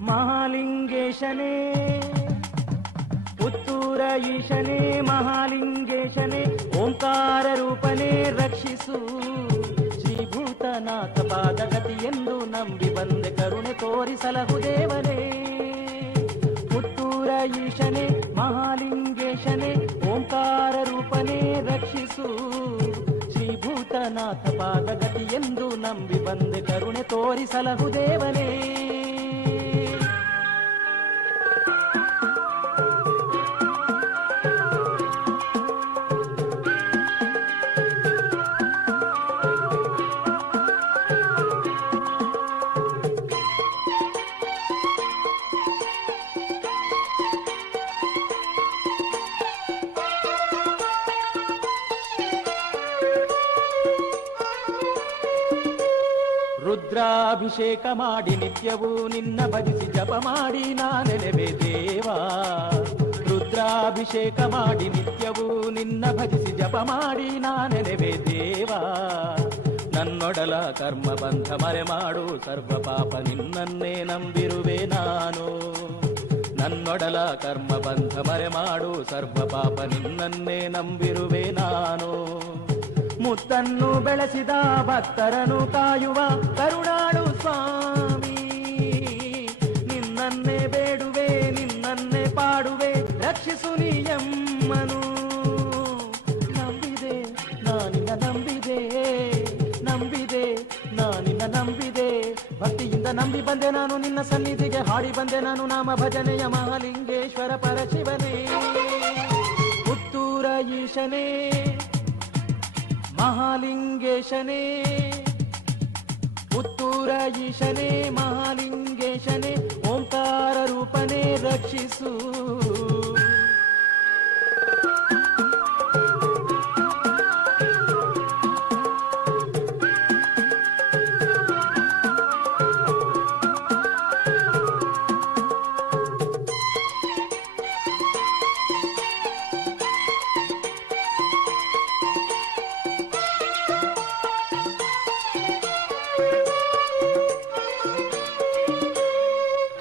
ಮಹಾಲಿಂಗೇಶನೇ, ಪುತ್ತೂರ ಈಶನೇ ಮಹಾಲಿಂಗೇಶನೇ, ಓಂಕಾರ ರೂಪನೇ ರಕ್ಷಿಸು. ಶ್ರೀಭೂತನಾಥ ಪಾದಗತಿ ಎಂದು ನಂಬಿ ಬಂದೆ ಕರುಣೆ ತೋರಿಸಲಹು ದೇವನೇ. ಪುತ್ತೂರ ಈಶನೇ ಮಹಾಲಿಂಗೇಶನೇ, ಓಂಕಾರ ರೂಪನೇ ರಕ್ಷಿಸು. ಶ್ರೀಭೂತನಾಥ ಪಾದಗತಿ ಎಂದು ನಂಬಿ ಬಂದೆ ಕರುಣೆ ತೋರಿಸಲಹು ದೇವನೇ. ರುದ್ರಾಭಿಷೇಕ ಮಾಡಿ ನಿತ್ಯವೂ ನಿನ್ನ ಭಜಿಸಿ ಜಪ ಮಾಡಿ ನಾನೆನೆವೆ ದೇವಾ. ರುದ್ರಾಭಿಷೇಕ ಮಾಡಿ ನಿತ್ಯವೂ ನಿನ್ನ ಭಜಿಸಿ ಜಪ ಮಾಡಿ ನಾನೆನೆವೆ ದೇವಾ. ನನ್ನೊಡಲ ಕರ್ಮ ಬಂಧ ಮರೆ ಮಾಡು ಸರ್ವ ಪಾಪ ನಿನ್ನನ್ನೇ ನಂಬಿರುವೆ ನಾನು. ನನ್ನೊಡಲ ಕರ್ಮ ಬಂಧ ಮರೆ ಮಾಡು ಸರ್ವ ಪಾಪ ನಿನ್ನನ್ನೇ ನಂಬಿರುವೆ ನಾನು. ಮುತ್ತನ್ನು ಬೆಳೆಸಿದ ಭಕ್ತರನು ಕಾಯುವ ಕರುಣಾಳು ಸ್ವಾಮಿ. ನಿನ್ನನ್ನೇ ಬೇಡುವೆ ನಿನ್ನನ್ನೇ ಪಾಡುವೆ ರಕ್ಷಿಸು ನೀಯಮ್ಮನು. ನಂಬಿದೆ ನಾನಿನ್ನ ನಂಬಿದೆ, ನಂಬಿದೆ ನಾನಿನ್ನ ನಂಬಿದೆ. ಭಕ್ತಿಯಿಂದ ನಂಬಿ ಬಂದೆ ನಾನು ನಿನ್ನ ಸನ್ನಿಧಿಗೆ, ಹಾಡಿ ಬಂದೆ ನಾನು ನಾಮ ಭಜನೆಯ ಮಹಾಲಿಂಗೇಶ್ವರ ಪರಶಿವನೇ. ಪುತ್ತೂರ ಈಶನೇ ಮಹಾಲಿಂಗೇಶನೇ, ಪುತ್ತೂರ ಈಶನೇ ಮಹಾಲಿಂಗೇಶನೇ, ಓಂಕಾರ ರೂಪನೇ ರಕ್ಷಿಸು.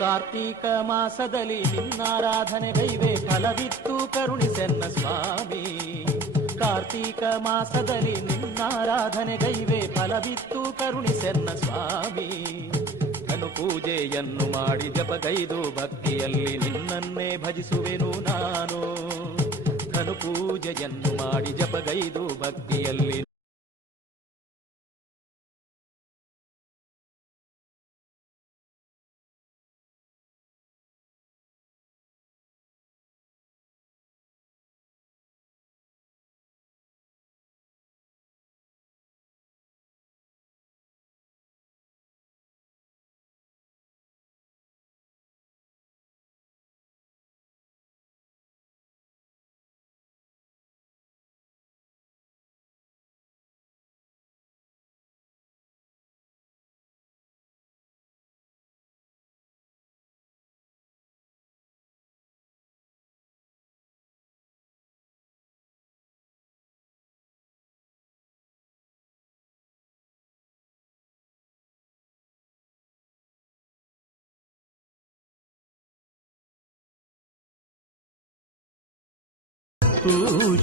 ಕಾರ್ತೀಕ ಮಾಸದಲ್ಲಿ ನಿನ್ನಾರಾಧನೆ ಗೈವೆ ಫಲವಿತ್ತು ಕರುಣಿಸೆನ್ನ ಸ್ವಾಮಿ. ಕಾರ್ತೀಕ ಮಾಸದಲ್ಲಿ ನಿನ್ನಾರಾಧನೆ ಗೈವೆ ಫಲವಿತ್ತು ಕರುಣಿಸೆನ್ನ ಸ್ವಾಮಿ. ಧನು ಪೂಜೆಯನ್ನು ಮಾಡಿ ಜಪಗೈದು ಭಕ್ತಿಯಲ್ಲಿ ನಿನ್ನನ್ನೇ ಭಜಿಸುವೆನು ನಾನು. ಧನು ಪೂಜೆಯನ್ನು ಮಾಡಿ ಜಪಗೈದು ಭಕ್ತಿಯಲ್ಲಿ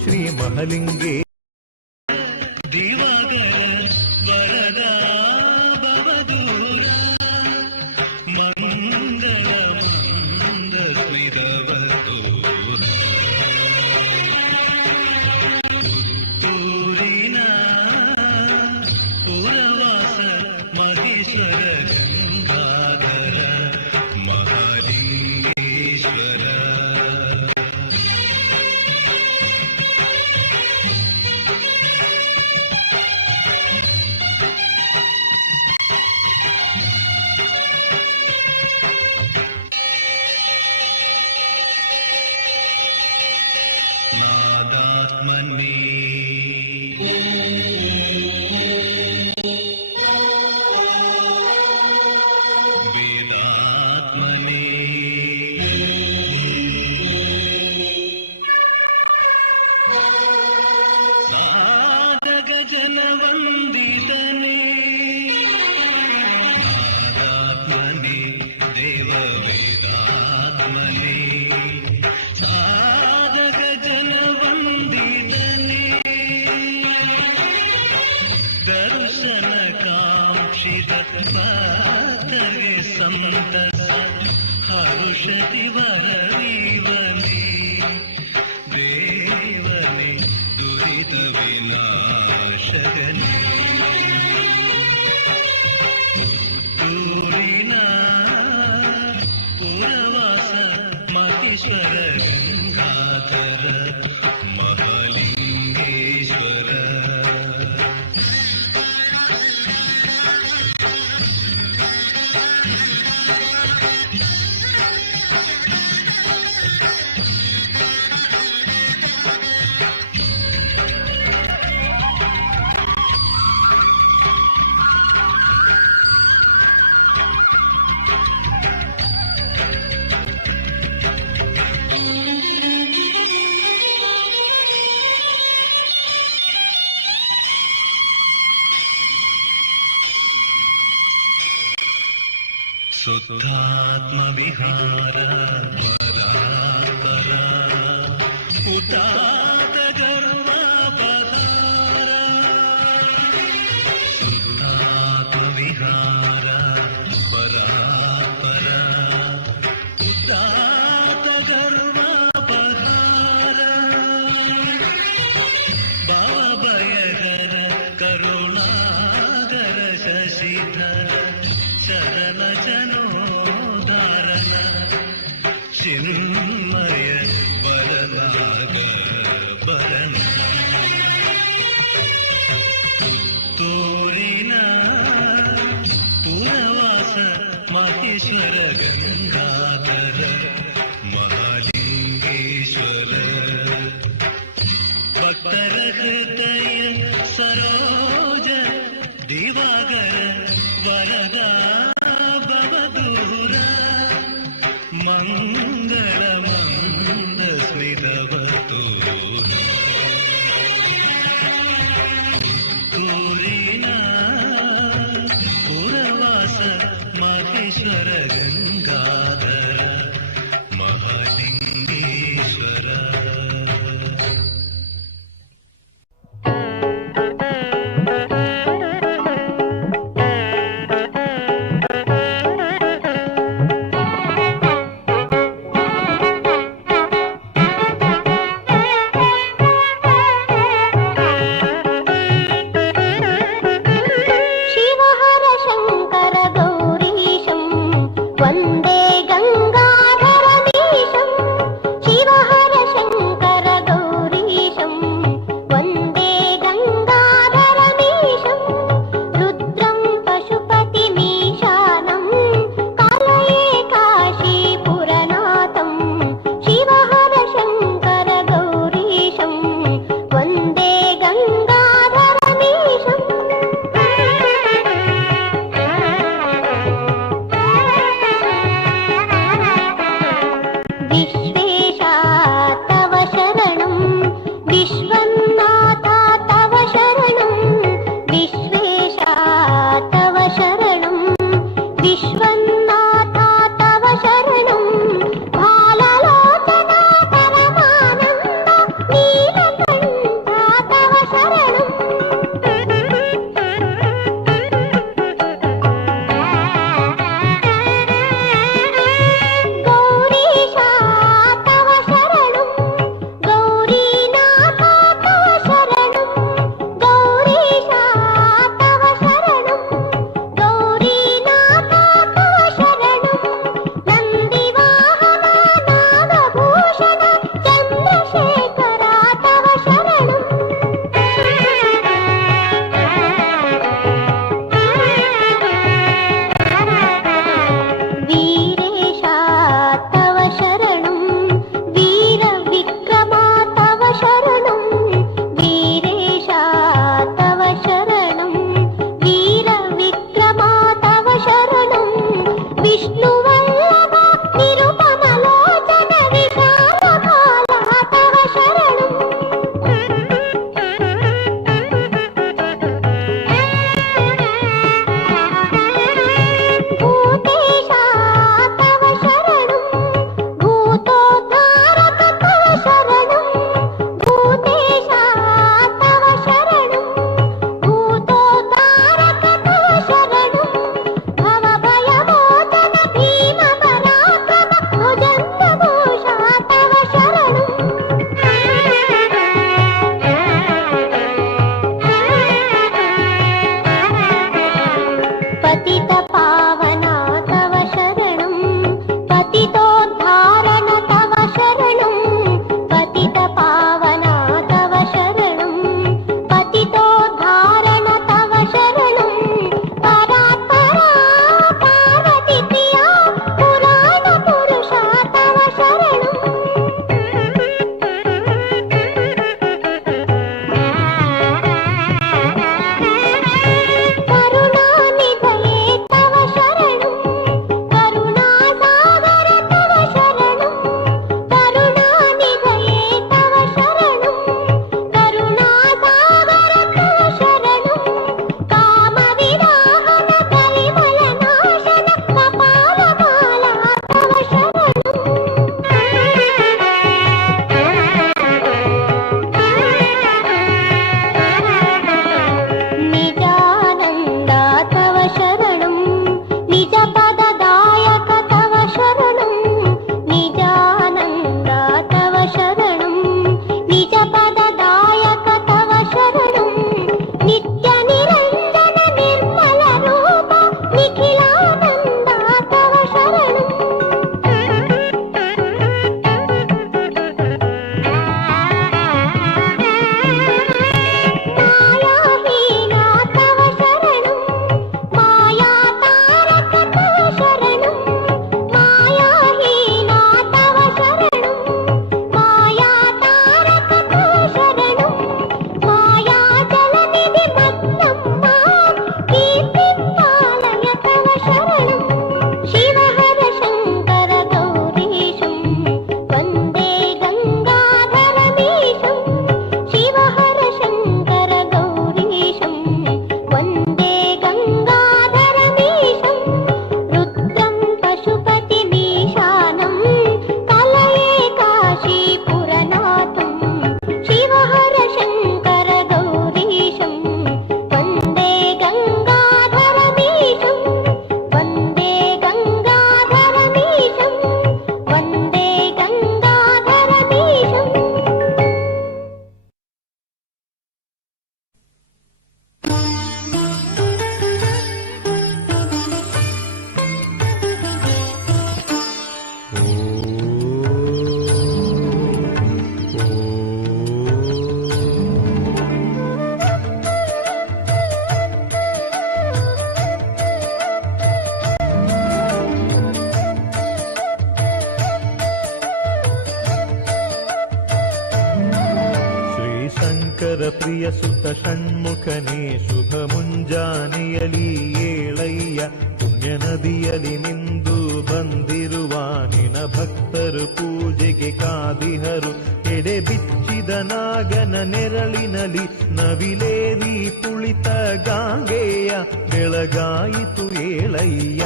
ಶ್ರೀ ಮಹಲಿಂಗೇ ದಿವಾಕರ ವರದ ಭವದೂರ ಮಂಗಳ ಮಂದ ಸ್ಮಿರವತೋ ತೂರಿನ ಪುರವಾಸ ಮಹೇಶ್ವರ ಗಂಗಾಧರ ಮಹಾಲಿಂಗೇಶ್ವರ. ನಾದಾತ್ಮನೇ ದರ್ಶನ ಕಾಂಕ್ಷಿತ ಭಕ್ತರಿಗೆ ಸಂತಸ ಹರುಷತಿ ವರವೀವನೇ ದೇವನೇ ದುರಿತ ವಿನಾಶಗನೇ ಊರಿನ ಪುರವಾಸ ಮಹೇಶ್ವರ ಗಂಗಾಧರ ಮಹಾಲಿಂಗೇಶ್ವರ ಶುದ್ಧಾತ್ಮ ವಿಹಾರ ಪರ ಉದಾತ್ತ ಗರ್ವಾಪಹಾರ ಶುದ್ಧಾತ್ಮ ವಿಹಾರ ಪರ ಉದಾತ್ತ ಗರ್ವಾಪಹಾರ ಭಾವಭಯಗರ ಕರುಣಾಗರ ಶಶಿಧರ ಶರಣ ಜನೋದಾರಣ ಚಿನ್ಮಯ ಬರಲಾಗ ಬರಣ ತೋರಿನ ಪುರವಾಸ ಮಹೇಶ್ವರ ಗಂಗಾಧರ ಮಹಾಲಿಂಗೇಶ್ವರ ಭಕ್ತರ ಹೃದಯ ಸರೋಜ ದಿವಾಗರ ವರದ ಬವದೂರ ಮಂಗಳ ಮಂದ ಸ್ಮಿತವತು ಕೋರಿನ ಪುರವಾಸ ಮಹೇಶ್ವರ ಗಂಗಾಧರ ಮಹಾಲಿಂಗೇಶ್ವರ ಪ್ರಿಯ ಸುತ ಷಣ್ಮುಖನೇ ಶುಭ ಮುಂಜಾನೆಯಲಿ ಏಳಯ್ಯ ಪುಣ್ಯ ನದಿಯಲಿ ಮಿಂದು ಬಂದಿರುವ ನಿನ ಭಕ್ತರು ಪೂಜೆಗೆ ಕಾದಿಹರು ಎಡೆ ಬಿಚ್ಚಿದ ನಾಗನ ನೆರಳಿನಲಿ ನವಿಲೇರಿ ಕುಳಿತ ಗಾಂಗೆಯ ಬೆಳಗಾಯಿತು ಏಳಯ್ಯ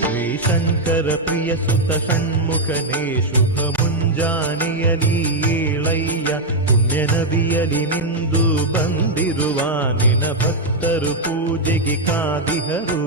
ಶ್ರೀಶಂಕರ ಪ್ರಿಯ ಸುತ ಷಣ್ಮುಖನೇ ಶುಭ ಮುಂಜಾನೆಯಲಿ ಏಳಯ್ಯ ಪುಣ್ಯ ನದಿಯಲಿ ನಿಂದು ಬಂದಿರುವ ನಿನ ಭಕ್ತರು ಪೂಜೆಗೆ ಕಾದಿಹರು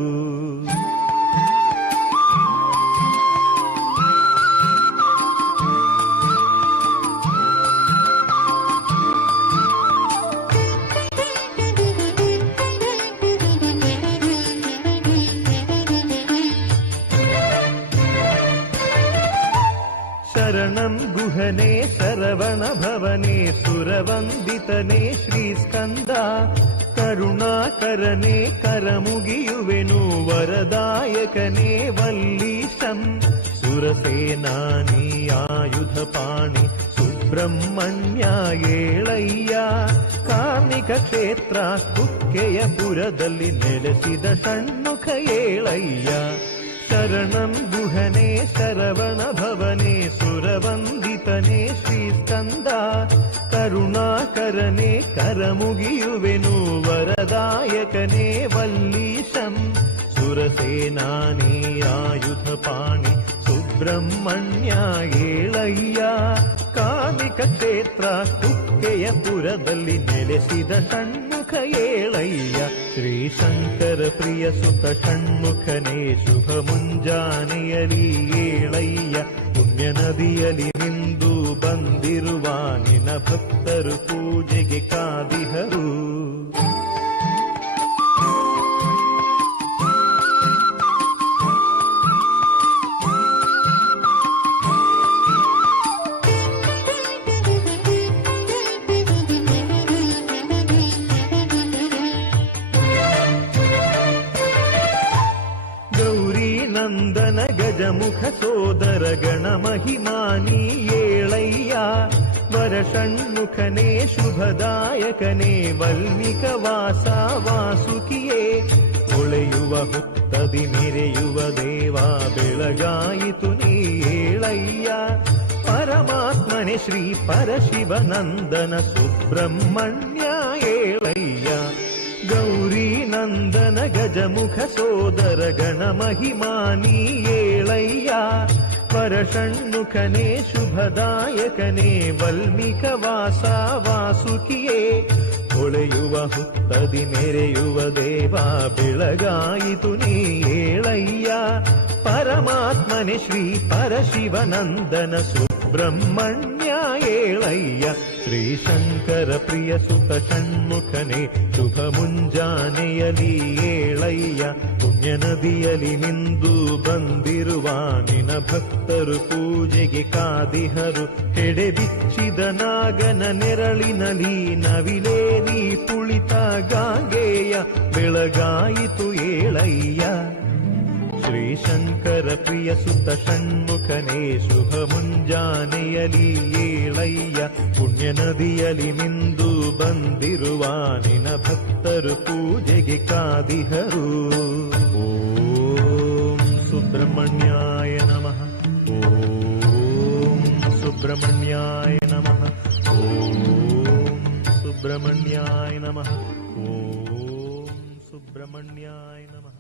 ಶರಣಂ ಗುಹನೆ ಶರವಣ ಭವನೆ ಸುರವಂದಿತನೇ ಶ್ರೀಸ್ಕಂದ ಕರುಣಾಕರನೆ ಕರಮುಗಿಯುವೆನು ವರದಾಯಕನೇ ವಲ್ಲೀಶಂ ಸುರಸೇನಾನಿ ಆಯುಧ ಪಾಣಿ ಸುಬ್ರಹ್ಮಣ್ಯ ಏಳಯ್ಯ ಕಾರ್ಮಿಕ ಕ್ಷೇತ್ರ ಕುಕ್ಕೆಯ ಪುರದಲ್ಲಿ ನೆಲೆಸಿದ ಷಣ್ಮುಖ ಏಳಯ್ಯ ಶರಣಂ ಗುಹನೆ ಶರವಣ ಭವನೆ ಸುರವಂದಿತನೇ ಶ್ರೀಸ್ಕಂದ ಕರುಣಾಕರನೆ ಕರಮುಗಿಯುವೆನು ವರದಾಯಕನೇ ವಲ್ಲೀಶಂ ಸುರಸೇನಾನಿ ಆಯುಧ ಪಾಣಿ ಸುಬ್ರಹ್ಮಣ್ಯ ಏಳಯ್ಯ ಕಾರ್ಮಿಕ ಕ್ಷೇತ್ರ ಕುಕ್ಕೆಯ ಪುರದಲ್ಲಿ ನೆಲೆಸಿದ ಷಣ್ಮುಖ ಏಳಯ್ಯ ಶ್ರೀಶಂಕರ ಪ್ರಿಯ ಸುತ ಷಣ್ಮುಖನೇ ಶುಭ ಮುಂಜಾನೆಯಲಿ ಏಳಯ್ಯ ಪುಣ್ಯ ನದಿಯಲಿ ನಿಂದು ಬಂದಿರುವ ನಿನ ಭಕ್ತರು ಪೂಜೆಗೆ ಕಾದಿಹರು ನಂದನ ಗಜಮುಖ ಸೋದರ ಗಣ ಮಹಿಮಾನಿ ಏಳಯ್ಯ ವರ ಷಣ್ಮುಖನೇ ಶುಭದಾಯಕನೇ ವಲ್ಮಿಕ ವಾಸ ವಾಸುಕಿಯೇ ಹೊಳೆಯುವ ಹುತ್ತದಿ ಮೆರೆಯುವ ದೇವ ಬೆಳಗಾಯಿತು ನೀ ಏಳಯ್ಯ ಪರಮಾತ್ಮನೆ ಶ್ರೀ ಪರಶಿವನಂದನ ಸುಬ್ರಹ್ಮಣ್ಯ ಏಳಯ್ಯ ಗೌರಿ ನಂದನ ಗಜಮುಖ ಸೋದರ ಗಣ ಮಹಿಮಾನಿ ಏಳಯ್ಯ ವರ ಷಣ್ಮುಖನೇ ಶುಭದಾಯಕನೇ ವಲ್ಮಿಕ ವಾಸ ವಾಸುಕಿಯೇ ಹೊಳೆಯುವ ಹುತ್ತದಿ ಮೆರೆಯುವ ದೇವ ಬೆಳಗಾಯಿತು ನೀ ಏಳಯ್ಯ ಪರಮಾತ್ಮನೆ ಶ್ರೀ ಪರಶಿವನಂದನ ಸುಬ್ರಹ್ಮಣ್ಯ ಏಳಯ್ಯ ಶ್ರೀಶಂಕರ ಪ್ರಿಯ ಸುತ ಷಣ್ಮುಖನೇ ಶುಭ ಮುಂಜಾನೆಯಲಿ ಏಳಯ್ಯ ಪುಣ್ಯ ನದಿಯಲಿ ನಿಂದು ಬಂದಿರುವ ನಿನ ಭಕ್ತರು ಪೂಜೆಗೆ ಕಾದಿಹರು ಎಡೆ ಬಿಚ್ಚಿದ ನಾಗನ ನೆರಳಿನಲಿ ನವಿಲೇರಿ ಕುಳಿತ ಗಾಂಗೆಯ ಬೆಳಗಾಯಿತು ಏಳಯ್ಯ ಶ್ರೀಶಂಕರ ಪ್ರಿಯ ಸುತ ಷಣ್ಮುಖನೇ ಶುಭ ಮುಂಜಾನೆಯಲಿ ಏಳಯ್ಯ ಪುಣ್ಯ ನದಿಯಲಿ ನಿಂದು ಬಂದಿರುವ ನಿನ ಭಕ್ತರು ಪೂಜೆಗೆ ಕಾದಿಹರು ಓಂ ಸುಬ್ರಹ್ಮಣ್ಯಾಯ ನಮಃ ಓಂ ಸುಬ್ರಹ್ಮಣ್ಯಾಯ ನಮಃ ಓಂ ಸುಬ್ರಹ್ಮಣ್ಯಾಯ ನಮಃ ಓಂ ಸುಬ್ರಹ್ಮಣ್ಯಾಯ ನಮಃ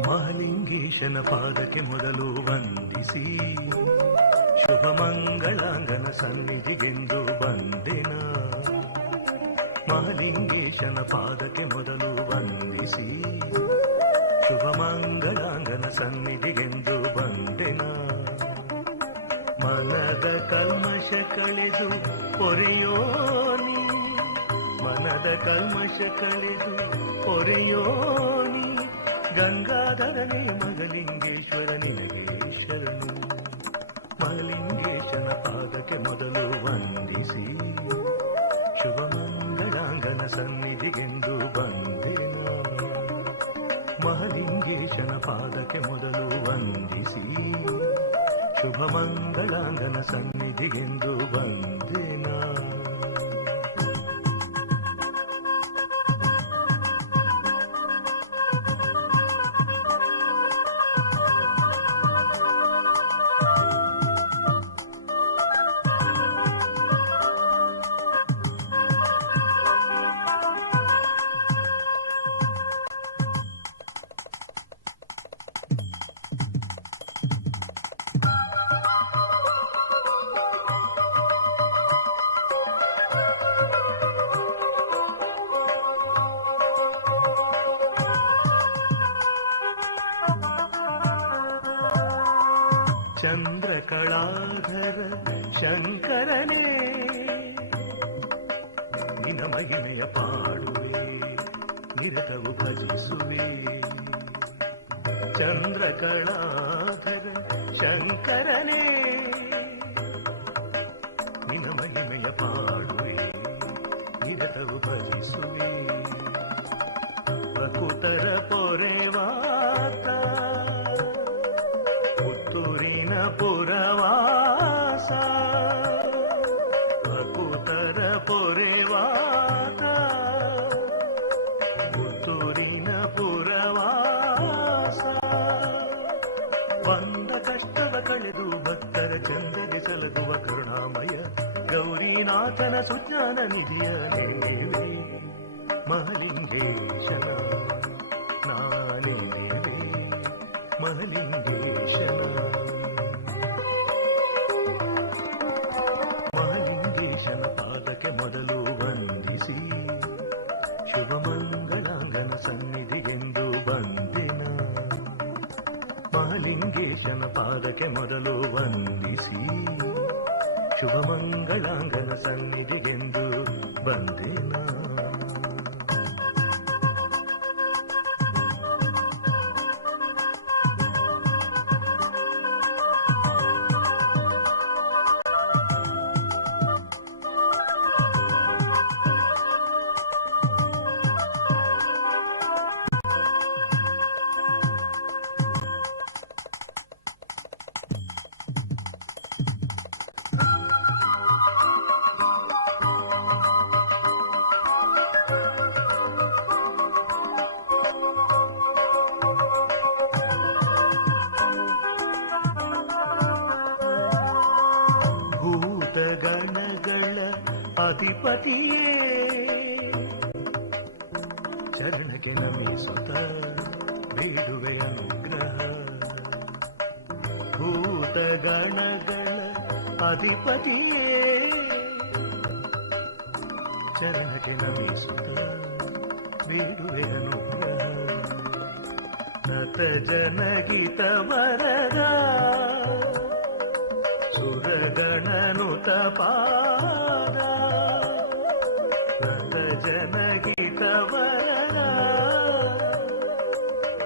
ಮಹಾಲಿಂಗೇಶನ ಪಾದಕ್ಕೆ ಮೊದಲು ವಂದಿಸಿ ಶುಭ ಮಂಗಳಾಂಗನ ಸನ್ನಿಧಿಗೆಂದು ಬಂದೆನ ಮಹಾಲಿಂಗೇಶನ ಪಾದಕ್ಕೆ ಮೊದಲು ವಂದಿಸಿ ಶುಭ ಮಂಗಳಾಂಗನ ಸನ್ನಿಧಿಗೆಂದು ಬಂದೆನ. ಮನದ ಕಲ್ಮಶ ಕಳೆದು ಪೊರೆಯೋನಿ, ಮನದ ಕಲ್ಮಶ ಕಳೆದು ಪೊರೆಯೋನಿ, ಗಂಗಾಧರನೇ ಮಗಲಿಂಗೇಶ್ವರ ನಿನಗೆ ಶರಣು. ಮಹಲಿಂಗೇಶನ ಪಾದಕ್ಕೆ ಮೊದಲು ವಂದಿಸಿ ಶುಭ ಮಂಗಳಾಂಗನ ಸನ್ನಿಧಿಗೆಂದು ಬಂದೆನ. ಮಹಲಿಂಗೇಶನ ಪಾದಕ್ಕೆ ಮೊದಲು ವಂದಿಸಿ ಶುಭ ಮಂಗಳಾಂಗನ ಸನ್ನಿಧಿಗೆಂದು ಬಂದೆನ. ಚಂದ್ರಕಳಾಧರ ಶಂಕರನೇ ನಿನ ಮಹಿಮೆಯ ಪಾಡುವೆ, ನಿರತವು ಭಜಿಸುವೆ. ಚಂದ್ರಕಳಾಧರ ಶಂಕರನೇ ನಿನ ಮಹಿಮೆಯ ಪಾಡುವೆ, ನಿರತವು ಭಜಿಸುವೆ. ಪ್ರಕುತರ ಪೊರೆವಾತ ಪುತ್ತೂರಿನ ಪುರವಾಸ, ಪ್ರಕುತರ ಪೊರೆವಾತ ಪುತ್ತೂರಿನ ಪುರವಾಸ. ಬಂದ ಕಷ್ಟವ ಕಳೆದು ಭಕ್ತರ ಚಂದಗೆ ಸಲಗುವ ಕರುಣಾಮಯ ಗೌರಿನಾಥನ ಸುಜ್ಞಾನ ನಿಧಿಯ ನೇವೆ. ಮಹಲಿಂಗೇಶನ ನಾನೇವೆ, ಮಹಲಿಂಗೇಶನ. ಮಹಲಿಂಗೇಶನ ಪಾದಕ್ಕೆ ಮೊದಲು ವಂದಿಸಿ ಶುಭ ಮಂಗಳಾಂಗನ ಸನ್ನಿಧಿಗೆಂದು ಬಂದೆನ. ಮಹಲಿಂಗೇಶನ ಪಾದಕ್ಕೆ ಮೊದಲು ವಂದಿಸಿ ಶುಭ ಮಂಗಳಾಂಗನ ಸನ್ನಿಧಿಗೆಂದು ಬಂದೆನ. ಭೂತಗಣಗಳ ಅಧಿಪತಿಯೇ ಚರಣಕ್ಕೆ ನಮಿಸುತ್ತ ಬೇಡುವೆ ಅನುಗ್ರಹ. ಭೂತಗಣಗಳ ಅಧಿಪತಿಯೇ ಚರಣಕ್ಕೆ ನಮಿಸುತ್ತ ಬೇಡುವೆ ಅನುಗ್ರಹ. ನತ ಜನಗಿತ ವರದ ಸುರಗಣನುತ ಪಾದ, ನತ ಜನಗಿತ ವರದ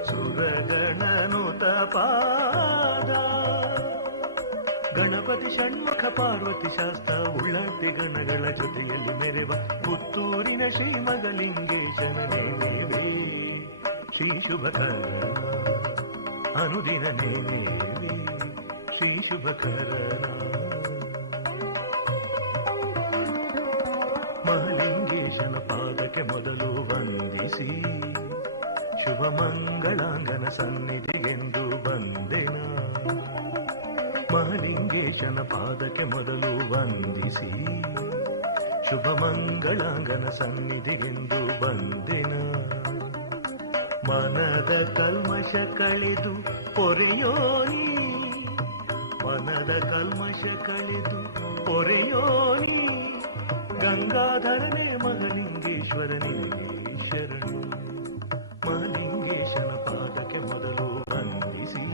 ಸುರಗಣನುತ ಪಾದ. ಗಣಪತಿ ಷಣ್ಮುಖ ಪಾರ್ವತಿ ಶಾಸ್ತ್ರ ಉಳ್ಳಂತೆ ಗಣಗಳ ಜೊತೆಯಲ್ಲಿ ಮೆರೆವ ಪುತ್ತೂರಿನ ಶ್ರೀ ಮಗಲಿಂಗೇಶನ ನೇವೆ. ಶ್ರೀ ಶುಭಕರ ಅನುದಿನ ನೇವೆ, ಶ್ರೀ ಶುಭಕರ. ಮಹಲಿಂಗೇಶನ ಪಾದಕ್ಕೆ ಮೊದಲು ವಂದಿಸಿ ಶುಭ ಮಂಗಳಾಂಗನ ಸನ್ನಿಧಿಗೆಂದು ಬಂದೆನ. ಮಹಲಿಂಗೇಶನ ಪಾದಕ್ಕೆ ಮೊದಲು ವಂದಿಸಿ ಶುಭ ಮಂಗಳಾಂಗನ ಸನ್ನಿಧಿಗೆಂದು ಬಂದೆನ. ಮನದ ಕಲ್ಮಶ ಕಳೆದು ಪೊರೆಯೋನಿ, ಮನದ ಕಲ್ಮಶ ಕಳೆದು ಪೊರೆಯೋನಿ, ಗಂಗಾಧರನೇ ಮಗನಿಂಗೆ ಮಹಲಿಂಗೇಶ್ವರನೇ ಶರಣು. ಮಹಲಿಂಗೇಶನ ಪಾದಕ್ಕೆ ಮೊದಲು ವಂದಿಸಿ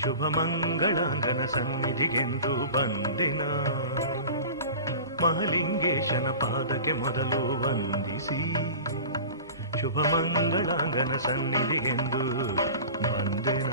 ಶುಭ ಮಂಗಳಾಂಗನ ಸನ್ನಿಧಿಗೆಂದು ಬಂದಿನ. ಮಹಲಿಂಗೇಶನ ಪಾದಕ್ಕೆ ಮೊದಲು ವಂದಿಸಿ ಶುಭ ಮಂಗಳಾಂಗನ ಸನ್ನಿಧಿಗೆಂದು ಬಂದಿನ.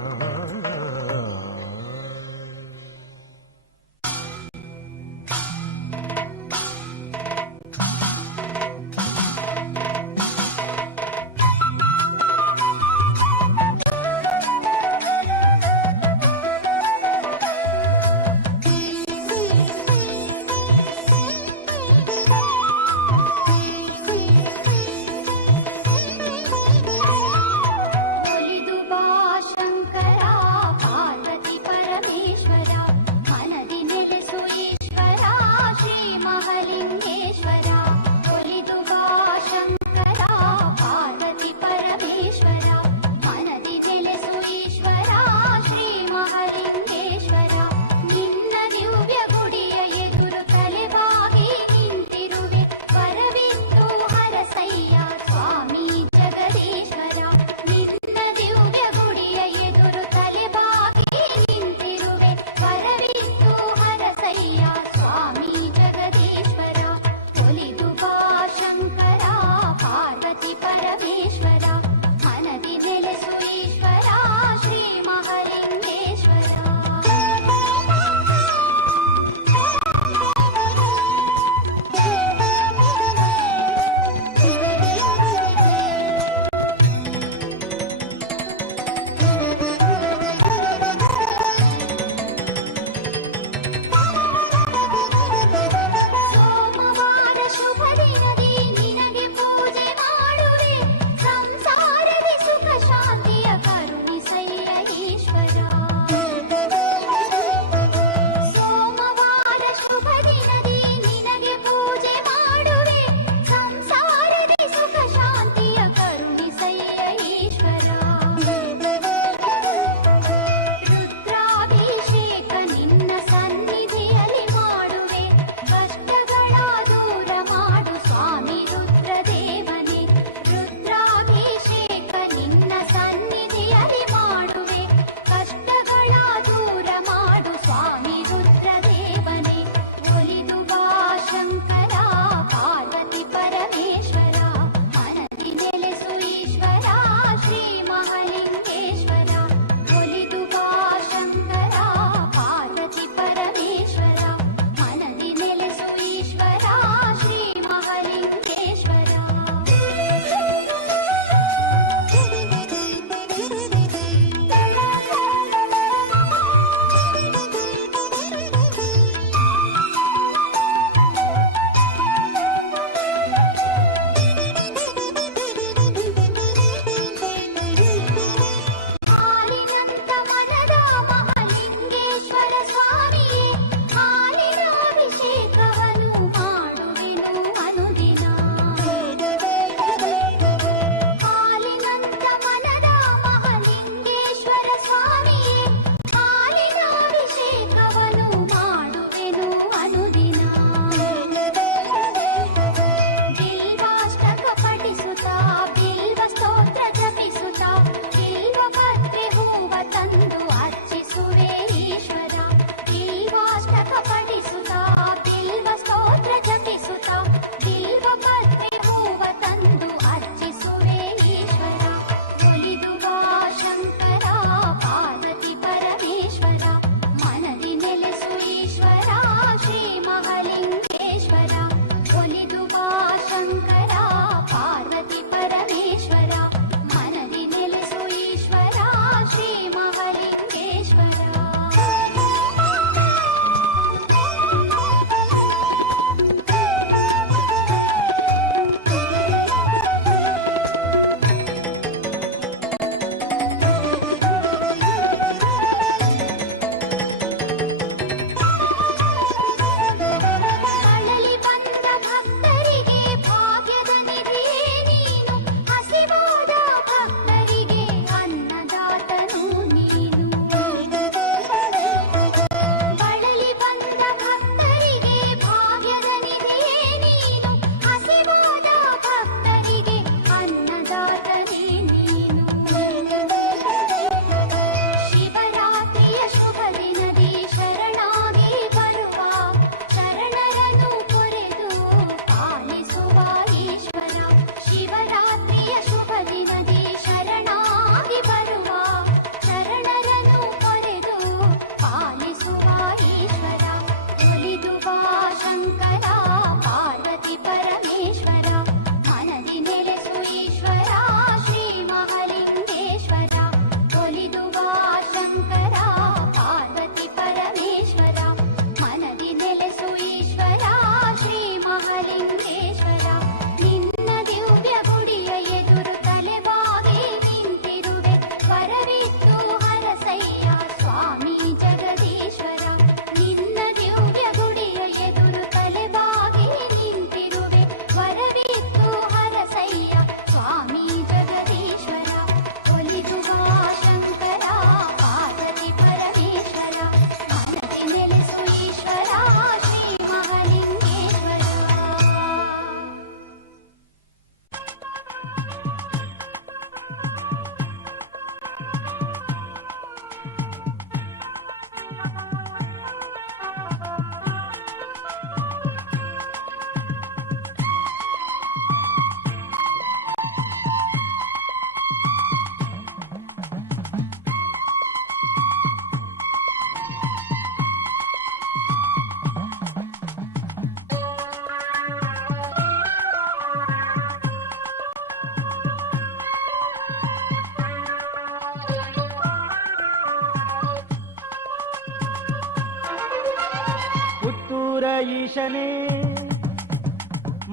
ಪುತ್ತೂರ ಈಶನೇ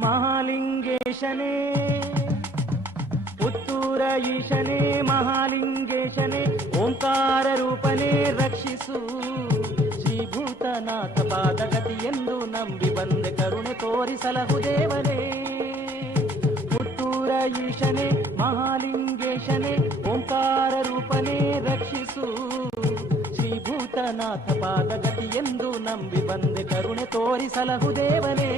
ಮಹಾಲಿಂಗೇಶನೇ, ಪುತ್ತೂರ ಈಶನೇ ಮಹಾಲಿಂಗೇಶನೇ, ಓಂಕಾರ ರೂಪನೇ ರಕ್ಷಿಸು, ಶ್ರೀಭೂತನಾಥ ಪಾದಗತಿ ಎಂದು ನಂಬಿ ಬಂದೆ ಕರುಣೆ ತೋರಿಸಲಹು ದೇವನೇ. ಪುತ್ತೂರ ಈಶನೇ ಮಹಾಲಿಂಗೇಶನೇ, ಓಂಕಾರ ರೂಪನೇ ರಕ್ಷಿಸು, ಶ್ರೀಭೂತನಾಥ ಪಾದಗತಿ ಎಂದು ನಂಬಿ ಬಂದೆ ಕರುಣೆ ತೋರಿಸಲಹು ದೇವನೇ.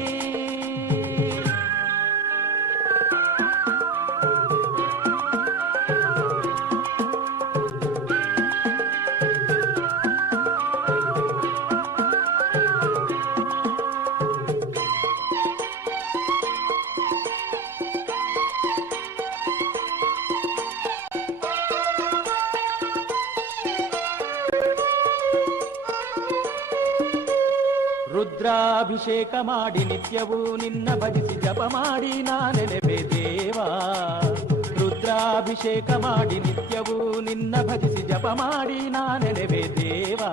ರುದ್ರಾಭಿಷೇಕ ಮಾಡಿ ನಿತ್ಯವೂ ನಿನ್ನ ಭಜಿಸಿ ಜಪ ಮಾಡಿ ನಾನೆನೆಬೆ ದೇವಾ. ರುದ್ರಾಭಿಷೇಕ ಮಾಡಿ ನಿತ್ಯವೂ ನಿನ್ನ ಭಜಿಸಿ ಜಪ ಮಾಡಿ ನಾನೆನೆಬೆ ದೇವಾ.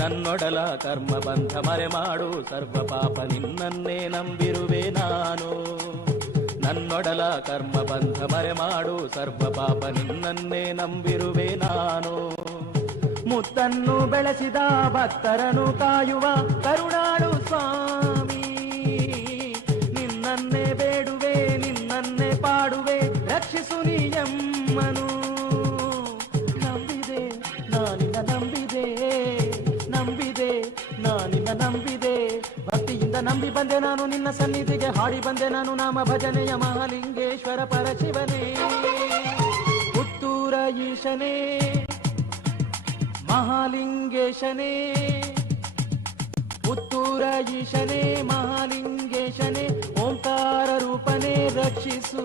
ನನ್ನೊಡಲ ಕರ್ಮ ಬಂಧ ಮರೆ ಮಾಡು ಸರ್ವ ಪಾಪ ನಿನ್ನನ್ನೇ ನಂಬಿರುವೆ ನಾನು. ನನ್ನೊಡಲ ಕರ್ಮ ಬಂಧ ಮರೆ ಮಾಡು ಸರ್ವ ಪಾಪ ನಿನ್ನನ್ನೇ ನಂಬಿರುವೆ ನಾನು. ಮುತ್ತನ್ನು ಬೆಳೆಸಿದ ಭಕ್ತರನು ಕಾಯುವ ಕರುಣಾಳು ಸ್ವಾಮಿ, ನಿನ್ನನ್ನೇ ಬೇಡುವೆ ನಿನ್ನನ್ನೇ ಪಾಡುವೆ ರಕ್ಷಿಸು ನೀಯಮ್ಮನು. ನಂಬಿದೆ ನಾನಿನ್ನ ನಂಬಿದೆ, ನಂಬಿದೆ ನಾನಿನ್ನ ನಂಬಿದೆ, ಭಕ್ತಿಯಿಂದ ನಂಬಿ ಬಂದೆ ನಾನು ನಿನ್ನ ಸನ್ನಿಧಿಗೆ, ಹಾಡಿ ಬಂದೆ ನಾನು ನಾಮ ಭಜನೆಯ ಮಹಾಲಿಂಗೇಶ್ವರ ಪರಶಿವನೇ. ಪುತ್ತೂರ ಈಶನೇ ಮಹಾಲಿಂಗೇಶನೇ, ಪುತ್ತೂರ ಈಶನೇ ಮಹಾಲಿಂಗೇಶನೇ, ಓಂಕಾರ ರೂಪನೇ ರಕ್ಷಿಸು.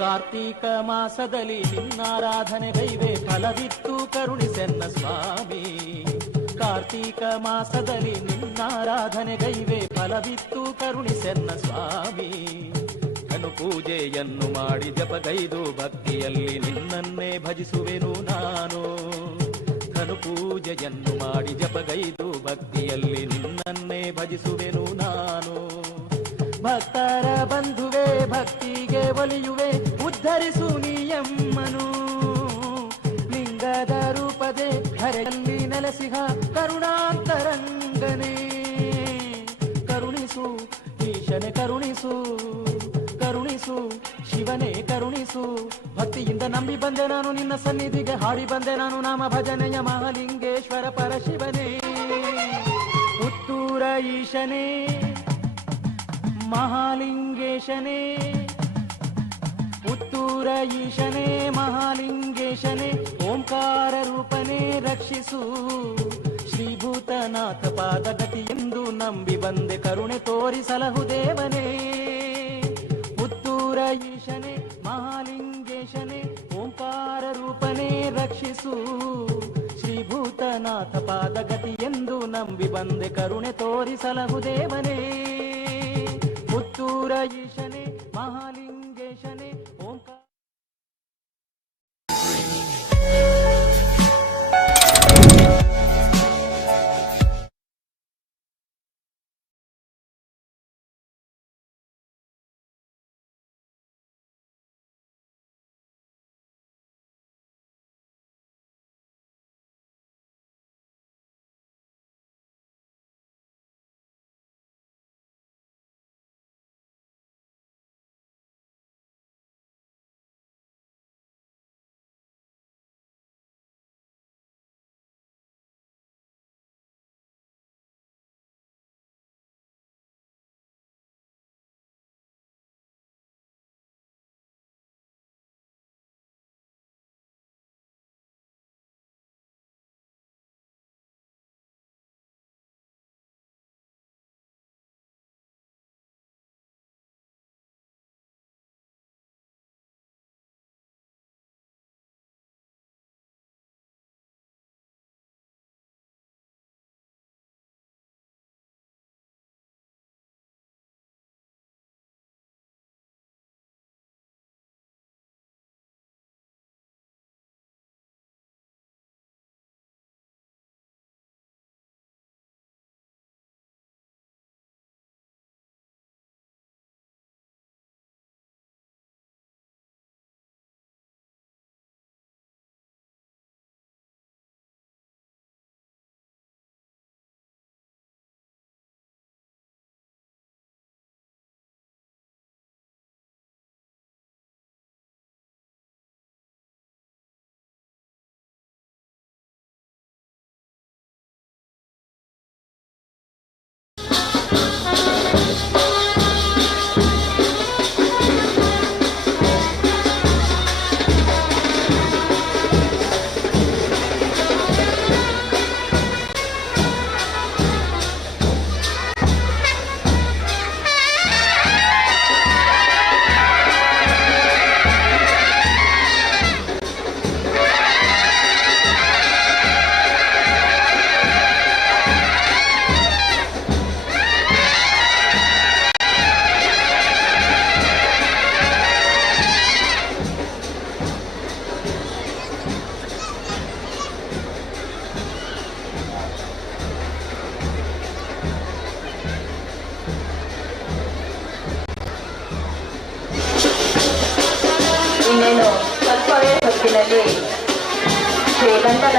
ಕಾರ್ತೀಕ ಮಾಸದಲ್ಲಿ ನಿನ್ನಾರಾಧನೆ ಗೈವೆ ಫಲವಿತ್ತು ಕರುಣಿಸೆನ್ನ ಸ್ವಾಮಿ. ಕಾರ್ತೀಕ ಮಾಸದಲ್ಲಿ ನಿನ್ನಾರಾಧನೆ ಗೈವೆ ಫಲವಿತ್ತು ಕರುಣಿಸೆನ್ನ ಸ್ವಾಮಿ. ಧನು ಪೂಜೆಯನ್ನು ಮಾಡಿ ಜಪಗೈದು ಭಕ್ತಿಯಲ್ಲಿ ನಿನ್ನನ್ನೇ ಭಜಿಸುವೆನು ನಾನು. ಧನು ಪೂಜೆಯನ್ನು ಮಾಡಿ ಜಪಗೈದು ಭಕ್ತಿಯಲ್ಲಿ ನಿನ್ನನ್ನೇ ಭಜಿಸುವೆನು ನಾನು. ಭಕ್ತರ ಬಂಧುವೆ ಭಕ್ತಿಗೆ ಒಲಿಯುವೆ ಉದ್ಧರಿಸು ನೀಯಮ್ಮನು. ಲಿಂಗದ ರೂಪದೆ ಹರೆಯಲ್ಲಿ ನೆಲೆಸಿಹ ಕರುಣಾಂತರಂಗನೇ, ಕರುಣಿಸು ಈಶನೆ ಕರುಣಿಸು, ಕರುಣಿಸು ಶಿವನೇ ಕರುಣಿಸು. ಭಕ್ತಿಯಿಂದ ನಂಬಿ ಬಂದೆ ನಾನು ನಿನ್ನ ಸನ್ನಿಧಿಗೆ, ಹಾಡಿ ಬಂದೆ ನಾನು ನಾಮ ಭಜನೆಯ ಮಹಾಲಿಂಗೇಶ್ವರ ಪರಶಿವನೇ. ಪುತ್ತೂರ ಈಶನೇ ಮಹಾಲಿಂಗೇಶನೇ, ಪುತ್ತೂರ ಈಶನೇ ಮಹಾಲಿಂಗೇಶನೇ, ಓಂಕಾರ ರೂಪನೇ ರಕ್ಷಿಸು, ಶ್ರೀಭೂತನಾಥ ಪಾದಗತಿ ಎಂದು ನಂಬಿ ಬಂದೆ ಕರುಣೆ ತೋರಿಸಲಹು ದೇವನೇ. ಪುತ್ತೂರ ಈಶನೇ ಮಹಾಲಿಂಗೇಶನೇ, ಓಂಕಾರ ರೂಪನೇ ರಕ್ಷಿಸು, ಶ್ರೀಭೂತನಾಥ ಪಾದಗತಿ ಎಂದು ನಂಬಿ ಬಂದೆ ಕರುಣೆ ತೋರಿಸಲಹು ದೇವನೇ. ಪುತ್ತೂರ ಈಶನೇ ಮಹಾಲಿಂಗೇಶನೇ ಓಂಕಾರ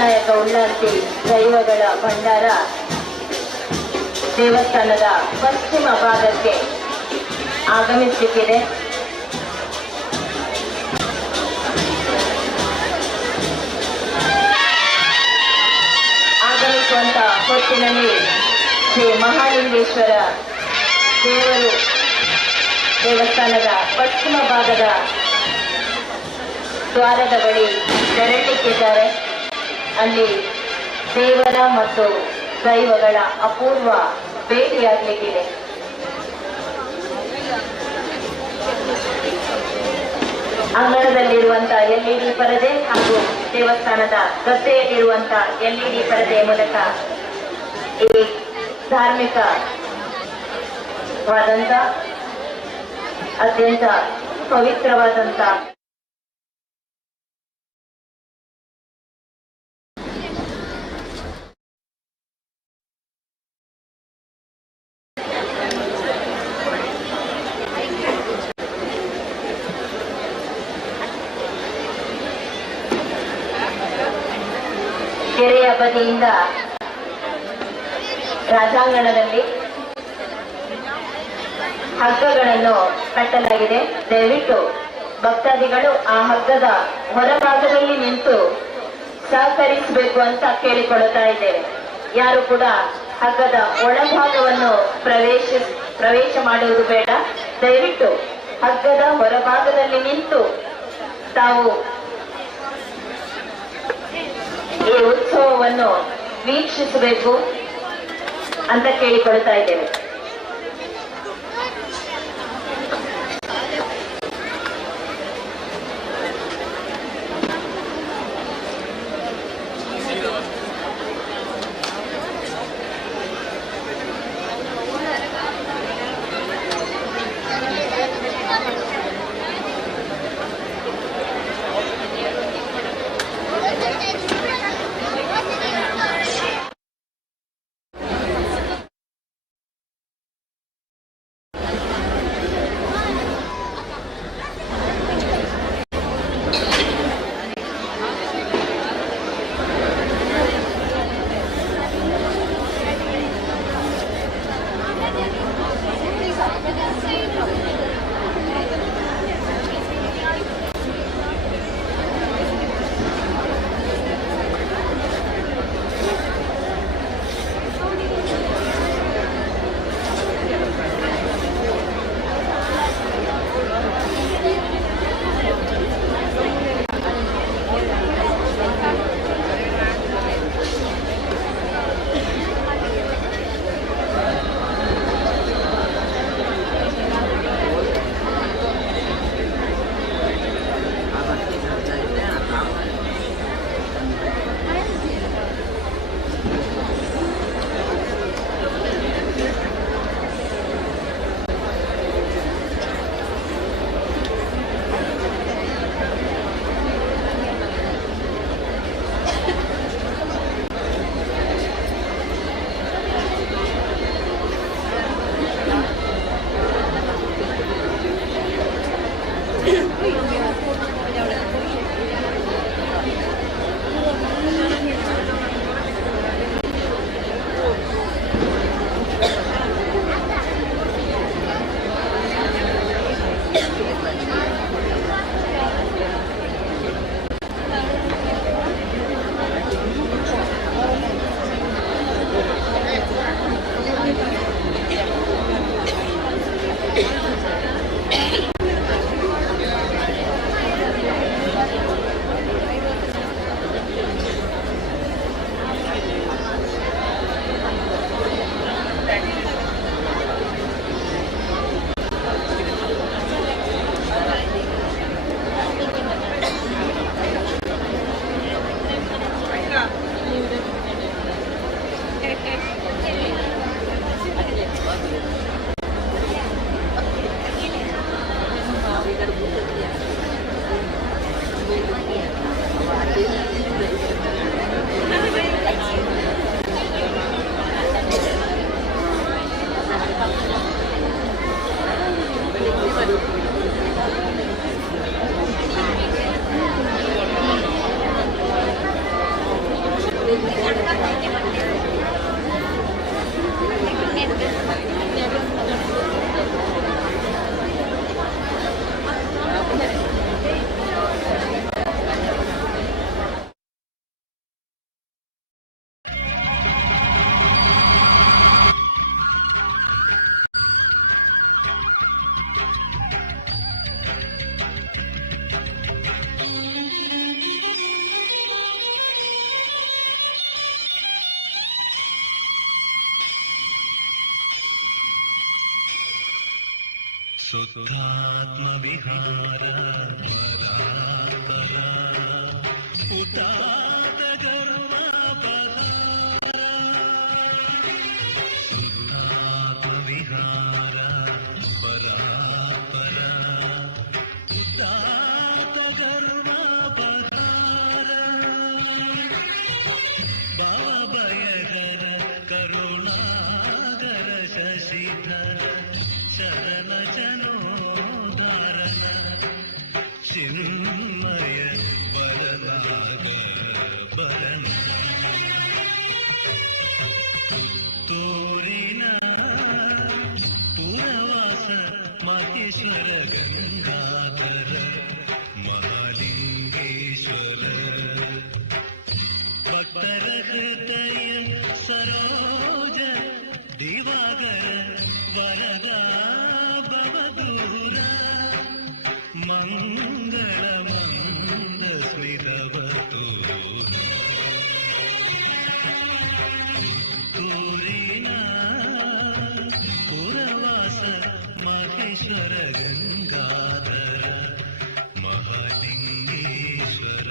ಸಿದ್ದನಾಯಕ ಉಳ್ಳಾಲ್ತಿ ದೈವಗಳ ಭಂಡಾರ ದೇವಸ್ಥಾನದ ಪಶ್ಚಿಮ ಭಾಗಕ್ಕೆ ಆಗಮಿಸಲಿಕ್ಕಿದೆ. ಆಗಮಿಸುವಂತ ಹೊತ್ತಿನಲ್ಲಿ ಶ್ರೀ ಮಹಾಲಿಂಗೇಶ್ವರ ದೇವರು ದೇವಸ್ಥಾನದ ಪಶ್ಚಿಮ ಭಾಗದ ದ್ವಾರದ ಬಳಿ ತೆರಳಿಕ್ಕಿದ್ದಾರೆ. ಅಲ್ಲಿ ದೇವರ ಮತ್ತು ದೈವಗಳ ಅಪೂರ್ವ ಭೇಟಿಯಾಗಲಿಕ್ಕಿದೆ. ಅಂಗಣದಲ್ಲಿರುವಂತಹ LED ಪರದೆ ಹಾಗೂ ದೇವಸ್ಥಾನದ ಗದ್ದೆಯಲ್ಲಿರುವಂತಹ LED ಪರದೆಯ ಮೂಲಕ ಈ ಧಾರ್ಮಿಕವಾದಂತ ಅತ್ಯಂತ ಪವಿತ್ರವಾದಂತ ಕೆರೆಯ ಬದಿಯಿಂದ ರಾಜಾಂಗಣದಲ್ಲಿ ಹಗ್ಗಗಳನ್ನು ಕಟ್ಟಲಾಗಿದೆ. ದಯವಿಟ್ಟು ಭಕ್ತಾದಿಗಳು ಆ ಹಗ್ಗದ ಹೊರಭಾಗದಲ್ಲಿ ನಿಂತು ಸಹಕರಿಸಬೇಕು ಅಂತ ಕೇಳಿಕೊಳ್ಳುತ್ತಾ ಇದ್ದೇವೆ. ಯಾರು ಕೂಡ ಹಗ್ಗದ ಒಳಭಾಗವನ್ನು ಪ್ರವೇಶ ಮಾಡುವುದು ಬೇಡ. ದಯವಿಟ್ಟು ಹಗ್ಗದ ಹೊರಭಾಗದಲ್ಲಿ ನಿಂತು ತಾವು ಈ ಉತ್ಸವವನ್ನು ವೀಕ್ಷಿಸಬೇಕು ಅಂತ ಕೇಳಿಕೊಳ್ತಾ ಇದ್ದೇವೆ. ಶುದ್ಧಾತ್ಮ ವಿಹಾರ ಪರಾಪರ ಉದಾತ್ತ ಗರ್ವ ಶುದ್ಧಾತ್ಮ ವಿಹಾರ ಪರಾಪರ ಉದಾತ್ತ ಗರ್ವ ಪರಾರ ಬಾಬಯಗರ ಕರುಣಾಗರ ಶಶಿಧರ ಶರಣ ಜನೋದಾರನ ಚಿನ್ಮಯ ಬರನಾಗರ ಬರಣ ತೋರಿನ ಪುರವಾಸ ಮಹೇಶ್ವರ ಗಂಗಾಧರ ಮಹಾಲಿಂಗೇಶ್ವರ ಭಕ್ತರ ಹೃದಯ ಸರೋಜ ದಿವಾಗರ ವರದ ಬವದೂರ ಮಂಗಳ ಮಂದ ಸ್ಮಿತವತು ತೋರಿನ ಪುರವಾಸ ಮಹೇಶ್ವರ ಗಂಗಾಧರ ಮಹಾಲಿಂಗೇಶ್ವರ.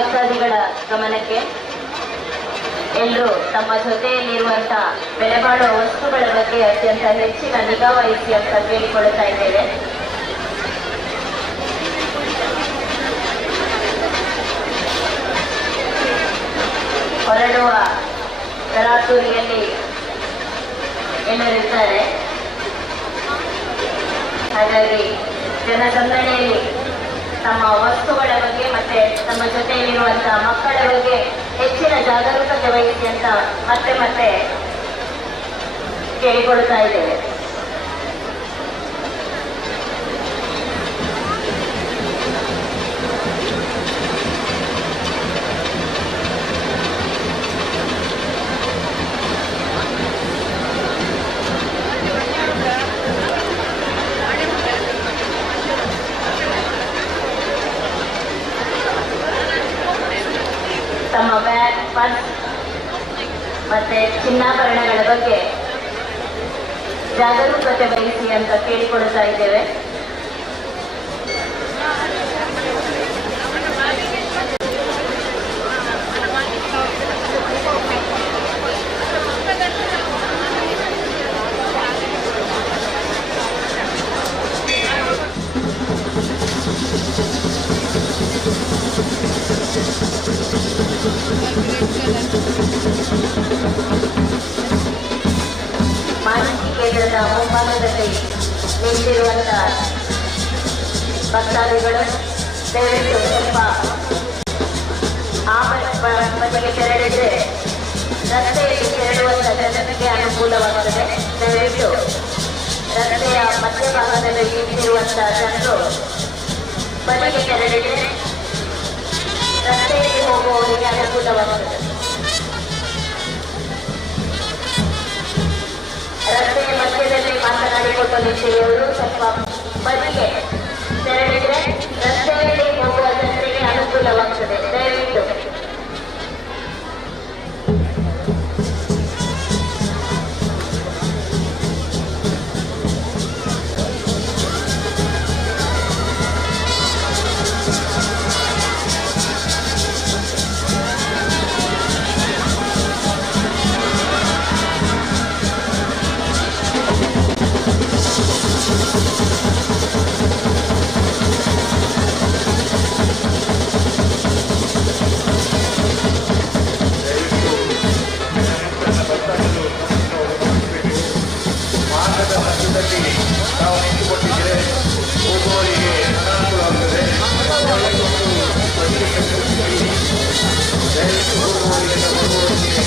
ಭಕ್ತಾದಿಗಳ ಗಮನಕ್ಕೆ ಎಲ್ಲರೂ ತಮ್ಮ ಜೊತೆಯಲ್ಲಿರುವಂತಹ ಬೆಲೆಬಾಳುವ ವಸ್ತುಗಳ ಬಗ್ಗೆ ಅತ್ಯಂತ ಹೆಚ್ಚಿನ ನಿಗಾ ವಹಿಸಿ ಅಂತ ಕೇಳಿಕೊಳ್ಳುತ್ತಾ ಇದ್ದೇವೆ. ಹೊರಡುವ ತರಾತುರಿಯಲ್ಲಿ ಎಲ್ಲರಿದ್ದಾರೆ. ಹಾಗಾಗಿ ಜನಸಂದಣಿಯಲ್ಲಿ ತಮ್ಮ ವಸ್ತುಗಳ ಬಗ್ಗೆ ಮತ್ತೆ ತಮ್ಮ ಜೊತೆಯಲ್ಲಿರುವಂತಹ ಮಕ್ಕಳ ಬಗ್ಗೆ ಹೆಚ್ಚಿನ ಜಾಗರೂಕತೆ ವಹಿಸಿ ಅಂತ ಮತ್ತೆ ಮತ್ತೆ ಕೇಳಿಕೊಳ್ತಾ ಇದ್ದೇವೆ. ತಮ್ಮ ಬ್ಯಾಗ್, ಪರ್ಸ್ ಮತ್ತೆ ಚಿನ್ನಾಭರಣಗಳ ಬಗ್ಗೆ ಜಾಗರೂಕತೆ ವಹಿಸಿ ಅಂತ ಕೇಳಿಕೊಳ್ತಾ ಇದ್ದೇವೆ. ಮಾಹಿತಿ ಕೇಂದ್ರದ ಮುಂಭಾಗದಲ್ಲಿ ನಿಂತಿರುವಂತಹ ಭಕ್ತಾದಿಗಳು ದಯವಿಟ್ಟು ಸ್ವಲ್ಪ ಬದಿಗೆ ತೆರಳಿದ್ರೆ ರಸ್ತೆಯಲ್ಲಿ ತೆರಳುವಂತಹ ಜನರಿಗೆ ಅನುಕೂಲವಾಗುತ್ತದೆ. ದಯವಿಟ್ಟು ರಸ್ತೆಯ ಮಧ್ಯಭಾಗದಲ್ಲಿ ನಿಂತಿರುವಂತಹ ಜನರು ಬದಿಗೆ ತೆರಳಿದ್ರೆ ರಸ್ತೆಯಲ್ಲಿ ಹೋಗುವವರಿಗೆ ಅನುಕೂಲವಾಗುತ್ತದೆ. ರಸ್ತೆಯ ಮಧ್ಯದಲ್ಲಿ ಮಾತನಾಡಿಕೊಂಡು ನಿಂತಿರುವವರು ಸ್ವಲ್ಪ ಬದಿಗೆ ತೆರಳಿದ್ರೆ ರಸ್ತೆಯಲ್ಲಿ ಹೋಗುವ ಜನರಿಗೆ ಅನುಕೂಲವಾಗುತ್ತದೆ. ದಯವಿಟ್ಟು ಮಾರ್ಗದ ಮಧ್ಯದಲ್ಲಿ ನಾವು ನಿಂತುಕೊಂಡಿದ್ದರೆ ಹೋಗುವವರಿಗೆ ಅನಾನುಕೂಲವಾಗುತ್ತದೆ. ದಯವಿಟ್ಟು ಹೋಗುವವರಿಗೆ ಬರುವವರಿಗೆ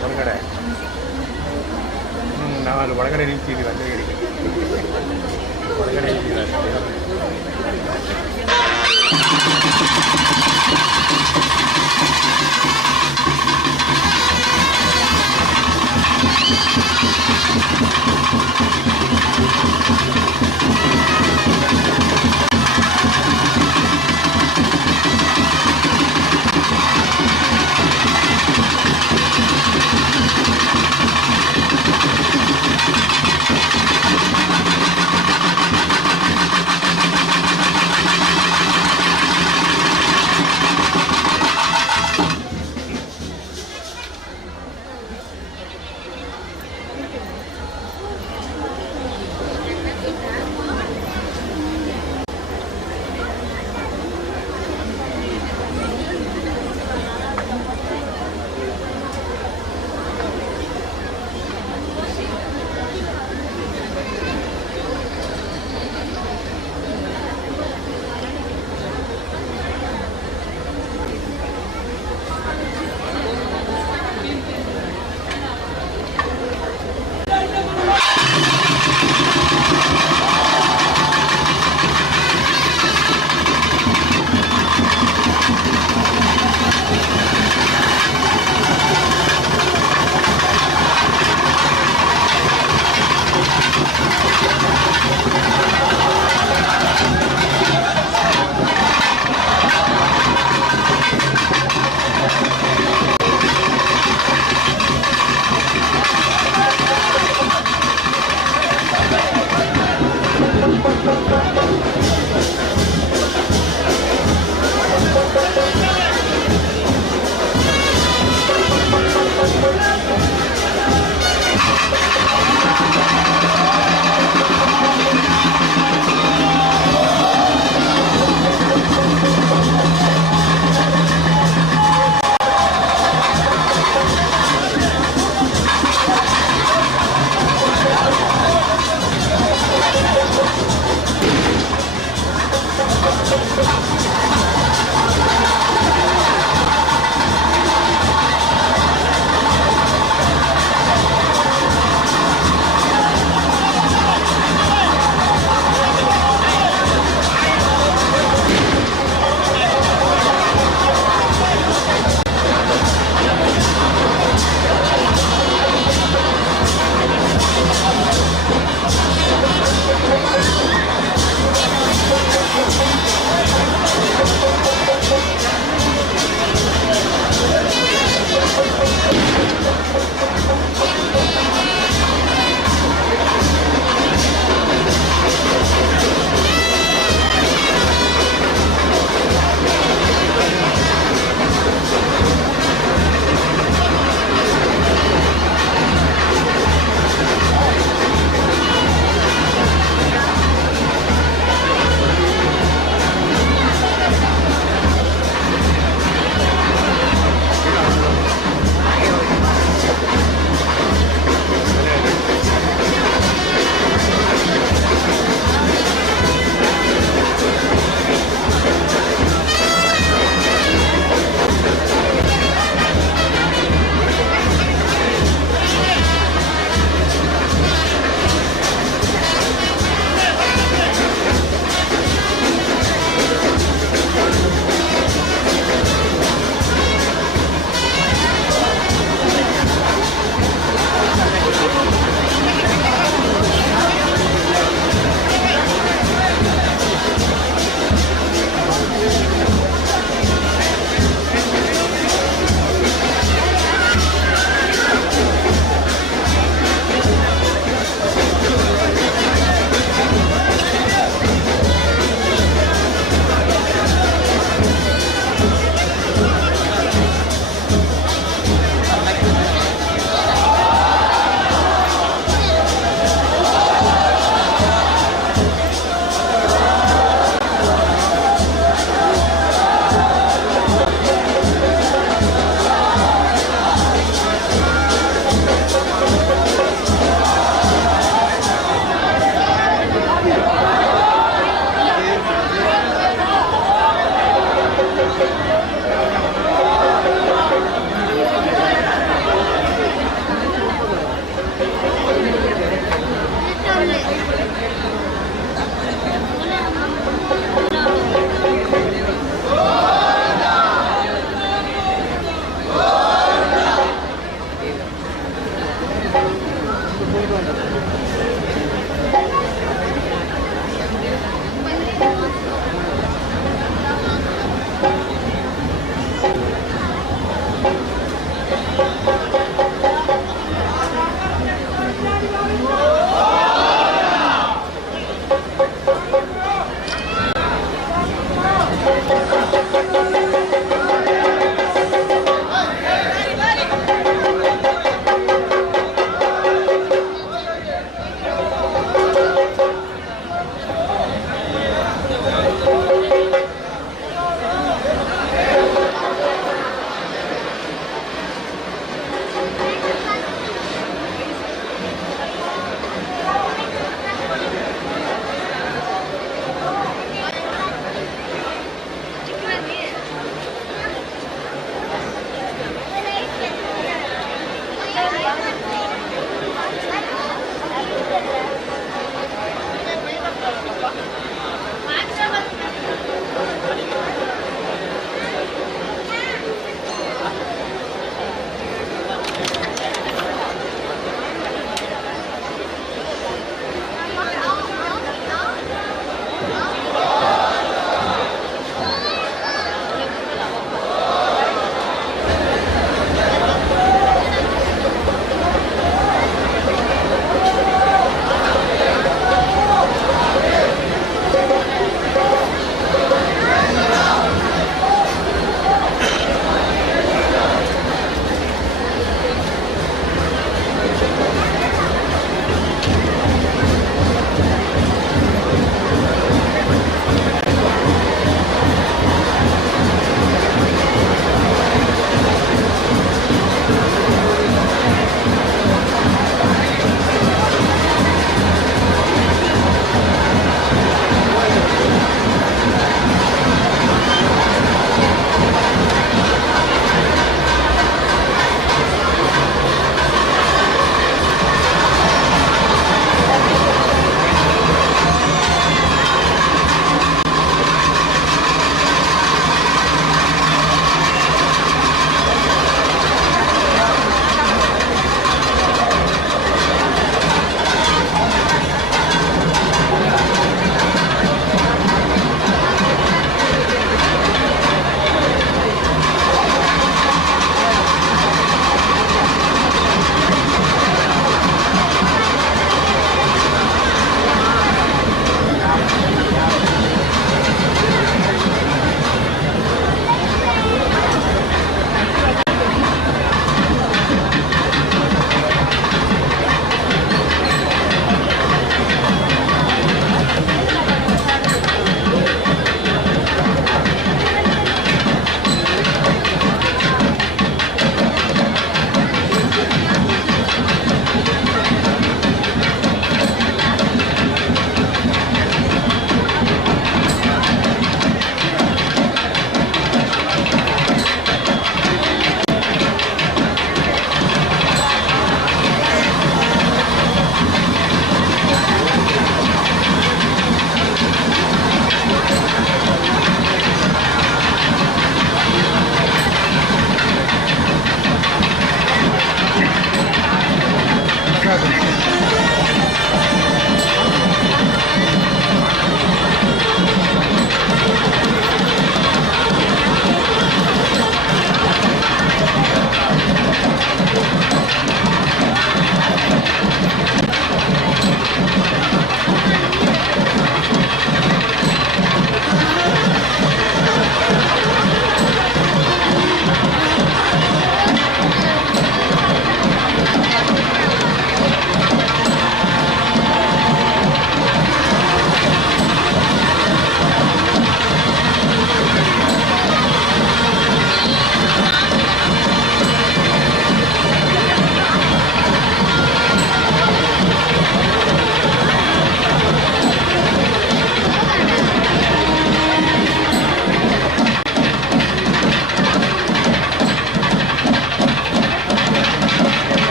ಹೊರಗಡೆ ನಾವು ಅಲ್ಲಿ ಒಳಗಡೆ ನಿಂತಿದ್ದೀವಿ ಅಲ್ಲೇ ಒಳಗಡೆ ಇದ್ದೀವಿ Thank you.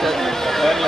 ಕೇರಳ